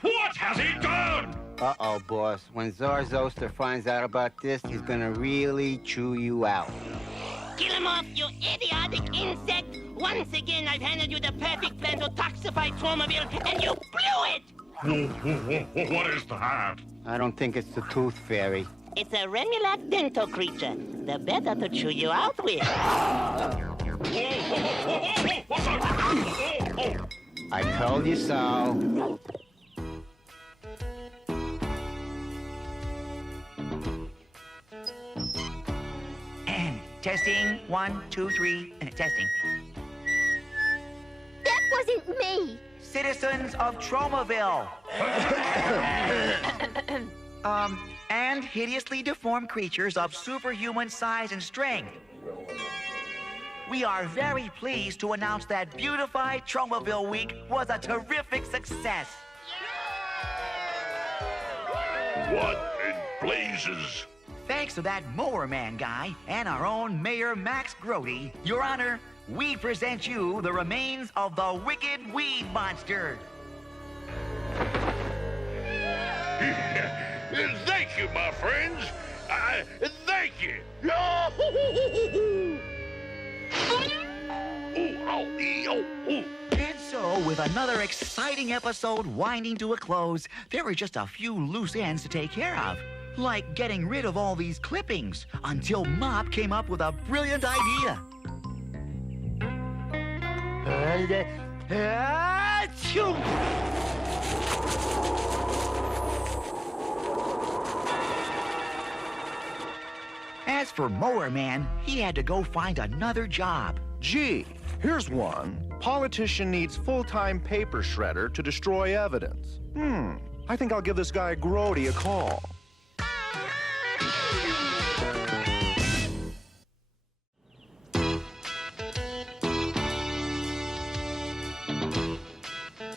What has he done? Uh-oh, boss. When Zarzoster finds out about this, he's gonna really chew you out. Kill him off, you idiotic insect! Once again, I've handed you the perfect plan to toxify Tromaville, and you blew it! What is that? I don't think it's the Tooth Fairy. It's a Remulac dental creature. The better to chew you out with. I told you so. Testing, 1, 2, 3, testing. That wasn't me. Citizens of Tromaville. And hideously deformed creatures of superhuman size and strength. We are very pleased to announce that Beautify Tromaville Week was a terrific success. What in blazes? Thanks to that Mower Man guy and our own Mayor Max Grody, Your Honor, we present you the remains of the wicked weed monster. Thank you, my friends. Thank you. And so, with another exciting episode winding to a close, there were just a few loose ends to take care of. Like getting rid of all these clippings, until Mop came up with a brilliant idea. As for Mower Man, he had to go find another job. Gee, here's one. Politician needs full-time paper shredder to destroy evidence. I think I'll give this guy Grody a call.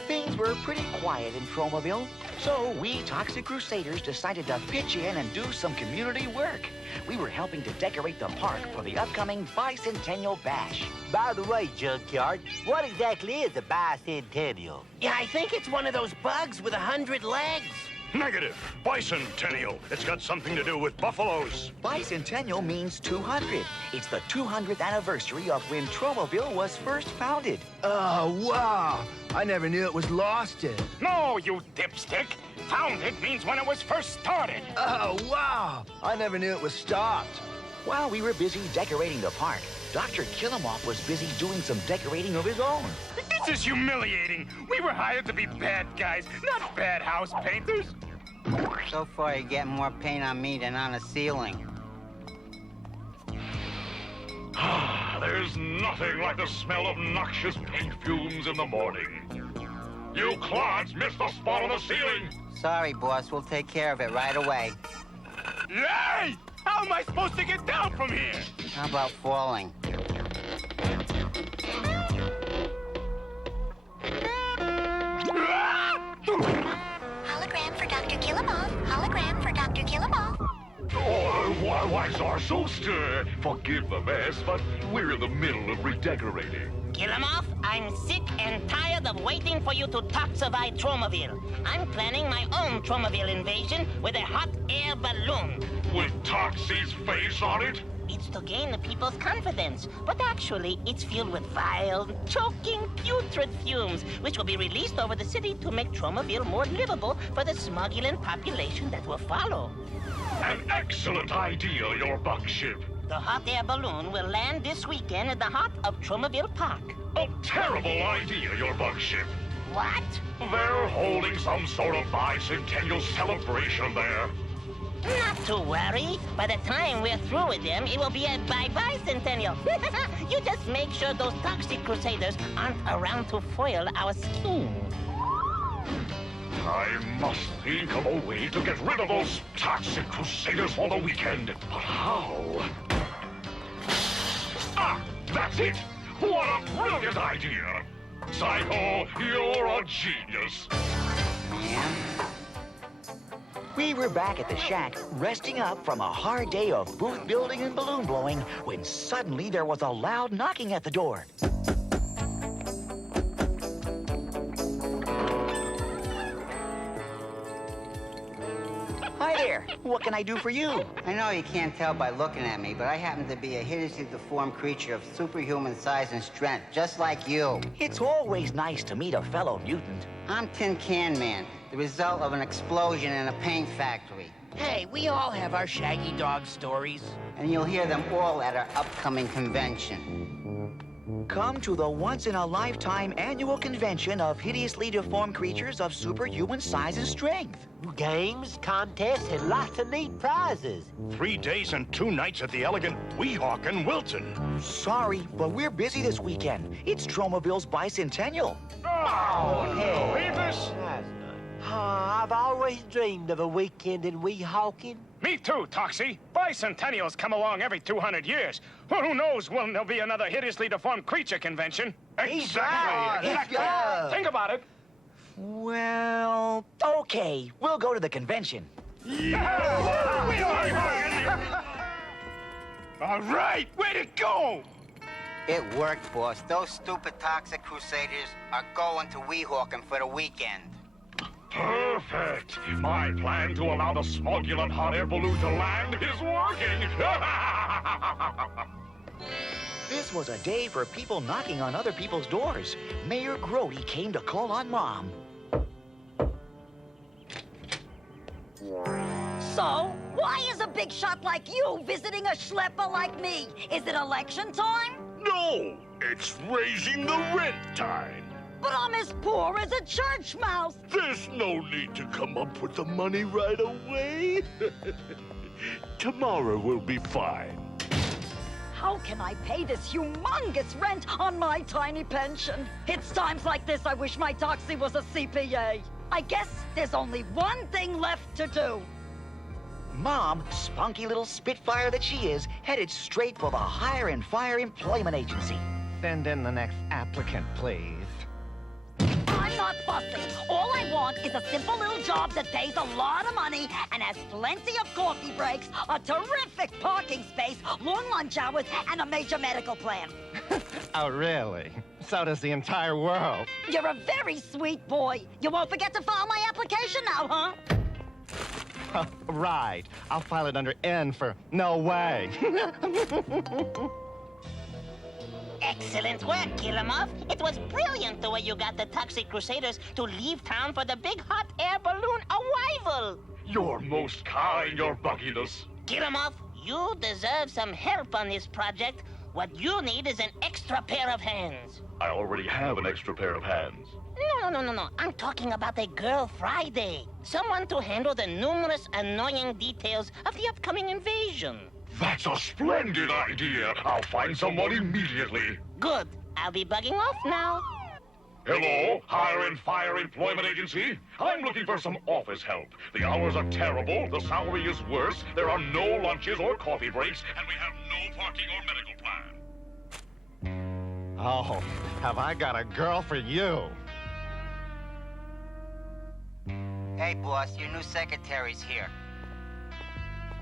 Things were pretty quiet in Tromaville, so we Toxic Crusaders decided to pitch in and do some community work. We were helping to decorate the park for the upcoming Bicentennial Bash. By the way, Junkyard, what exactly is a bicentennial? Yeah, I think it's one of those bugs with 100 legs. Negative. Bicentennial. It's got something to do with buffaloes. Bicentennial means 200. It's the 200th anniversary of when Tromaville was first founded. Oh, wow. I never knew it was losted. No, you dipstick. Founded means when it was first started. Oh, wow. I never knew it was stopped. While we were busy decorating the park, Dr. Killumoff was busy doing some decorating of his own. This is humiliating. We were hired to be bad guys, not bad house painters. So far, you get more paint on me than on the ceiling. There's nothing like the smell of noxious paint fumes in the morning. You clods missed the spot on the ceiling. Sorry, boss. We'll take care of it right away. Hey! How am I supposed to get down from here? How about falling? Hologram for Dr. Killumoff. Hologram for Dr. Killumoff. Oh, why, Zarzoster? Forgive the mess, but we're in the middle of redecorating. Kill him off. I'm sick and tired of waiting for you to toxify Tromaville. I'm planning my own Tromaville invasion with a hot air balloon. With Toxie's face on it? It's to gain the people's confidence, but actually it's filled with vile, choking, putrid fumes, which will be released over the city to make Tromaville more livable for the smuggling population that will follow. An excellent idea, your bug ship. The hot air balloon will land this weekend at the heart of Tromaville Park. A terrible idea, your bug ship. What? They're holding some sort of bicentennial celebration there. Not to worry. By the time we're through with them, it will be a bye-bye centennial. You just make sure those toxic crusaders aren't around to foil our scheme. I must think of a way to get rid of those toxic crusaders for the weekend. But how? Ah, that's it! What a brilliant idea! Psycho, you're a genius. We were back at the shack, resting up from a hard day of booth building and balloon blowing, when suddenly there was a loud knocking at the door. Hi there. What can I do for you? I know you can't tell by looking at me, but I happen to be a hideously deformed creature of superhuman size and strength, just like you. It's always nice to meet a fellow mutant. I'm Tin Can Man, the result of an explosion in a paint factory. Hey, we all have our Shaggy Dog stories. And you'll hear them all at our upcoming convention. Come to the once-in-a-lifetime annual convention of hideously deformed creatures of superhuman size and strength. Games, contests, and lots of neat prizes. 3 days and 2 nights at the elegant Weehawk in Wilton. Sorry, but we're busy this weekend. It's Tromobill's bicentennial. Oh, no. Beavis! I've always dreamed of a weekend in Weehawken. Me too, Toxie. Bicentennials come along every 200 years. Well, who knows when there'll be another hideously deformed creature convention? Exactly. Think about it. Well, okay. We'll go to the convention. All right, way to go! It worked, boss. Those stupid toxic crusaders are going to Weehawken for the weekend. Perfect! My plan to allow the smogulent hot air balloon to land is working! This was a day for people knocking on other people's doors. Mayor Grody came to call on Mom. So, why is a big shot like you visiting a schlepper like me? Is it election time? No, it's raising the rent time. But I'm as poor as a church mouse. There's no need to come up with the money right away. Tomorrow will be fine. How can I pay this humongous rent on my tiny pension? It's times like this I wish my Toxie was a CPA. I guess there's only one thing left to do. Mom, spunky little spitfire that she is, headed straight for the Hire and Fire Employment Agency. Send in the next applicant, please. I'm not fussy. All I want is a simple little job that pays a lot of money and has plenty of coffee breaks, a terrific parking space, long lunch hours, and a major medical plan. Oh, really? So does the entire world. You're a very sweet boy. You won't forget to file my application now, huh? Right. I'll file it under N for no way. Excellent work, Kilimov. It was brilliant the way you got the Toxic Crusaders to leave town for the big hot air balloon arrival. You're most kind, your bugginess. Kilimov, you deserve some help on this project. What you need is an extra pair of hands. I already have an extra pair of hands. No. I'm talking about a Girl Friday. Someone to handle the numerous annoying details of the upcoming invasion. That's a splendid idea. I'll find someone immediately. Good. I'll be bugging off now. Hello, Hire and Fire Employment Agency. I'm looking for some office help. The hours are terrible, the salary is worse, there are no lunches or coffee breaks, and we have no parking or medical plan. Oh, have I got a girl for you? Hey, boss, your new secretary's here.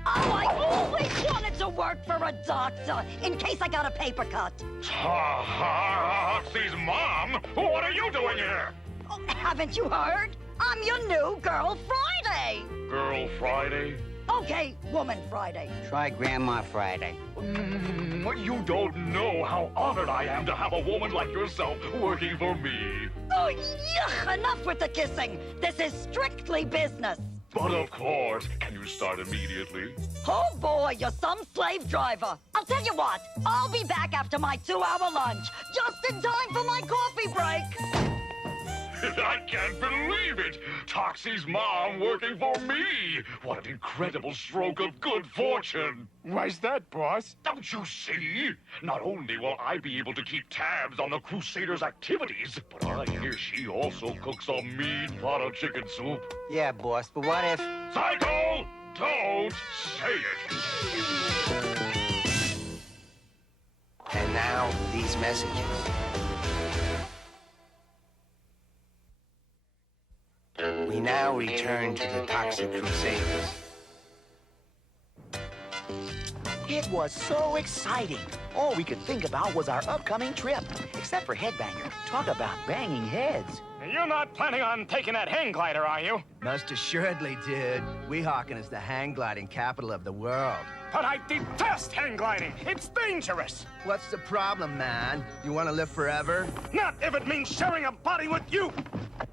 Oh, I always wanted to work for a doctor, in case I got a paper cut. Huxley's mom? What are you doing here? Oh, haven't you heard? I'm your new Girl Friday. Girl Friday? Okay, Woman Friday. Try Grandma Friday. You don't know how honored I am to have a woman like yourself working for me. Oh, yuck! Enough with the kissing. This is strictly business. But of course, can you start immediately? Oh boy, you're some slave driver. I'll tell you what, I'll be back after my 2-hour lunch, just in time for my coffee break. It I can't believe it! Toxie's mom working for me! What an incredible stroke of good fortune! Why's that, boss? Don't you see? Not only will I be able to keep tabs on the Crusaders' activities, but I hear she also cooks a mean pot of chicken soup. Yeah, boss, but what if... Psycho! Don't say it! And now, these messages. We now return to the Toxic Crusaders. It was so exciting. All we could think about was our upcoming trip. Except for Headbanger. Talk about banging heads. You're not planning on taking that hang glider, are you? Most assuredly, dude. Weehawken is the hang gliding capital of the world. But I detest hang gliding. It's dangerous. What's the problem, man? You want to live forever? Not if it means sharing a body with you.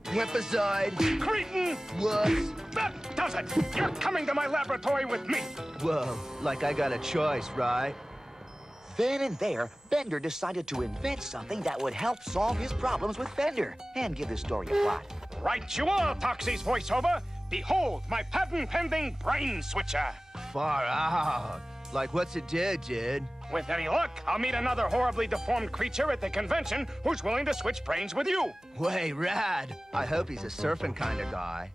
Whipazide. Cretin. Wuss. That does it. You're coming to my laboratory with me. Whoa, like I got a choice, right? Then and there, Bender decided to invent something that would help solve his problems with Fender and give the story a plot. Right you are, Toxie's voiceover. Behold, my patent-pending brain switcher. Far out. Like, what's it do, dude? With any luck, I'll meet another horribly deformed creature at the convention who's willing to switch brains with you. Way rad. I hope he's a surfing kind of guy.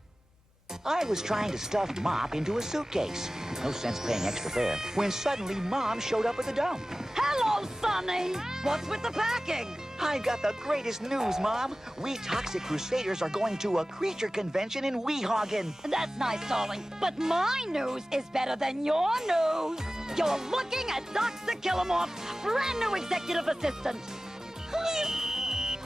I was trying to stuff Mop into a suitcase. No sense paying extra fare. When suddenly Mom showed up at the dump. Hello, Sonny! What's with the packing? I got the greatest news, Mom. We Toxic Crusaders are going to a creature convention in Weehawken. That's nice, darling. But my news is better than your news. You're looking at Dr. Killamorph's brand new executive assistant.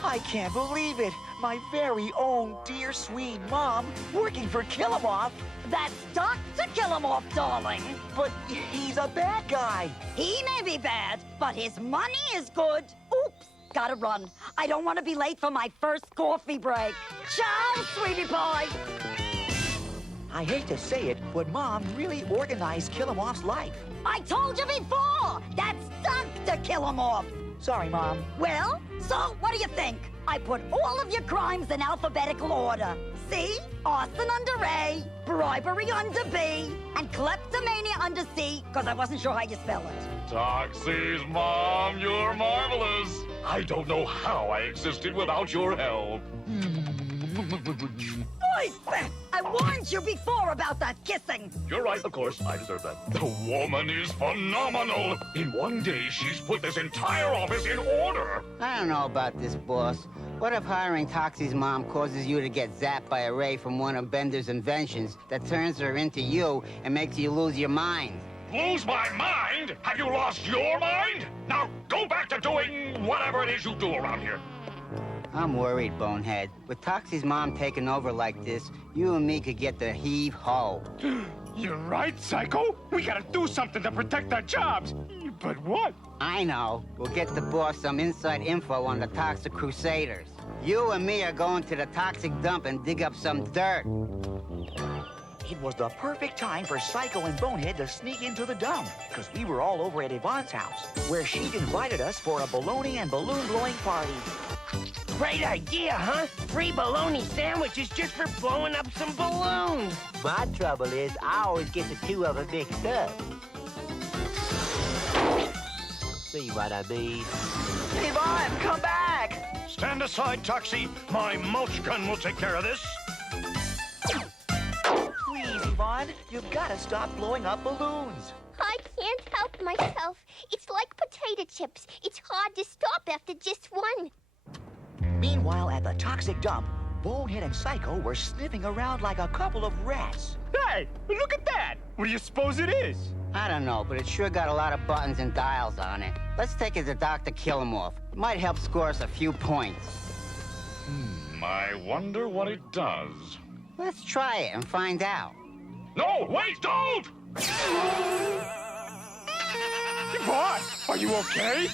I can't believe it. My very own dear sweet Mom working for Killamorph. That's Dr. Killamorph, darling. But he's a bad guy. He may be bad, but his money is good. Oops, gotta run. I don't want to be late for my first coffee break. Ciao, sweetie pie. I hate to say it, but Mom really organized Killamorph's life. I told you before. That's Dr. Killamorph. Sorry, Mom. Well, so what do you think? I put all of your crimes in alphabetical order. See? Arson under A, bribery under B, and kleptomania under C, because I wasn't sure how you spell it. Toxie's mom, you're marvelous. I don't know how I existed without your help. I warned you before about that kissing. You're right, of course. I deserve that. The woman is phenomenal. In one day, she's put this entire office in order. I don't know about this, boss. What if hiring Toxie's mom causes you to get zapped by a ray from one of Bender's inventions that turns her into you and makes you lose your mind? Lose my mind? Have you lost your mind? Now go back to doing whatever it is you do around here. I'm worried, Bonehead. With Toxie's mom taking over like this, you and me could get the heave-ho. You're right, Psycho. We gotta do something to protect our jobs. But what? I know. We'll get the boss some inside info on the Toxic Crusaders. You and me are going to the toxic dump and dig up some dirt. It was the perfect time for Psycho and Bonehead to sneak into the dump, because we were all over at Yvonne's house, where she'd invited us for a bologna and balloon-blowing party. Great idea, huh? Free bologna sandwiches just for blowing up some balloons. My trouble is I always get the two of them mixed up. See what I mean? Yvonne, come back! Stand aside, Toxie. My mulch gun will take care of this. Please, Yvonne, you've got to stop blowing up balloons. I can't help myself. It's like potato chips. It's hard to stop after just one. Meanwhile, at the toxic dump, Bonehead and Psycho were sniffing around like a couple of rats. Hey, look at that! What do you suppose it is? I don't know, but it sure got a lot of buttons and dials on it. Let's take it to Dr. Killamorph. It might help score us a few points. I wonder what it does. Let's try it and find out. No, wait, don't! What? Are you okay?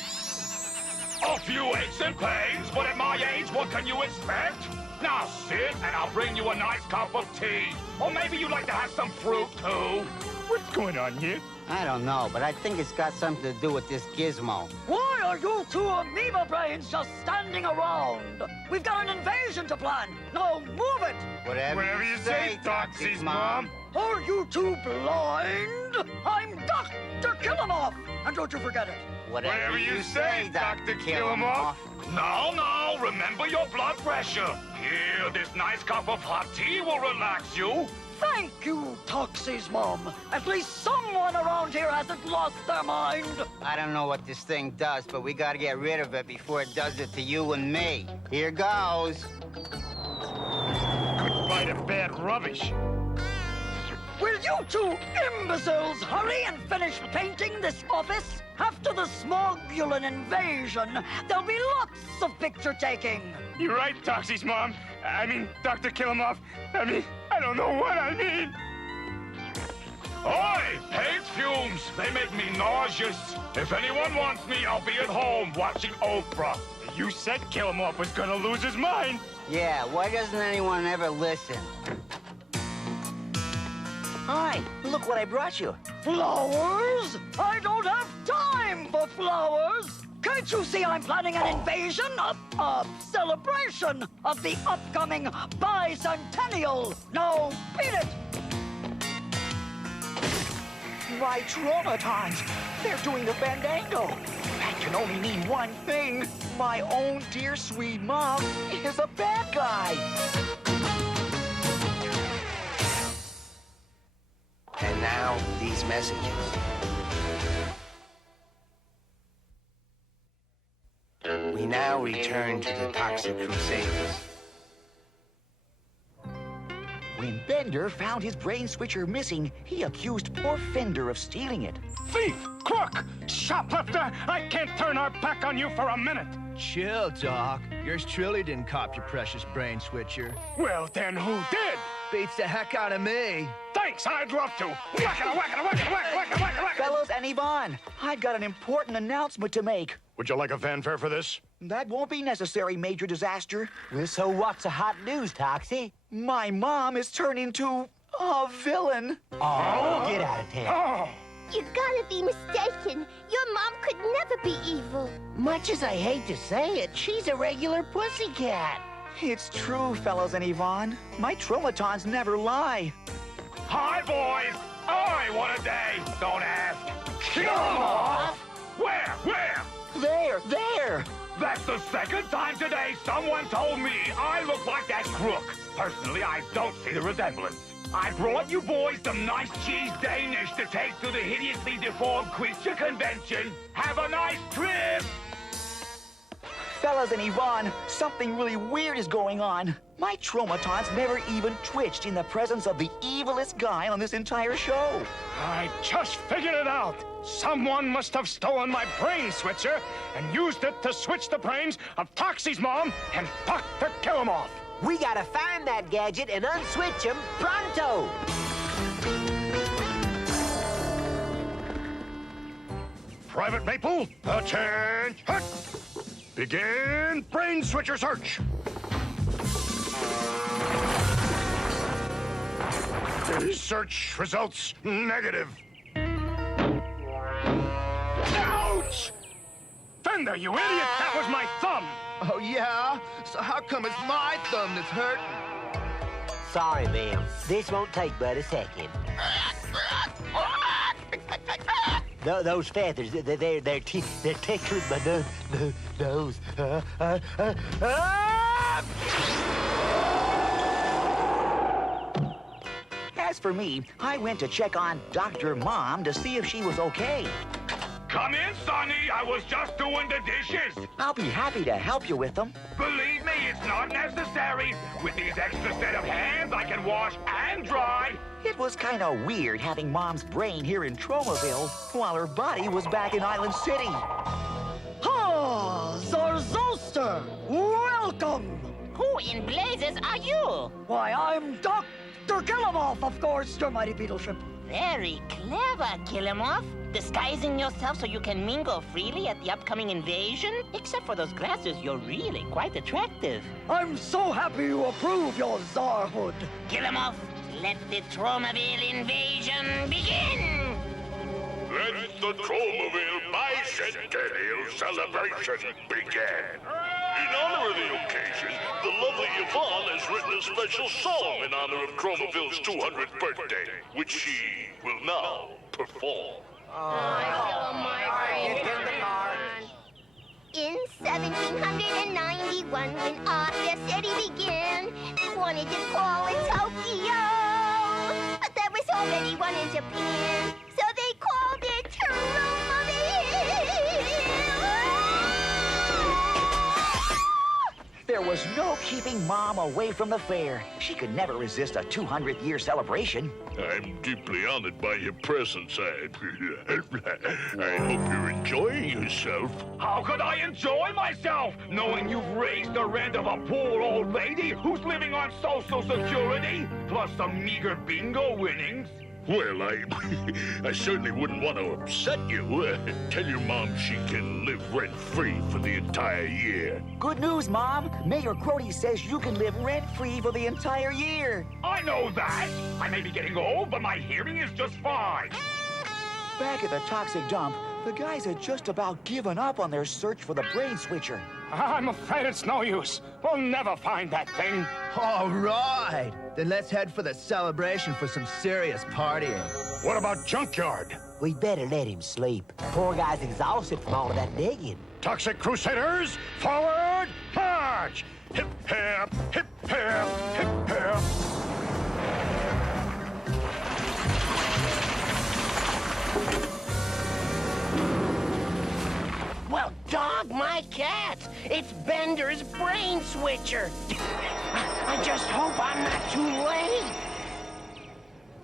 A few aches and pains, but at my age, what can you expect? Now sit, and I'll bring you a nice cup of tea. Or maybe you'd like to have some fruit, too. What's going on here? I don't know, but I think it's got something to do with this gizmo. Why are you two amoeba brains just standing around? We've got an invasion to plan. Now move it! Whatever you say, Toxie's mom. Are you two blind? I'm Dr. Killamoff! And don't you forget it. Whatever you say, Dr. Killamoff. No, remember your blood pressure. Here, this nice cup of hot tea will relax you. Thank you, Toxie's mom. At least someone around here hasn't lost their mind. I don't know what this thing does, but we gotta get rid of it before it does it to you and me. Here goes. Good bite of bad rubbish. Will you two imbeciles hurry and finish painting this office? After the Smogulan invasion, there'll be lots of picture taking. You're right, Toxie's mom. I mean, Dr. Killamoff. I don't know what I mean. Oi! Paint fumes! They make me nauseous. If anyone wants me, I'll be at home watching Oprah. You said Killamoff was gonna lose his mind. Yeah, why doesn't anyone ever listen? Hi, look what I brought you. Flowers? I don't have time for flowers. Can't you see I'm planning an invasion? A celebration of the upcoming bicentennial. Now, beat it! My traumatons. They're doing the fandango. That can only mean one thing. My own dear sweet mom is a bad guy. And now, these messages. We now return to the Toxic Crusaders. When Bender found his brain switcher missing, he accused poor Fender of stealing it. Thief! Crook! Shoplifter! I can't turn our back on you for a minute! Chill, Doc. Yours truly didn't cop your precious brain switcher. Well, then who did? Beats the heck out of me. Thanks, I'd love to. Whack-a-whack-a-whack-a-whack-a-whack-a-whack-a-whack. Fellows and Yvonne, I've got an important announcement to make. Would you like a fanfare for this? That won't be necessary, Major Disaster. Well, so what's the hot news, Toxie? My mom is turned into a villain. Oh, get out of town. You gotta be mistaken. Your mom could never be evil. Much as I hate to say it, she's a regular pussycat. It's true, fellows and Yvonne. My traumatons never lie. Hi, boys! Oi, what a day! Don't ask. Kill 'em off! Where? There! That's the second time today someone told me I look like that crook. Personally, I don't see the resemblance. I brought you boys some nice cheese Danish to take to the hideously deformed creature convention. Have a nice trip! Fellas and Yvonne, something really weird is going on. My traumatons never even twitched in the presence of the evilest guy on this entire show. I just figured it out. Someone must have stolen my brain switcher and used it to switch the brains of Toxie's mom and Dr. Killamoff. We gotta find that gadget and unswitch him pronto. Private Maple, attention! Begin brain switcher search. Search results negative. Ouch! Fender, you idiot! That was my thumb! Oh, yeah? So how come it's my thumb that's hurting? Sorry, ma'am. This won't take but a second. Those feathers, they're tickling my nose. As for me, I went to check on Dr. Mom to see if she was okay. Come in, Sonny. I was just doing the dishes. I'll be happy to help you with them. Believe me, it's not necessary. With these extra set of hands, I can wash and dry. It was kind of weird having Mom's brain here in Tromaville while her body was back in Island City. Ah, Zarzoster! Welcome! Who in blazes are you? Why, I'm Dr. Killamoff, of course, your mighty beetleship. Very clever, Killamoff. Disguising yourself so you can mingle freely at the upcoming invasion? Except for those glasses, you're really quite attractive. I'm so happy you approve your czarhood. Killamoff, Let the Tromaville invasion begin! Let the Tromaville bicentennial celebration begin. In honor of the occasion, the lovely Yvonne has written a special song in honor of Tromaville's 200th birthday, which she will now perform. In 1791, when Arthur said he began, they wanted to call it Tokyo. But there was already one in Japan, so they called it There was no keeping Mom away from the fair. She could never resist a 200th year celebration. I'm deeply honored by your presence. I hope you're enjoying yourself. How could I enjoy myself, knowing you've raised the rent of a poor old lady who's living on Social Security, plus some meager bingo winnings? Well, I certainly wouldn't want to upset you. Tell your mom she can live rent-free for the entire year. Good news, Mom. Mayor Crody says you can live rent-free for the entire year. I know that. I may be getting old, but my hearing is just fine. Back at the toxic dump, the guys had just about given up on their search for the brain switcher. I'm afraid it's no use. We'll never find that thing. All right. Then let's head for the celebration for some serious partying. What about Junkyard? We better let him sleep. Poor guy's exhausted from all of that digging. Toxic Crusaders, forward, march! Hip, hip, hip, hip, hip, hip. Well, dog my cat! It's Bender's brain switcher! I just hope I'm not too late!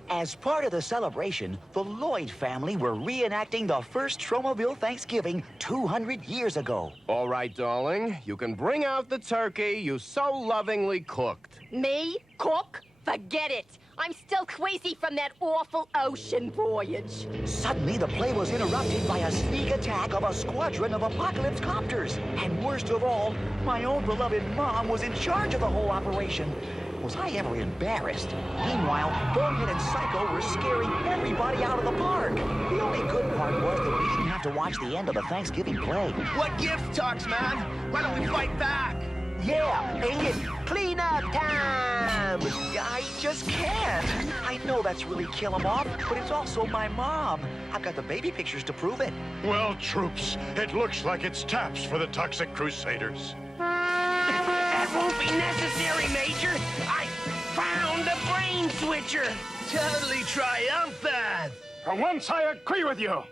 As part of the celebration, the Lloyd family were reenacting the first Tromaville Thanksgiving 200 years ago. All right, darling. You can bring out the turkey you so lovingly cooked. Me? Cook? Forget it. I'm still queasy from that awful ocean voyage. Suddenly, the play was interrupted by a sneak attack of a squadron of apocalypse copters. And worst of all, my own beloved Mom was in charge of the whole operation. Was I ever embarrassed? Meanwhile, Bonehead and Psycho were scaring everybody out of the park. The only good part was that we didn't have to watch the end of the Thanksgiving play. What gift talks, man? Why don't we fight back? Yeah, Alien, clean up time! I just can't. I know that's really kill 'em off, but it's also my mom. I've got the baby pictures to prove it. Well, troops, it looks like it's taps for the Toxic Crusaders. That won't be necessary, Major! I found the brain switcher! Totally triumphant! For once, I agree with you.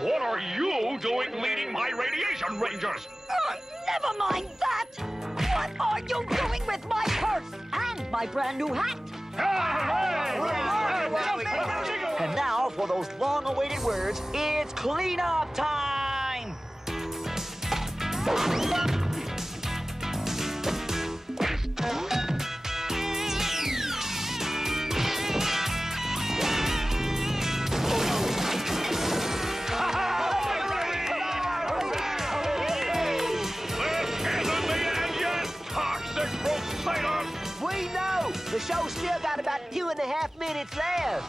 What are you doing leading my radiation rangers? Never mind that! What are you doing with my purse and my brand new hat? And now, for those long-awaited words, it's cleanup time! We know! The show's still got about 2.5 minutes left.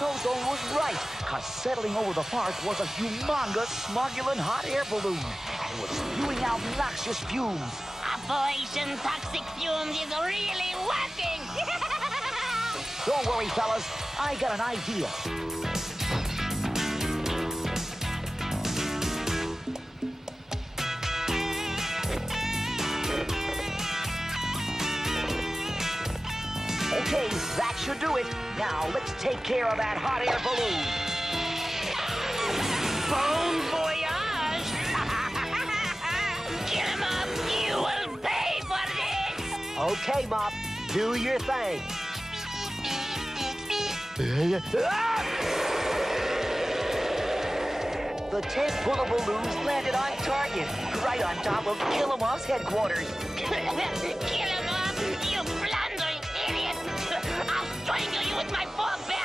Ozone was right, because settling over the park was a humongous, smugulin' hot air balloon, and was spewing out noxious fumes. Operation Toxic Fumes is really working! Don't worry, fellas. I got an idea. Okay, that should do it. Now, let's take care of that hot air balloon. Bon voyage! Get him up! You will pay for this! Okay, Mop, do your thing. The 10 full of balloons landed on target, right on top of Kill 'Em Off's headquarters. Kill him off, you blundering idiot! I'll strangle you with my 4 bare